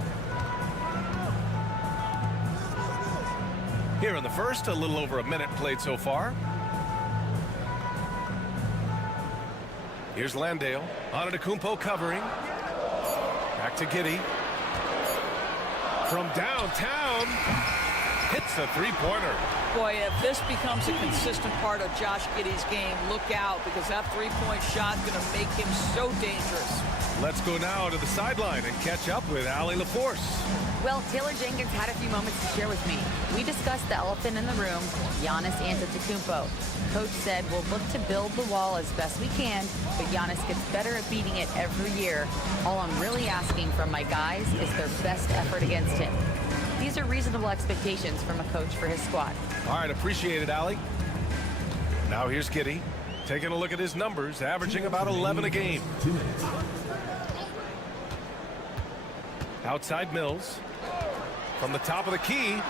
Here in the first, a little over a minute played so far. Here's Landale. Antetokounmpo covering. Back to Giddey. From downtown. Hits a three-pointer. Boy, if this becomes a consistent part of Josh Giddey's game, look out, because that three-point shot is going to make him so dangerous. Let's go now to the sideline and catch up with Allie LaForce. Well, Taylor Jenkins had a few moments to share with me. We discussed the elephant in the room, Giannis Antetokounmpo. Coach said we'll look to build the wall as best we can, but Giannis gets better at beating it every year. All I'm really asking from my guys is their best effort against him. These are reasonable expectations from a coach for his squad. All right, appreciate it, Allie. Now here's Giddey. Taking a look at his numbers, averaging about 11 a game. Outside Mills. From the top of the key.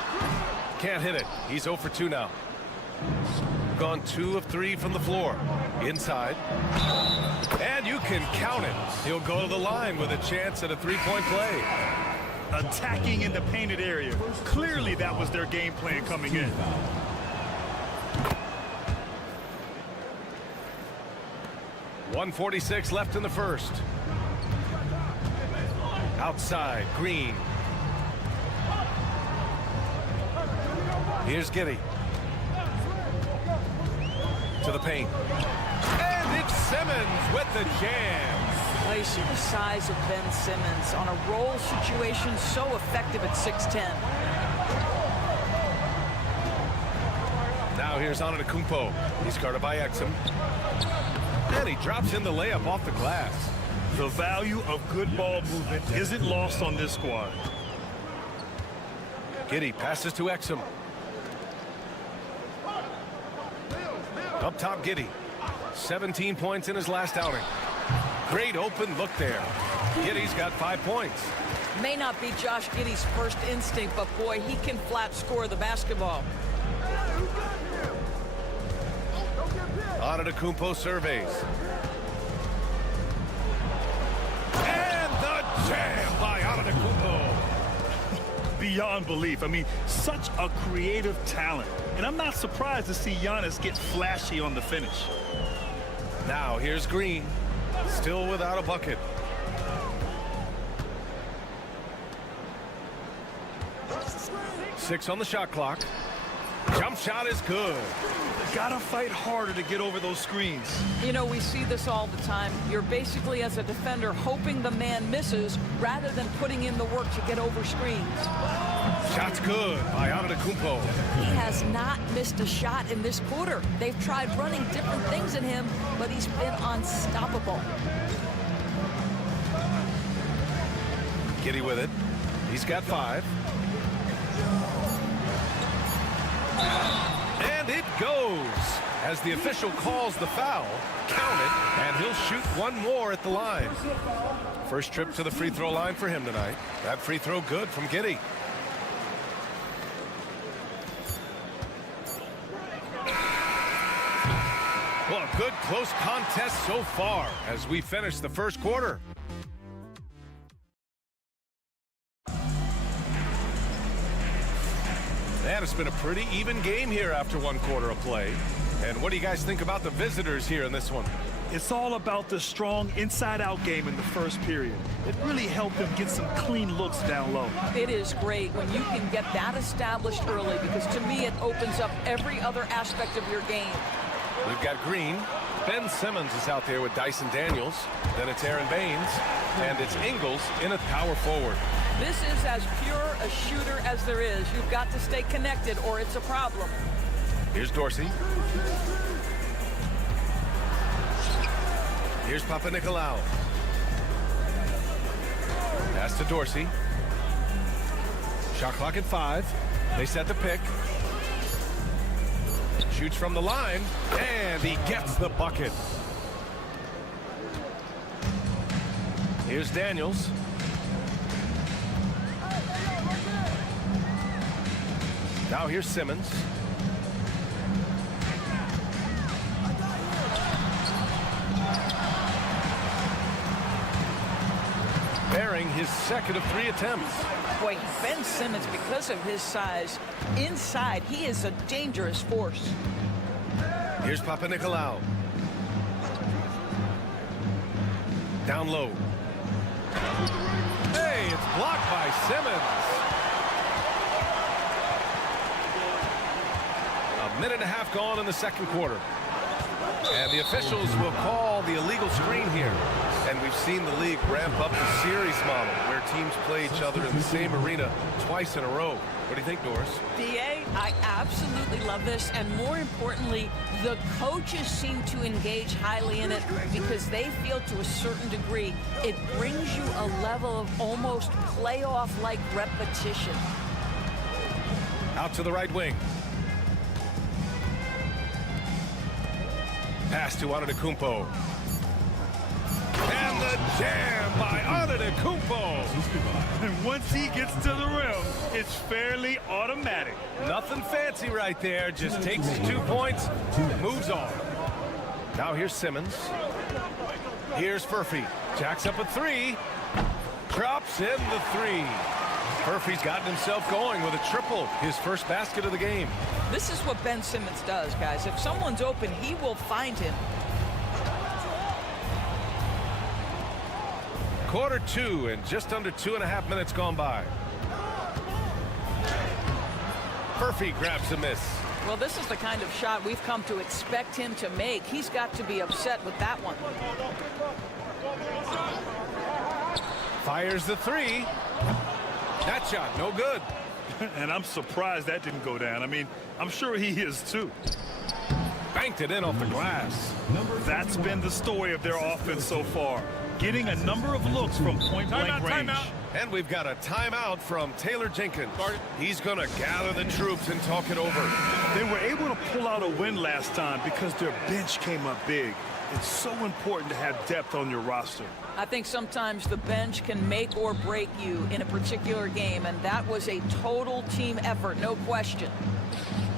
Can't hit it. He's 0 for 2 now. Gone 2 of 3 from the floor. Inside. And you can count it. He'll go to the line with a chance at a three-point play. Attacking in the painted area. Clearly that was their game plan coming in. .146 left in the first. Outside, Green. Here's Giddey. To the paint. And it's Simmons with the jam. Well, you see the size of Ben Simmons on a roll situation, so effective at 6'10". Now here's Antetokounmpo. He's guarded by Exum. And he drops in the layup off the glass. The value of good ball movement isn't lost on this squad. Giddey passes to Exum. Up top, Giddey. 17 points in his last outing. Great open look there. Giddey's got 5 points. May not be Josh Giddey's first instinct, but boy, he can flat score the basketball. Antetokounmpo surveys. And the jam by Antetokounmpo. Beyond belief. I mean, such a creative talent. And I'm not surprised to see Giannis get flashy on the finish. Now here's Green. Still without a bucket. Six on the shot clock. Jump shot is good. Gotta fight harder to get over those screens. You know, we see this all the time. You're basically, as a defender, hoping the man misses rather than putting in the work to get over screens. Shot's good by Antetokounmpo. He has not missed a shot in this quarter. They've tried running different things at him, but he's been unstoppable. Giddey with it. He's got 5. And it goes. As the official calls the foul, count it, and he'll shoot one more at the line. First trip to the free throw line for him tonight. That free throw good from Giddey. Well, a good close contest so far as we finish the first quarter. And it's been a pretty even game here after one quarter of play. And what do you guys think about the visitors here in this one? It's all about the strong inside-out game in the first period. It really helped them get some clean looks down low. It is great when you can get that established early, because to me it opens up every other aspect of your game. We've got Green. Ben Simmons is out there with Dyson Daniels. Then it's Aaron Baines. And it's Ingles in at power forward. This is as pure a shooter as there is. You've got to stay connected or it's a problem. Here's Dorsey. Here's Papanikolaou. Pass to Dorsey. Shot clock at 5. They set the pick. Shoots from the line, and he gets the bucket. Here's Daniels. Now here's Simmons. Bearing his second of 3 attempts. Boy, Ben Simmons, because of his size, inside, he is a dangerous force. Here's Papanikolaou. Down low. Hey, it's blocked by Simmons. A minute and a half gone in the second quarter. And the officials will call the illegal screen here. And we've seen the league ramp up the series model where teams play each other in the same arena twice in a row. What do you think, Doris? DA, I absolutely love this, and more importantly, the coaches seem to engage highly in it because they feel to a certain degree it brings you a level of almost playoff-like repetition. Out to the right wing. Pass to Antetokounmpo. And the jam by Antetokounmpo. And once he gets to the rim, it's fairly automatic. Nothing fancy right there. Just takes his 2 points, moves on. Now here's Simmons. Here's Furphy. Jacks up a 3. Drops in the 3. Furphy's gotten himself going with a triple. His first basket of the game. This is what Ben Simmons does, guys. If someone's open, he will find him. Quarter 2 and just under 2.5 minutes gone by. Furphy grabs a miss. Well, this is the kind of shot we've come to expect him to make. He's got to be upset with that one. Fires the 3. That shot, no good. And I'm surprised that didn't go down. I mean, I'm sure he is too. Banked it in off the glass. That's been the story of their offense so far. Getting a number of looks from point-blank range. And we've got a timeout from Taylor Jenkins. He's going to gather the troops and talk it over. They were able to pull out a win last time because their bench came up big. It's so important to have depth on your roster. I think sometimes the bench can make or break you in a particular game, and that was a total team effort, no question.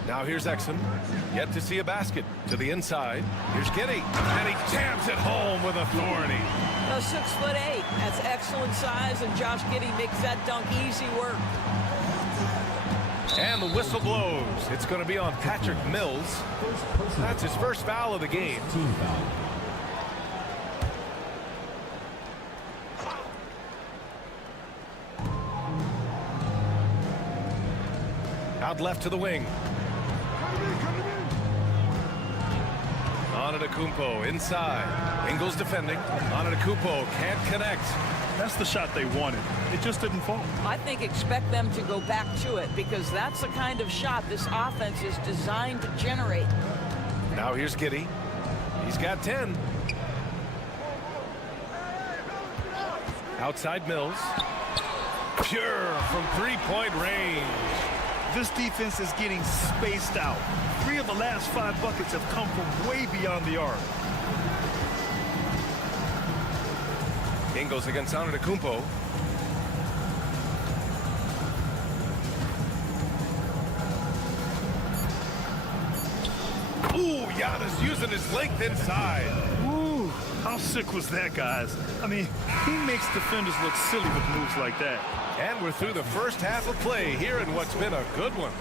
Now here's Exum. Yet to see a basket. To the inside. Here's Giddey. And he jams it home with authority. 6'8". That's excellent size, and Josh Giddey makes that dunk easy work. And the whistle blows. It's going to be on Patrick Mills. That's his first foul of the game. Team foul. Out left to the wing. Antetokounmpo inside. Ingles defending. Antetokounmpo can't connect. That's the shot they wanted. It just didn't fall. I think expect them to go back to it because that's the kind of shot this offense is designed to generate. Now here's Giddey. He's got 10. Outside Mills. Pure from three-point range. This defense is getting spaced out. 3 of the last 5 buckets have come from way beyond the arc. Ingles against Antetokounmpo. Ooh, Giannis using his length inside. Ooh, How sick was that, guys? I mean, he makes defenders look silly with moves like that. And we're through the first half of play here in what's been a good one.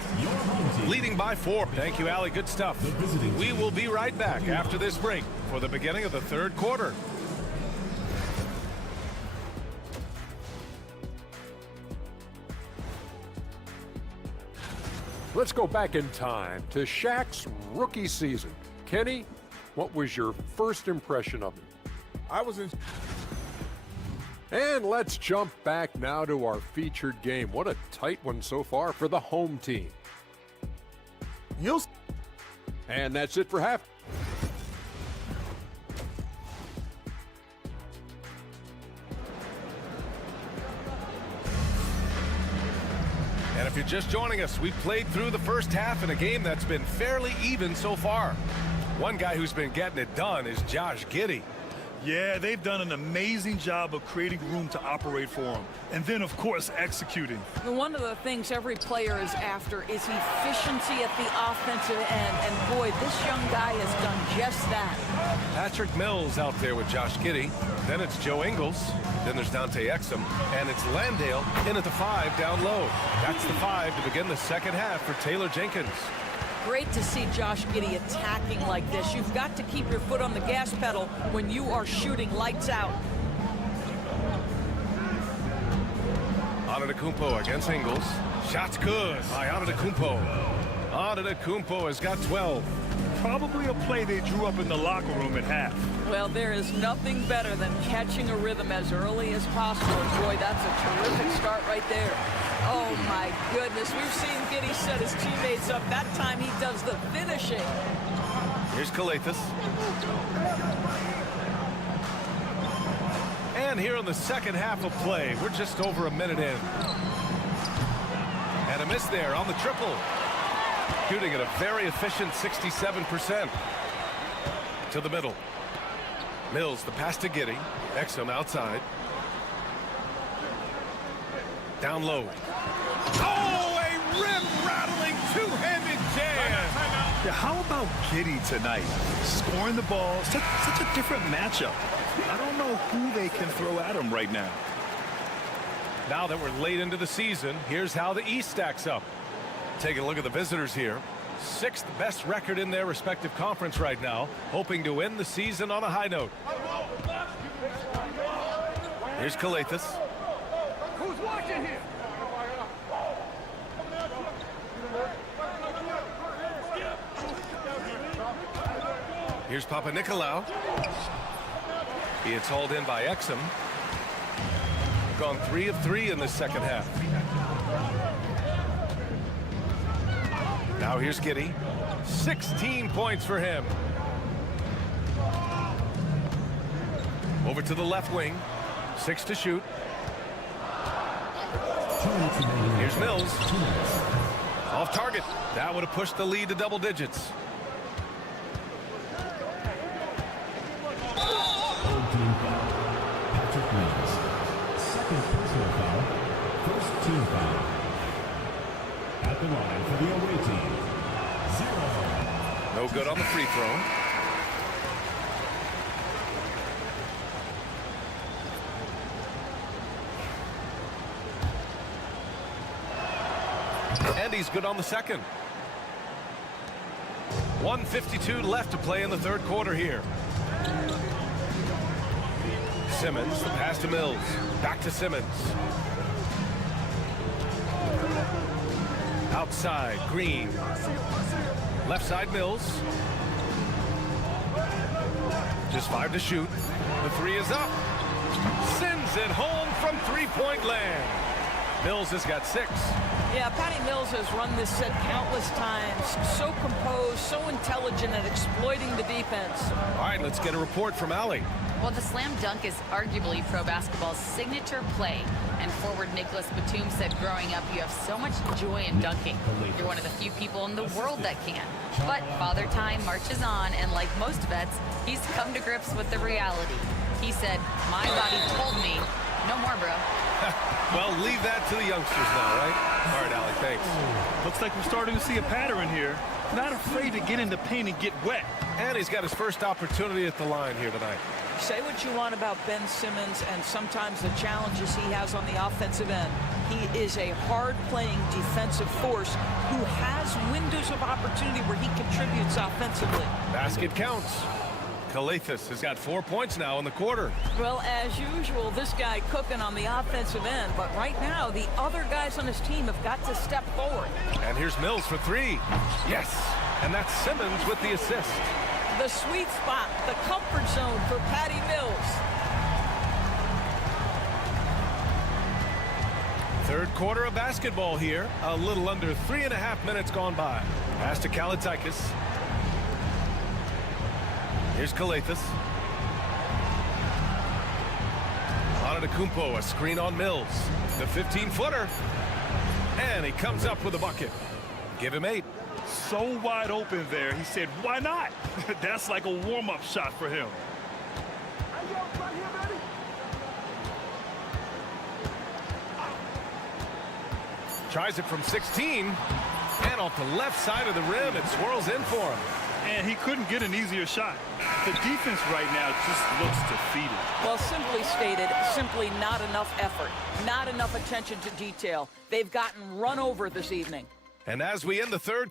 Leading by 4. Thank you, Allie. Good stuff. We will be right back after this break for the beginning of the third quarter. Let's go back in time to Shaq's rookie season. Kenny, what was your first impression of him? I was in. And let's jump back now to our featured game. What a tight one so far for the home team. And that's it for half. And if you're just joining us, we played through the first half in a game that's been fairly even so far. One guy who's been getting it done is Josh Giddey. Yeah, they've done an amazing job of creating room to operate for him. And then, of course, executing. One of the things every player is after is efficiency at the offensive end. And boy, this young guy has done just that. Patrick Mills out there with Josh Giddey. Then it's Joe Ingles. Then there's Dante Exum. And it's Landale in at the 5 down low. That's the 5 to begin the second half for Taylor Jenkins. Great to see Josh Giddey attacking like this. You've got to keep your foot on the gas pedal when you are shooting lights out. Antetokounmpo against Ingles. Shots good by Antetokounmpo. Antetokounmpo has got 12. Probably a play they drew up in the locker room at half. Well, there is nothing better than catching a rhythm as early as possible. Boy, that's a terrific start right there. Oh, my goodness. We've seen Giddey set his teammates up. That time he does the finishing. Here's Kalathis. And here in the second half of play, we're just over a minute in. And a miss there on the triple. Shooting at a very efficient 67%. To the middle. Mills, the pass to Giddey. Exum outside. Down low. Oh, a rim-rattling two-handed jam. Yeah, how about Giddey tonight? Scoring the ball, such a different matchup. I don't know who they can throw at him right now. Now that we're late into the season, here's how the East stacks up. Taking a look at the visitors here. 6th best record in their respective conference right now, hoping to end the season on a high note. Here's Kalathis. Who's watching here? Here's Papanikolaou. He is hauled in by Exum. Gone 3 of 3 in the second half. Now here's Giddey. 16 points for him. Over to the left wing. 6 to shoot. Here's Mills. Off target. That would have pushed the lead to double digits. Patrick Mills. Second personal foul. First team foul. At the line for the away team. 0. No good on the free throw. And he's good on the second. 1:52 left to play in the third quarter here. Simmons, the pass to Mills. Back to Simmons. Outside, Green. Left side, Mills. Just 5 to shoot. The 3 is up. Sends it home from three-point land. Mills has got 6. Yeah, Patty Mills has run this set countless times. So composed, so intelligent at exploiting the defense. All right, let's get a report from Allie. Well, the slam dunk is arguably pro basketball's signature play. And forward Nicholas Batum said growing up, you have so much joy in dunking. You're one of the few people in the world that can. But Father Time marches on, and like most vets, he's come to grips with the reality. He said, my body told me, no more, bro. Well, leave that to the youngsters now, right? All right, Allie, thanks. Looks like we're starting to see a pattern here. Not afraid to get in the paint and get wet. And he's got his first opportunity at the line here tonight. Say what you want about Ben Simmons and sometimes the challenges he has on the offensive end. He is a hard-playing defensive force who has windows of opportunity where he contributes offensively. Basket counts. Calathes has got 4 points now in the quarter. Well, as usual, this guy cooking on the offensive end, but right now the other guys on his team have got to step forward. And here's Mills for three. Yes, and that's Simmons with the assist. The sweet spot, the comfort zone for Patty Mills. Third quarter of basketball here. A little under 3.5 minutes gone by. Pass to Calathes. Here's Calathes. Antetokounmpo, a screen on Mills. The 15-footer. And he comes up with a bucket. Give him 8. So wide open there. He said, why not? That's like a warm-up shot for him. Tries it from 16. And off the left side of the rim, it swirls in for him. And he couldn't get an easier shot. The defense right now just looks defeated. Well, simply stated, simply not enough effort, not enough attention to detail. They've gotten run over this evening. And as we end the third,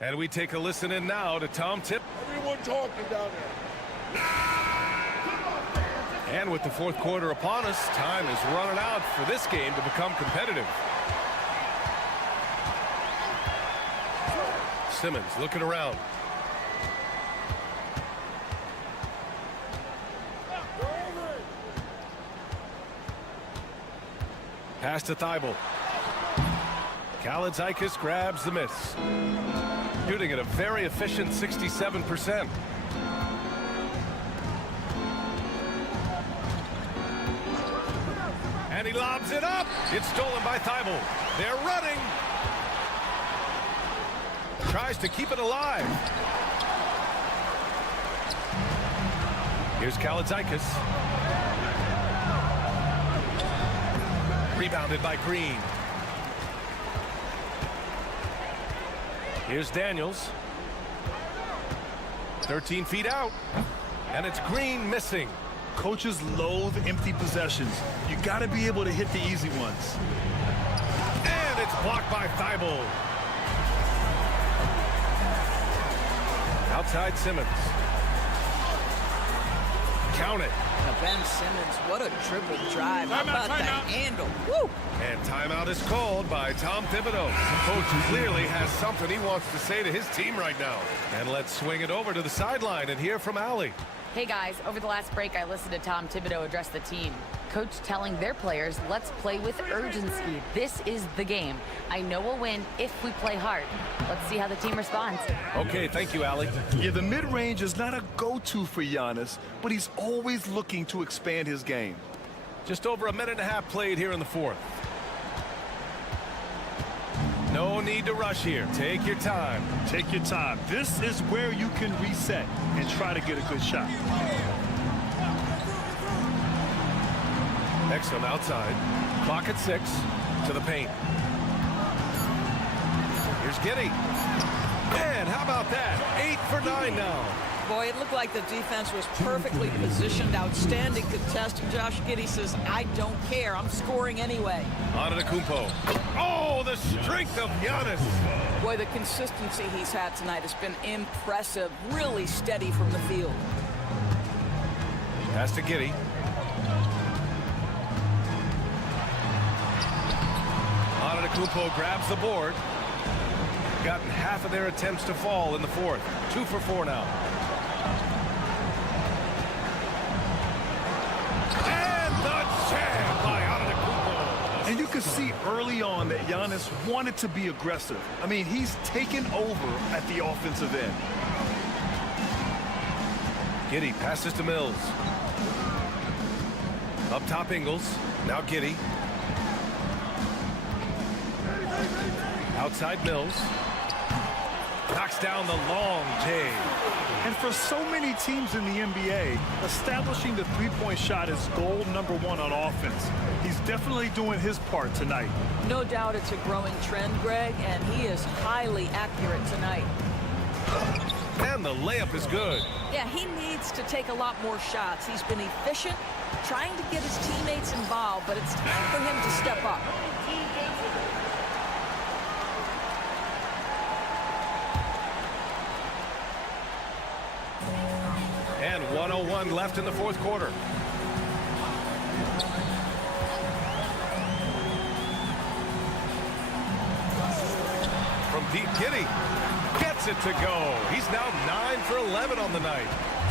and we take a listen in now to Tom Thibodeau. Everyone talking down there. And with the fourth quarter upon us, time is running out for this game to become competitive. Simmons looking around. Pass to Thibault. Calathes grabs the miss. Shooting at a very efficient 67%. And he lobs it up. It's stolen by Thibault. They're running. Tries to keep it alive. Here's Calathes. Rebounded by Green. Here's Daniels. 13 feet out. And it's Green missing. Coaches loathe empty possessions. You got to be able to hit the easy ones. And it's blocked by Thibault. Outside Simmons. Count it. Now Ben Simmons, what a triple drive. How about that handle? Woo! And timeout is called by Tom Thibodeau. Coach clearly has something he wants to say to his team right now. And let's swing it over to the sideline and hear from Allie. Hey guys, over the last break I listened to Tom Thibodeau address the team. Coach telling their players, let's play with urgency. This is the game. I know we'll win if we play hard. Let's see how the team responds. Okay, thank you, Allie. Yeah, the mid-range is not a go-to for Giannis, but he's always looking to expand his game. Just over a minute and a half played here in the fourth. No need to rush here. Take your time. Take your time. This is where you can reset and try to get a good shot. Exum outside. Clock at 6. To the paint. Here's Giddey. And how about that? 8 for 9 now. Boy, it looked like the defense was perfectly positioned. Outstanding contest. Josh Giddey says, I don't care. I'm scoring anyway. Antetokounmpo. Oh, the strength of Giannis. Boy, the consistency he's had tonight has been impressive. Really steady from the field. Pass to Giddey. Antetokounmpo grabs the board. Gotten half of their attempts to fall in the fourth. 2 for 4 now. And the jam by Antetokounmpo. And you could see early on that Giannis wanted to be aggressive. I mean, he's taken over at the offensive end. Giddey passes to Mills. Up top Ingles. Now Giddey. Outside Mills. Knocks down the long J. And for so many teams in the NBA, establishing the three-point shot is goal number 1 on offense. He's definitely doing his part tonight. No doubt it's a growing trend, Greg, and he is highly accurate tonight. And the layup is good. Yeah, he needs to take a lot more shots. He's been efficient, trying to get his teammates involved, but it's time for him to step up. And 1:01 left in the fourth quarter. From deep, Giddey gets it to go. He's now 9 for 11 on the night.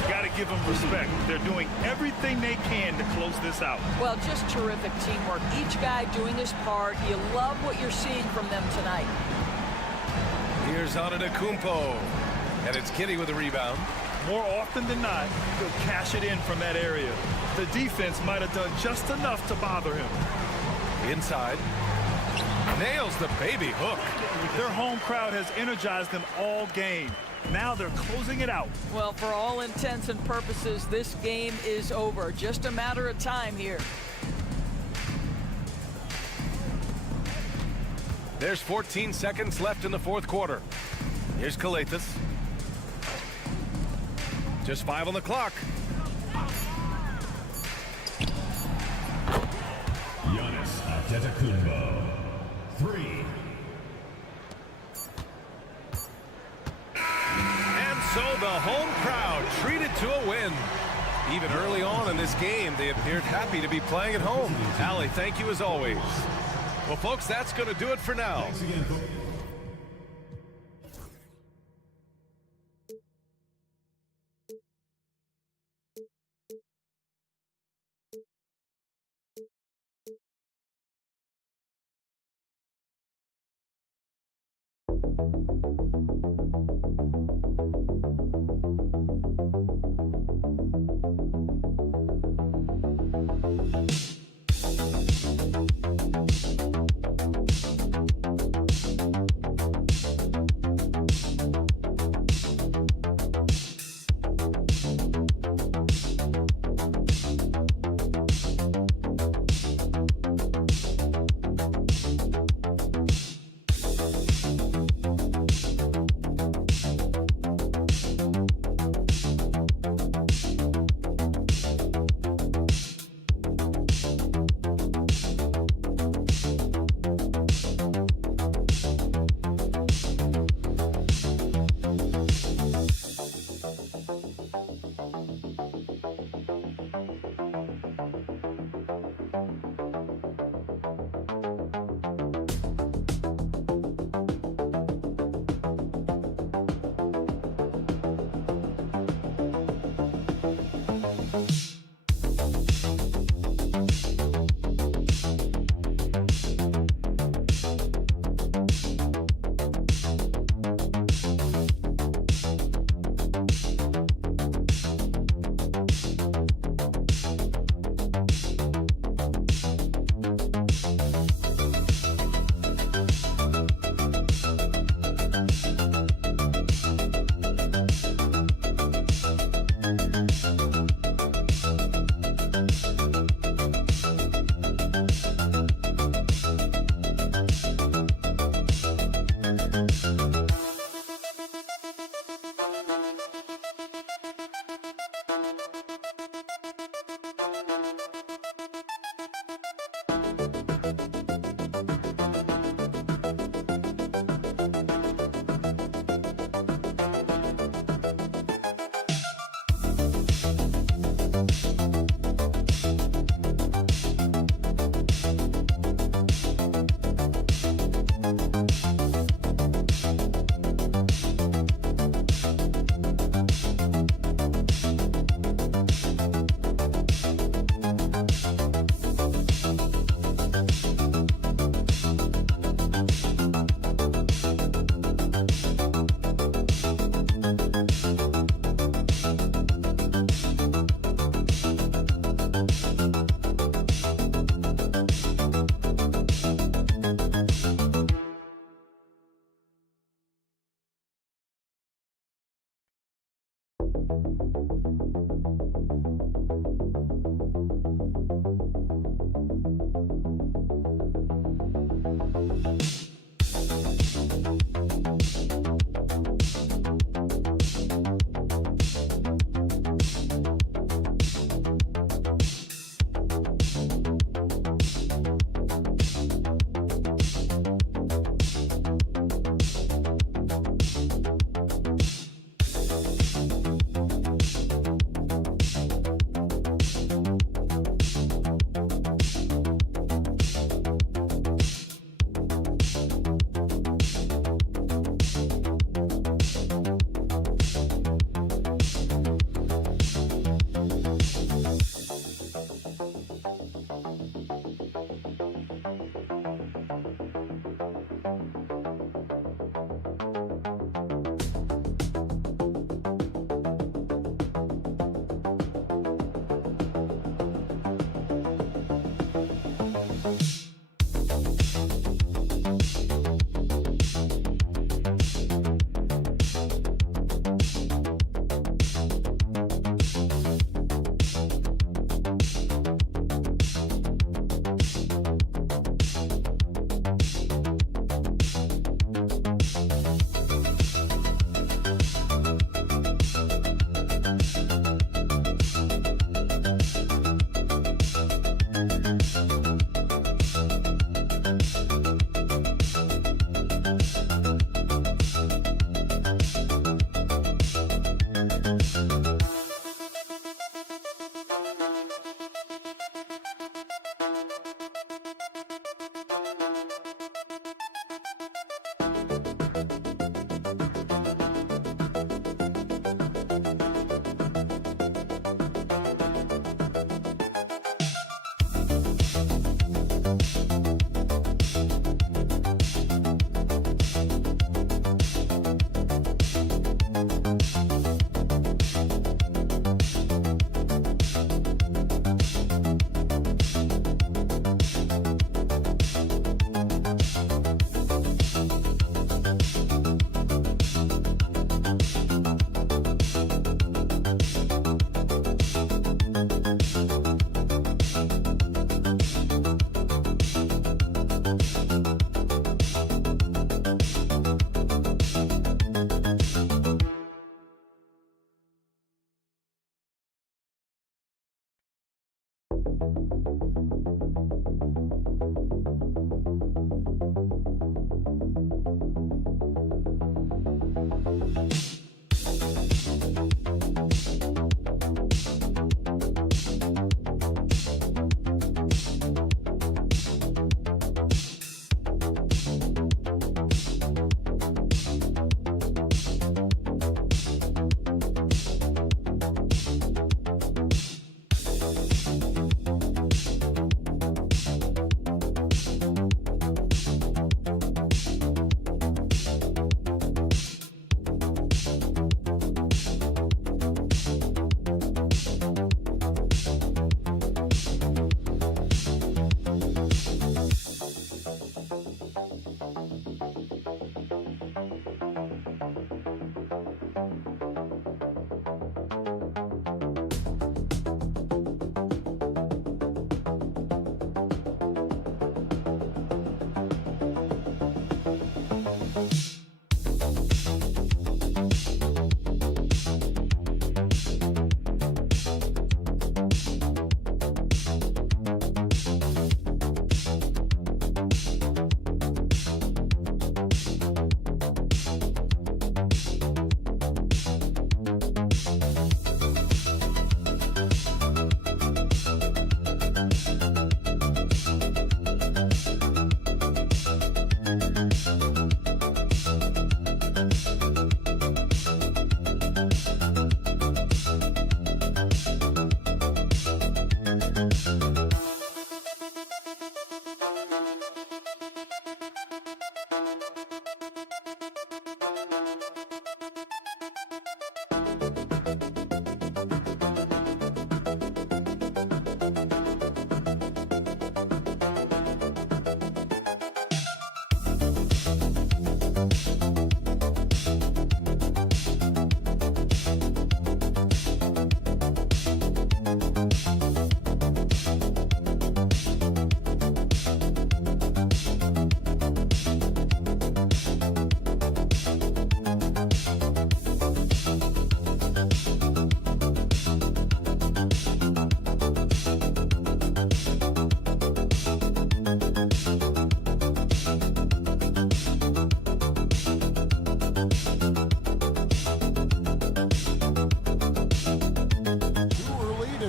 Got to give them respect. They're doing everything they can to close this out. Well, just terrific teamwork. Each guy doing his part. You love what you're seeing from them tonight. Here's Antetokounmpo. And it's Giddey with a rebound. More often than not, he'll cash it in from that area. The defense might have done just enough to bother him. Inside. Nails the baby hook. Their home crowd has energized them all game. Now they're closing it out. Well, for all intents and purposes, this game is over. Just a matter of time here. There's 14 seconds left in the fourth quarter. Here's Calathes. Just 5 on the clock. Giannis Antetokounmpo. 3. And so the home crowd treated to a win. Even early on in this game, they appeared happy to be playing at home. Allie, thank you as always. Well, folks, that's going to do it for now. Thanks again, folks.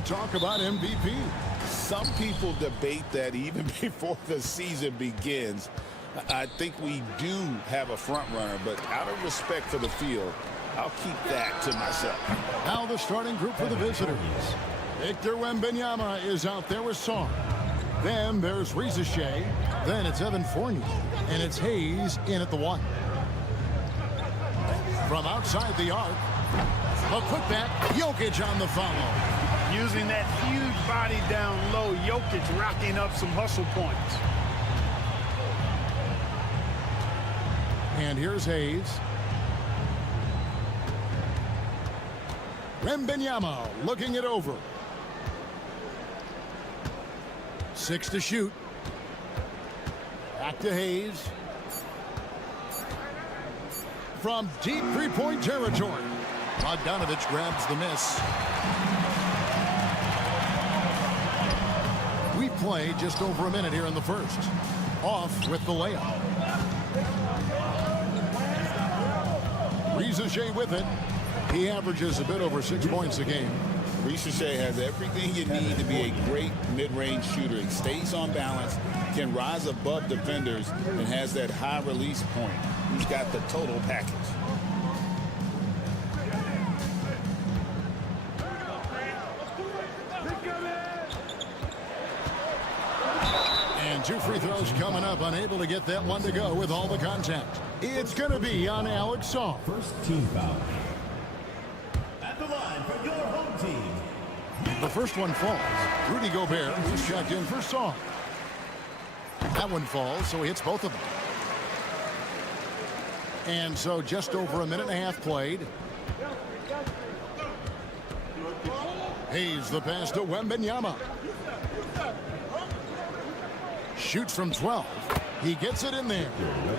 talk about MVP. Some people debate that even before the season begins. I think we do have a front runner, but out of respect for the field, I'll keep that to myself. Now the starting group for the visitors. Victor Wembanyama is out there with Song. Then there's Rizachet. Then it's Evan Fournier. And it's Hayes in at the 1. From outside the arc, a putback, Jokic on the follow. Using that huge body down low, Jokic racking up some hustle points. And here's Hayes. Wembanyama looking it over. 6 to shoot. Back to Hayes. From deep three-point territory. Bogdanovich grabs the miss. We play just over a minute here in the first. Off with the layup. Rizachet with it. He averages a bit over 6 points a game. Rizachet has everything you need to be a great mid-range shooter. He stays on balance, can rise above defenders, and has that high release point. He's got the total package. And 2 free throws coming up, unable to get that one to go with all the contact. It's going to be on Alex Song. First team foul. At the line for your home team. The first one falls. Rudy Gobert, who's checked in for Song. That one falls, so he hits both of them. And so just over a minute and a half played. Hayes the pass to Wembanyama. Shoots from 12. He gets it in there.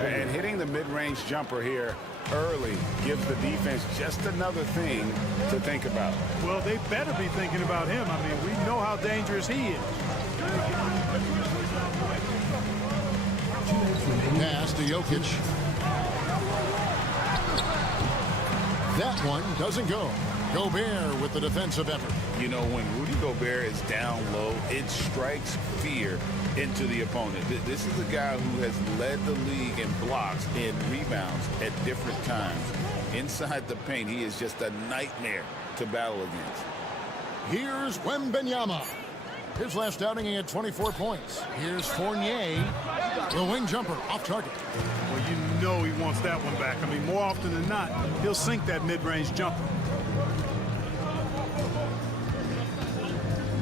And hitting the mid-range jumper here early gives the defense just another thing to think about. Well, they better be thinking about him. I mean, we know how dangerous he is. Pass to Jokic. That one doesn't go. Gobert with the defensive effort. You know, when Rudy Gobert is down low, it strikes fear into the opponent. This is a guy who has led the league in blocks and rebounds at different times. Inside the paint, he is just a nightmare to battle against. Here's Wembanyama. His last outing, he had 24 points. Here's Fournier. The wing jumper off target. Well, you know he wants that one back. I mean, more often than not, he'll sink that mid-range jumper.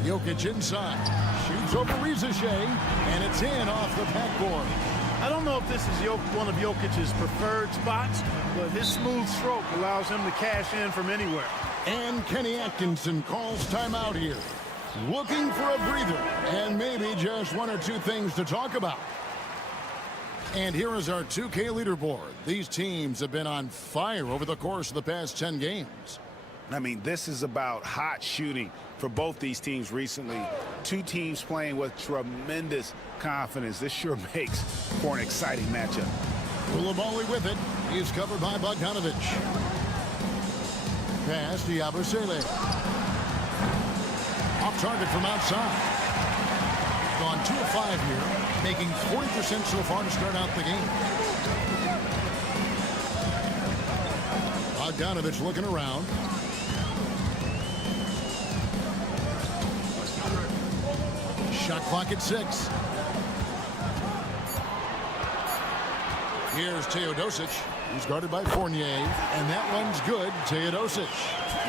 Jokic inside. Shoots over Rizachet, and it's in off the backboard. I don't know if this is one of Jokic's preferred spots, but his smooth stroke allows him to cash in from anywhere. And Kenny Atkinson calls timeout here. Looking for a breather, and maybe just 1 or 2 things to talk about. And here is our 2K leaderboard. These teams have been on fire over the course of the past 10 games. I mean, this is about hot shooting for both these teams recently. 2 teams playing with tremendous confidence. This sure makes for an exciting matchup. Koulibaly with it. He's covered by Bogdanovich. Pass to Yabusele. Off target from outside. Gone 2 of 5 here, making 40% so far to start out the game. Bogdanovich looking around. Shot clock at 6. Here's Teodosic. He's guarded by Fournier, and that one's good. Teodosic.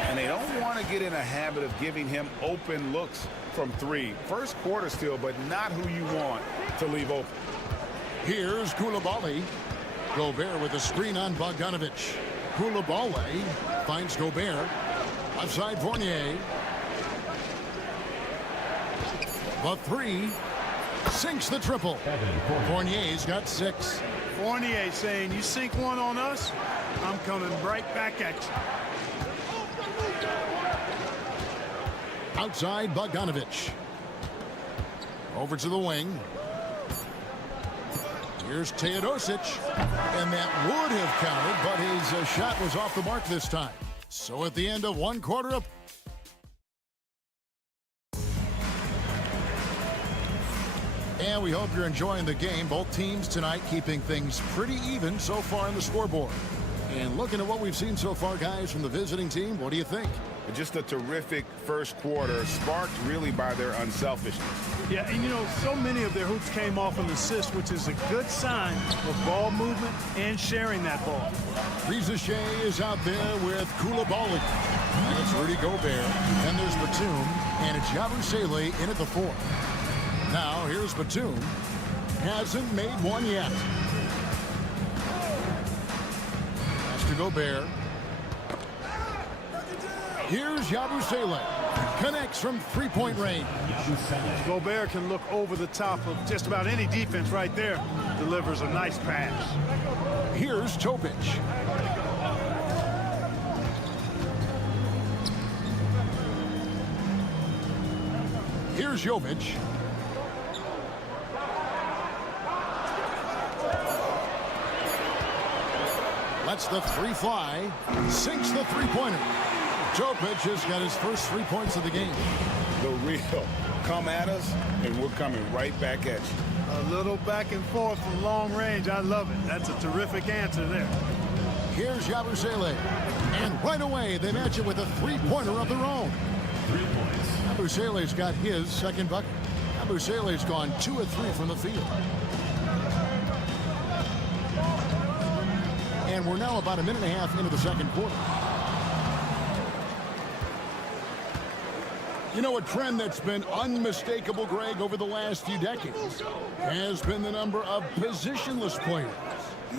And they don't want to get in a habit of giving him open looks from 3. First quarter still, but not who you want to leave open. Here's Koulibaly. Gobert with a screen on Bogdanovich. Koulibaly finds Gobert. Outside Fournier. The 3 sinks the triple. Fournier's got 6. Fournier saying, you sink one on us, I'm coming right back at you. Outside Bogdanovich. Over to the wing. Here's Teodosic. And that would have counted, but his shot was off the mark this time. So at the end of 1 quarter, And we hope you're enjoying the game. Both teams tonight keeping things pretty even so far on the scoreboard. And looking at what we've seen so far, guys, from the visiting team, what do you think? Just a terrific first quarter, sparked really by their unselfishness. Yeah, and you know, so many of their hoops came off an assist, which is a good sign of ball movement and sharing that ball. Riza Shea is out there with Koulibaly. That's Rudy Gobert. Then there's Batum, and it's Yabusele in at the 4. Now, here's Batum. Hasn't made one yet. That's to Gobert. Here's Yabusele. Connects from three-point range. Gobert can look over the top of just about any defense right there. Delivers a nice pass. Here's Topic. Here's Jovic. Lets the three fly. Sinks the three-pointer. Topic has got his first 3 points of the game. The real. Come at us, and we're coming right back at you. A little back and forth from long range. I love it. That's a terrific answer there. Here's Yabusele. And right away, they match it with a three-pointer of their own. 3 points. Yabusele's got his second bucket. Yabusele's gone 2 of 3 from the field. And we're now about a minute and a half into the second quarter. You know, a trend that's been unmistakable, Greg, over the last few decades has been the number of positionless players.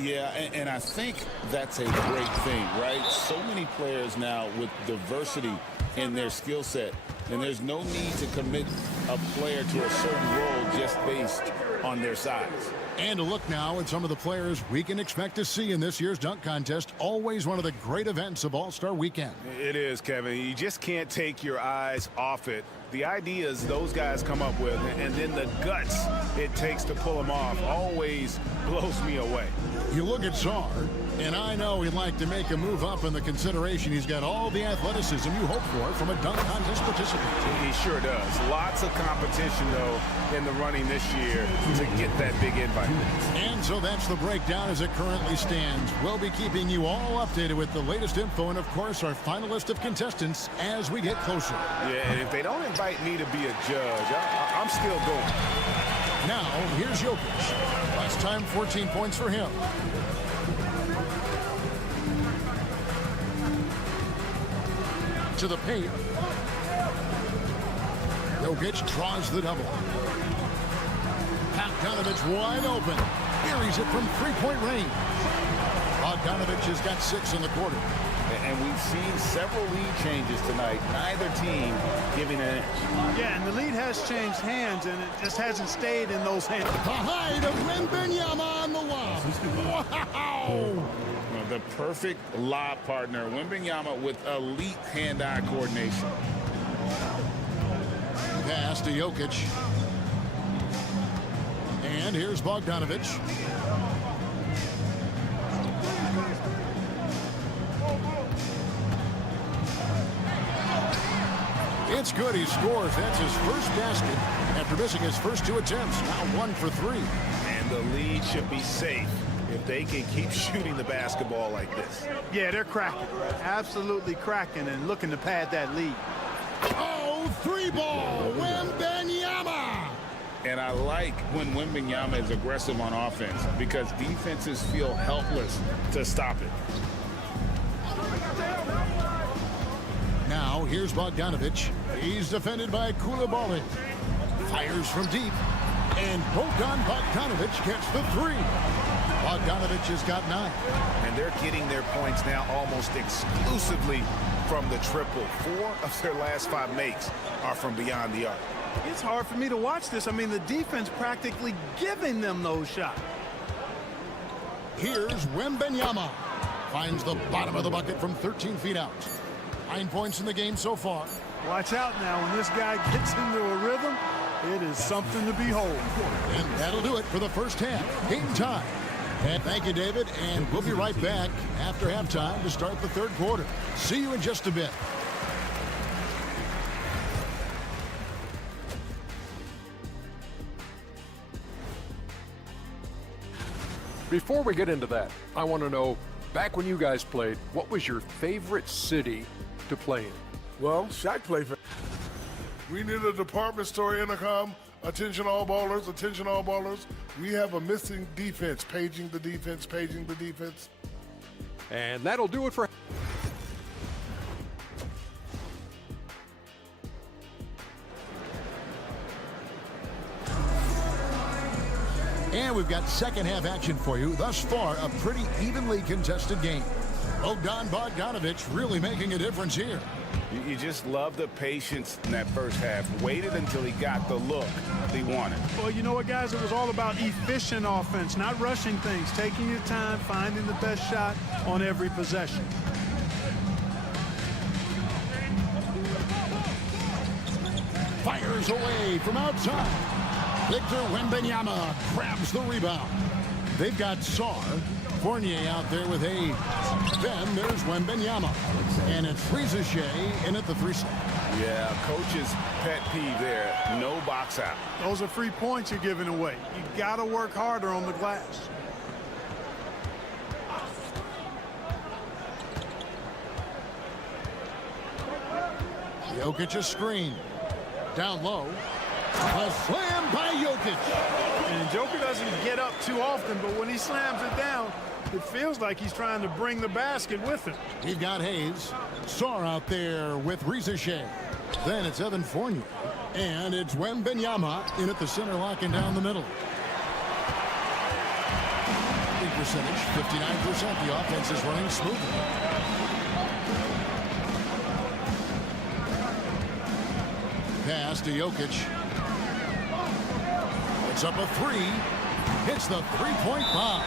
Yeah, and I think that's a great thing, right? So many players now with diversity in their skill set, and there's no need to commit a player to a certain role just based on their size. And a look now at some of the players we can expect to see in this year's dunk contest. Always one of the great events of All-Star Weekend. It is, Kevin. You just can't take your eyes off it. The ideas those guys come up with, and then the guts it takes to pull them off, always blows me away. You look at Czar, and I know he'd like to make a move up in the consideration. He's got all the athleticism you hope for from a dunk contest participant. He sure does. Lots of competition, though, in the running this year to get that big invite. And so that's the breakdown as it currently stands. We'll be keeping you all updated with the latest info and, of course, our final list of contestants as we get closer. Yeah, and if they don't invite me to be a judge, I'm still going. Now, here's Jokic. Last time, 14 points for him. To the paint. Jokic draws the double. Bogdanovich wide open. Buries it from three-point range. Bogdanovich has got 6 in the quarter. And we've seen several lead changes tonight. Neither team giving an inch. Yeah, and the lead has changed hands, and it just hasn't stayed in those hands. Behind of Wembanyama on the lob. Wow! The perfect lob partner. Wembanyama with elite hand-eye coordination. Pass to Jokic. And here's Bogdanovich. It's good. He scores. That's his first basket after missing his first 2 attempts. Now 1 for 3. And the lead should be safe if they can keep shooting the basketball like this. Yeah, they're cracking. Absolutely cracking and looking to pad that lead. Oh, 3-ball. Wembanyama. And I like when Wembanyama is aggressive on offense because defenses feel helpless to stop it. Now, here's Bogdanovich. He's defended by Koulibaly. Fires from deep. And Bogdan Bogdanovich gets the 3. Bogdanovich has got 9. And they're getting their points now almost exclusively from the triple. 4 of their last 5 makes are from beyond the arc. It's hard for me to watch this. I mean, the defense practically giving them those shots. Here's Wembanyama. Finds the bottom of the bucket from 13 feet out. 9 points in the game so far. Watch out now. When this guy gets into a rhythm, it is something to behold. And that'll do it for the first half. Game time. And thank you, David. And we'll be right back after halftime to start the third quarter. See you in just a bit. Before we get into that, I want to know, back when you guys played, what was your favorite city to play in? Well, Shaq played for... We need a department store intercom. Attention all ballers, attention all ballers. We have a missing defense. Paging the defense, paging the defense. And that'll do it for... And we've got second half action for you. Thus far, a pretty evenly contested game. Bogdan Bogdanovic really making a difference here. You just love the patience in that first half. Waited until he got the look he wanted. Well, you know what, guys? It was all about efficient offense, not rushing things, taking your time, finding the best shot on every possession. Fires away from outside. Victor Wembanyama grabs the rebound. They've got Sarr. Fournier out there with Hayes. Then there's Wembanyama. And it's Rizachet in at the 3 slot. Yeah, coach's pet peeve there. No box out. Those are free points you're giving away. You got to work harder on the glass. Jokic a screen. Down low. A slam by Jokic. And Joker doesn't get up too often, but when he slams it down, it feels like he's trying to bring the basket with him. He's got Hayes. Sarr out there with Rizachet. Then it's Evan Fournier. And it's Wembanyama in at the center, locking down the middle. Big percentage, 59%. The offense is running smoothly. Pass to Jokic. It's up a 3. Hits the three-point bomb.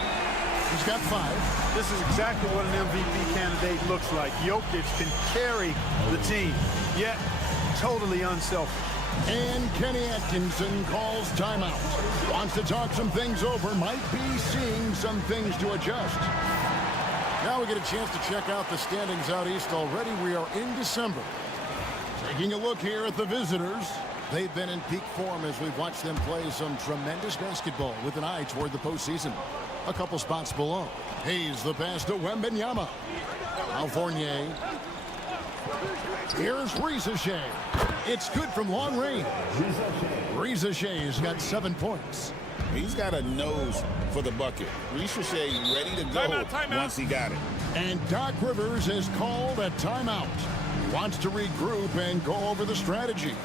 He's got 5. This is exactly what an MVP candidate looks like. Jokic can carry the team, yet totally unselfish. And Kenny Atkinson calls timeout. Wants to talk some things over. Might be seeing some things to adjust. Now we get a chance to check out the standings out east already. We are in December. Taking a look here at the visitors. They've been in peak form as we've watched them play some tremendous basketball with an eye toward the postseason. A couple spots below. Hayes the pass to Wembanyama. Now Fournier. Here's Rizachet. It's good from long range. Rizachet's got 7 points. He's got a nose for the bucket. Rizachet ready to go once he got it. And Doc Rivers has called a timeout. He wants to regroup and go over the strategy.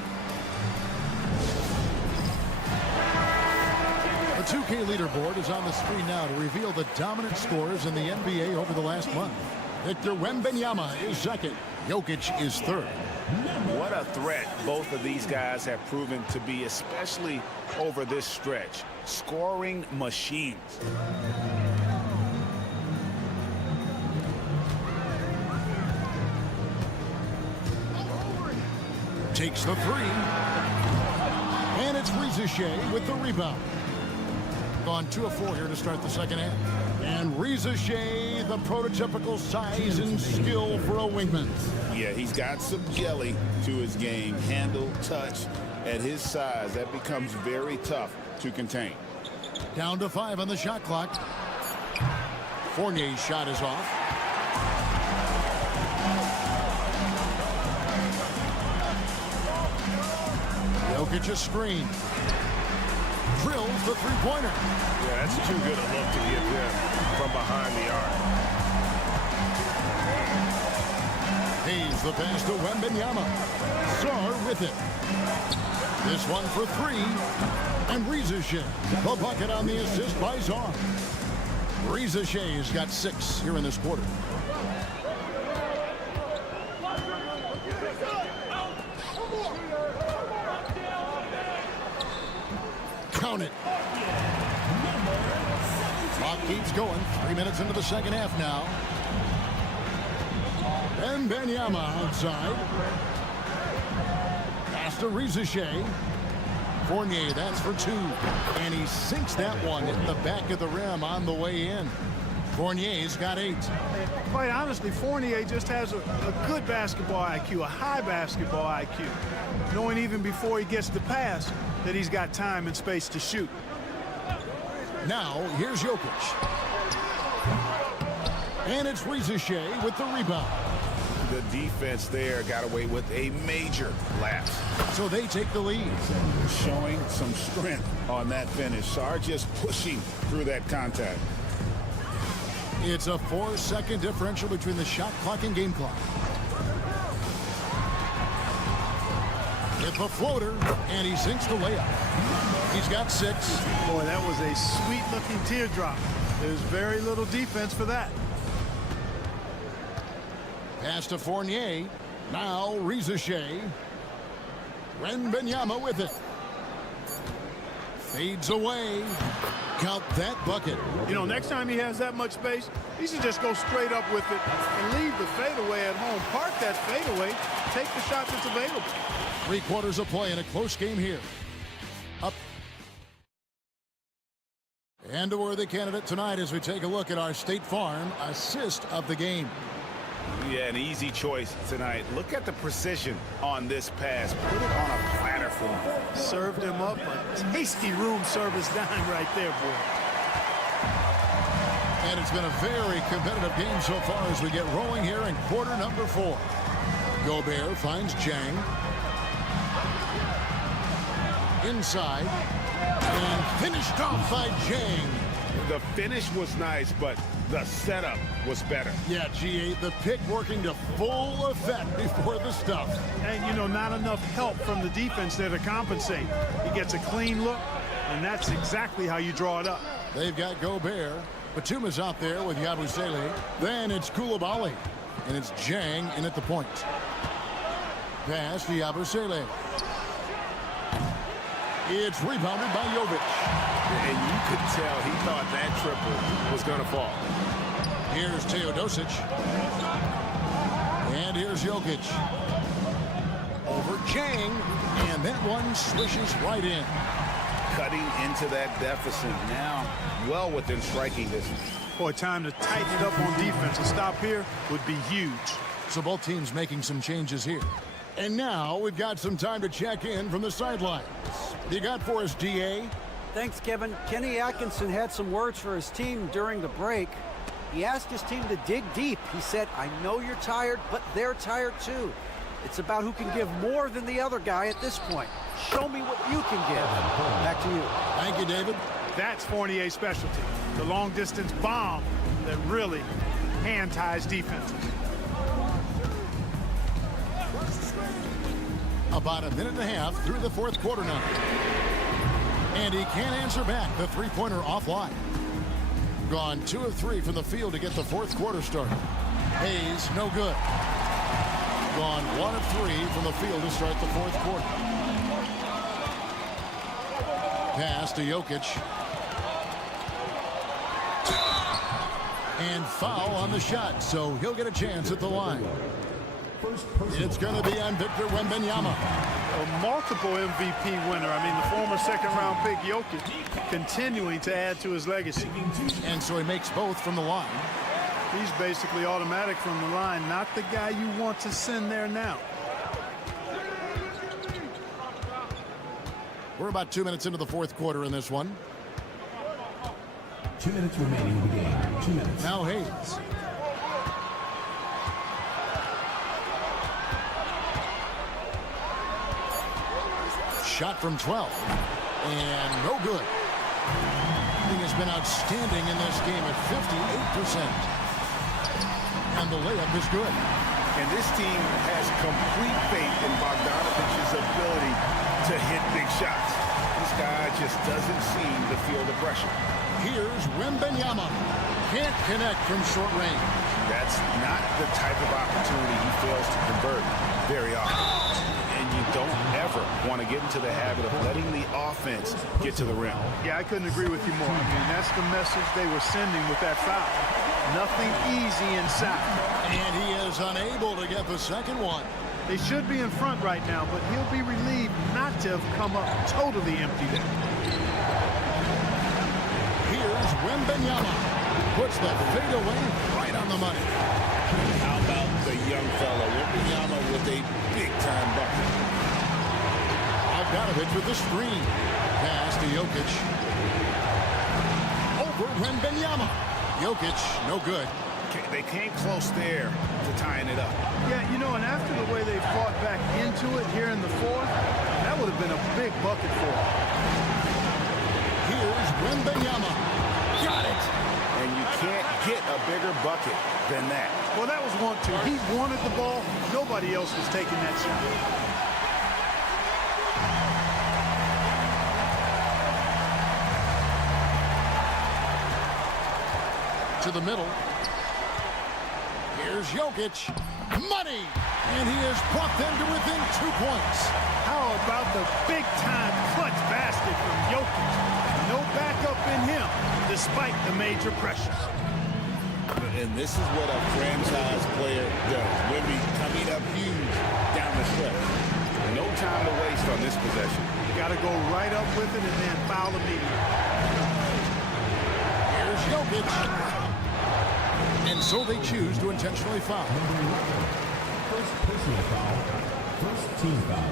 The 2K leaderboard is on the screen now to reveal the dominant scores in the NBA over the last month. Victor Wembanyama is second. Jokic is third. What a threat both of these guys have proven to be, especially over this stretch. Scoring machines. Takes the 3. And it's Rizachet with the rebound. Gone 2 of 4 here to start the second half. And Rizachet, the prototypical size and skill for a wingman. Yeah, he's got some jelly to his game. Handle, touch. At his size, that becomes very tough to contain. Down to 5 on the shot clock. Fournier's shot is off. Jokic a screen. Drills the three-pointer. Yeah, that's too good a look to give him from behind the arc. Hayes the pass to Wembanyama. Sarr with it. This one for 3. And Rizachet, the bucket on the assist by Sarr. Rizachet's got 6 here in this quarter. Count it. Clock keeps going. 3 minutes into the second half now. And Wembanyama outside. Pass to Rizachet. Fournier, that's for 2. And he sinks that one at the back of the rim on the way in. Fournier's got 8. Quite honestly, Fournier just has a good basketball IQ, a high basketball IQ. Knowing even before he gets the pass that he's got time and space to shoot. Now, here's Jokic. And it's Rizachet with the rebound. The defense there got away with a major lapse. So they take the lead. Showing some strength on that finish. Sarge just pushing through that contact. It's a 4-second differential between the shot clock and game clock. With a floater, and he sinks the layup. He's got 6. Boy, that was a sweet-looking teardrop. There's very little defense for that. Pass to Fournier. Now Rizachet. Wembanyama with it. Fades away. Count that bucket. You know, next time he has that much space, he should just go straight up with it and leave the fadeaway at home. Park that fadeaway. Take the shot that's available. 3 quarters of play in a close game here. Up. And a worthy candidate tonight as we take a look at our State Farm assist of the game. Yeah, an easy choice tonight. Look at the precision on this pass. Put it on a platter for him. Served him up a tasty room service dime right there, boy. And it's been a very competitive game so far as we get rolling here in quarter number 4. Gobert finds Jang. Inside. And finished off by Jang. The finish was nice, but the setup was better. Yeah, G8, the pick working to full effect before the stuff. And, you know, not enough help from the defense there to compensate. He gets a clean look, and that's exactly how you draw it up. They've got Gobert. Batuma's out there with Yabusele. Then it's Koulibaly. And it's Jang in at the point. Pass to Yabusele. It's rebounded by Jovic. And you could tell he thought that triple was going to fall. Here's Teodosic. And here's Jokic. Over Jang. And that one swishes right in. Cutting into that deficit now. Well within striking distance. Boy, time to tighten it up on defense. A stop here would be huge. So both teams making some changes here. And now we've got some time to check in from the sidelines. What you got for us, DA? Thanks, Kevin. Kenny Atkinson had some words for his team during the break. He asked his team to dig deep. He said, I know you're tired, but they're tired too. It's about who can give more than the other guy at this point. Show me what you can give. Back to you. Thank you, David. That's Fournier's specialty. The long-distance bomb that really hand-ties defenses. About a minute and a half through the 4th quarter now. And he can't answer back. The three-pointer offline. Gone 2 of 3 from the field to get the 4th quarter started. Hayes, no good. Gone 1 of 3 from the field to start the 4th quarter. Pass to Jokic. And foul on the shot, so he'll get a chance at the line. It's going to be on Victor Wembanyama. A multiple MVP winner. I mean, the former second-round pick Jokic continuing to add to his legacy. And so he makes both from the line. He's basically automatic from the line, not the guy you want to send there now. We're about 2 minutes into the 4th quarter in this one. 2 minutes remaining in the game. 2 minutes. Now Hayes. Shot from 12. And no good. He has been outstanding in this game at 58%. And the layup is good. And this team has complete faith in Bogdanovic's ability to hit big shots. This guy just doesn't seem to feel the pressure. Here's Wembanyama. Can't connect from short range. That's not the type of opportunity he fails to convert very often. And you don't ever want to get into the habit of letting the offense get to the rim. Yeah, I couldn't agree with you more. I mean, that's the message they were sending with that foul. Nothing easy inside. And he is unable to get the second one. They should be in front right now, but he'll be relieved not to have come up totally empty there. Here's Wembanyama. Puts the fadeaway right on the money. How about the young fella, Wembanyama, with a big-time bucket. Bogdanovich with the screen. Pass to Jokic. Over Wembanyama. Jokic, no good. They came close there to tying it up. Yeah, you know, and after the way they fought back into it here in the fourth, that would have been a big bucket for them. Here's Wembanyama. Got it. And you can't get a bigger bucket than that. Well, that was 1-2. He wanted the ball. Nobody else was taking that shot. To the middle. Here's Jokic. Money! And he has brought them to within 2 points. How about the big-time clutch basket from Jokic? No backup in him, despite the major pressure. And this is what a franchise player does. Wemby coming up huge down the stretch. No time to waste on this possession. You got to go right up with it and then foul immediately. Here's Jokic. And so they choose to intentionally foul. First personal foul. First team foul.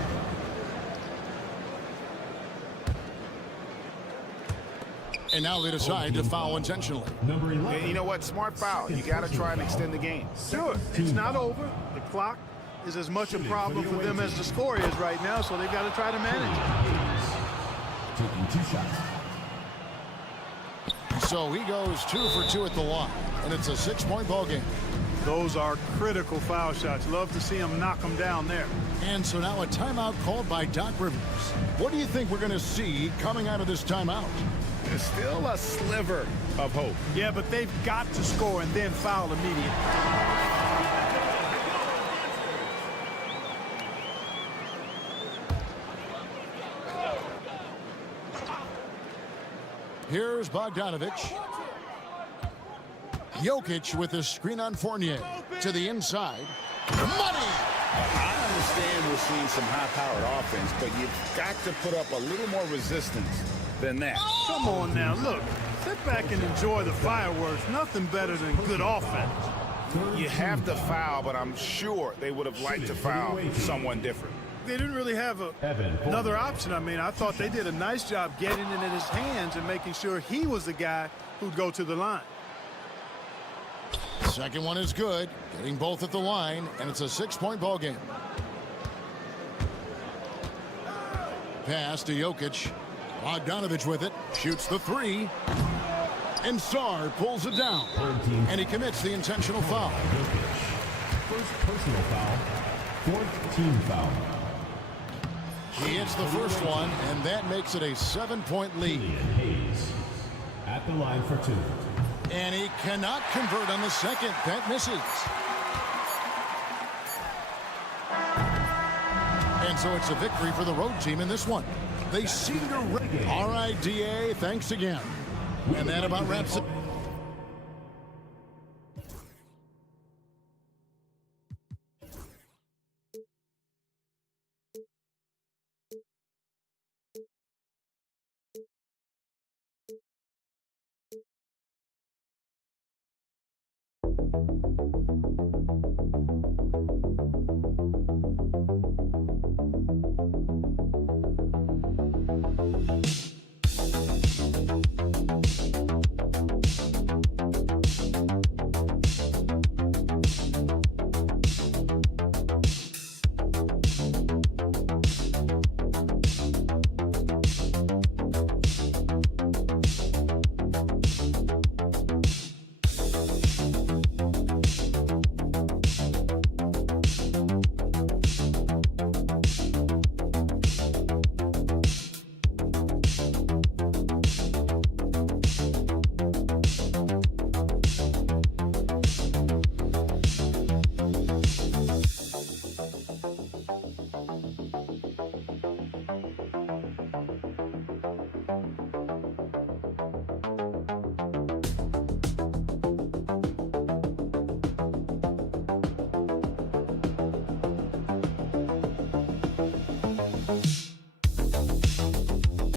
And now they decide to foul intentionally. Number 11. And you know what? Smart foul. You got to try and extend the game. Sure, it's not over. The clock is as much a problem for them as the score is right now, so they've got to try to manage it. Taking 2 shots. So he goes 2 for 2 at the line, and it's a 6-point ball game. Those are critical foul shots. Love to see him knock them down there. And so now a timeout called by Doc Rivers. What do you think we're going to see coming out of this timeout? There's still a sliver of hope. Yeah, but they've got to score and then foul immediately. Here's Bogdanovich. Jokic with a screen on Fournier. To the inside. Money! I understand we're seeing some high-powered offense, but you've got to put up a little more resistance than that. Come on now, look. Sit back and enjoy the fireworks. Nothing better than good offense. You have to foul, but I'm sure they would have liked to foul someone different. They didn't really have another option. I mean, I thought they did a nice job getting it in his hands and making sure he was the guy who'd go to the line. Second one is good. Getting both at the line, and it's a 6-point ball game. Pass to Jokic. Bogdanovich with it. Shoots the 3. And Sarr pulls it down. And he commits the intentional foul. First personal foul. Fourth team foul. He hits the first one, and that makes it a 7-point lead. Hayes at the line for 2. And he cannot convert on the second. That misses. And so it's a victory for the road team in this one. They seem to... All right, DA, thanks again. And that about wraps it.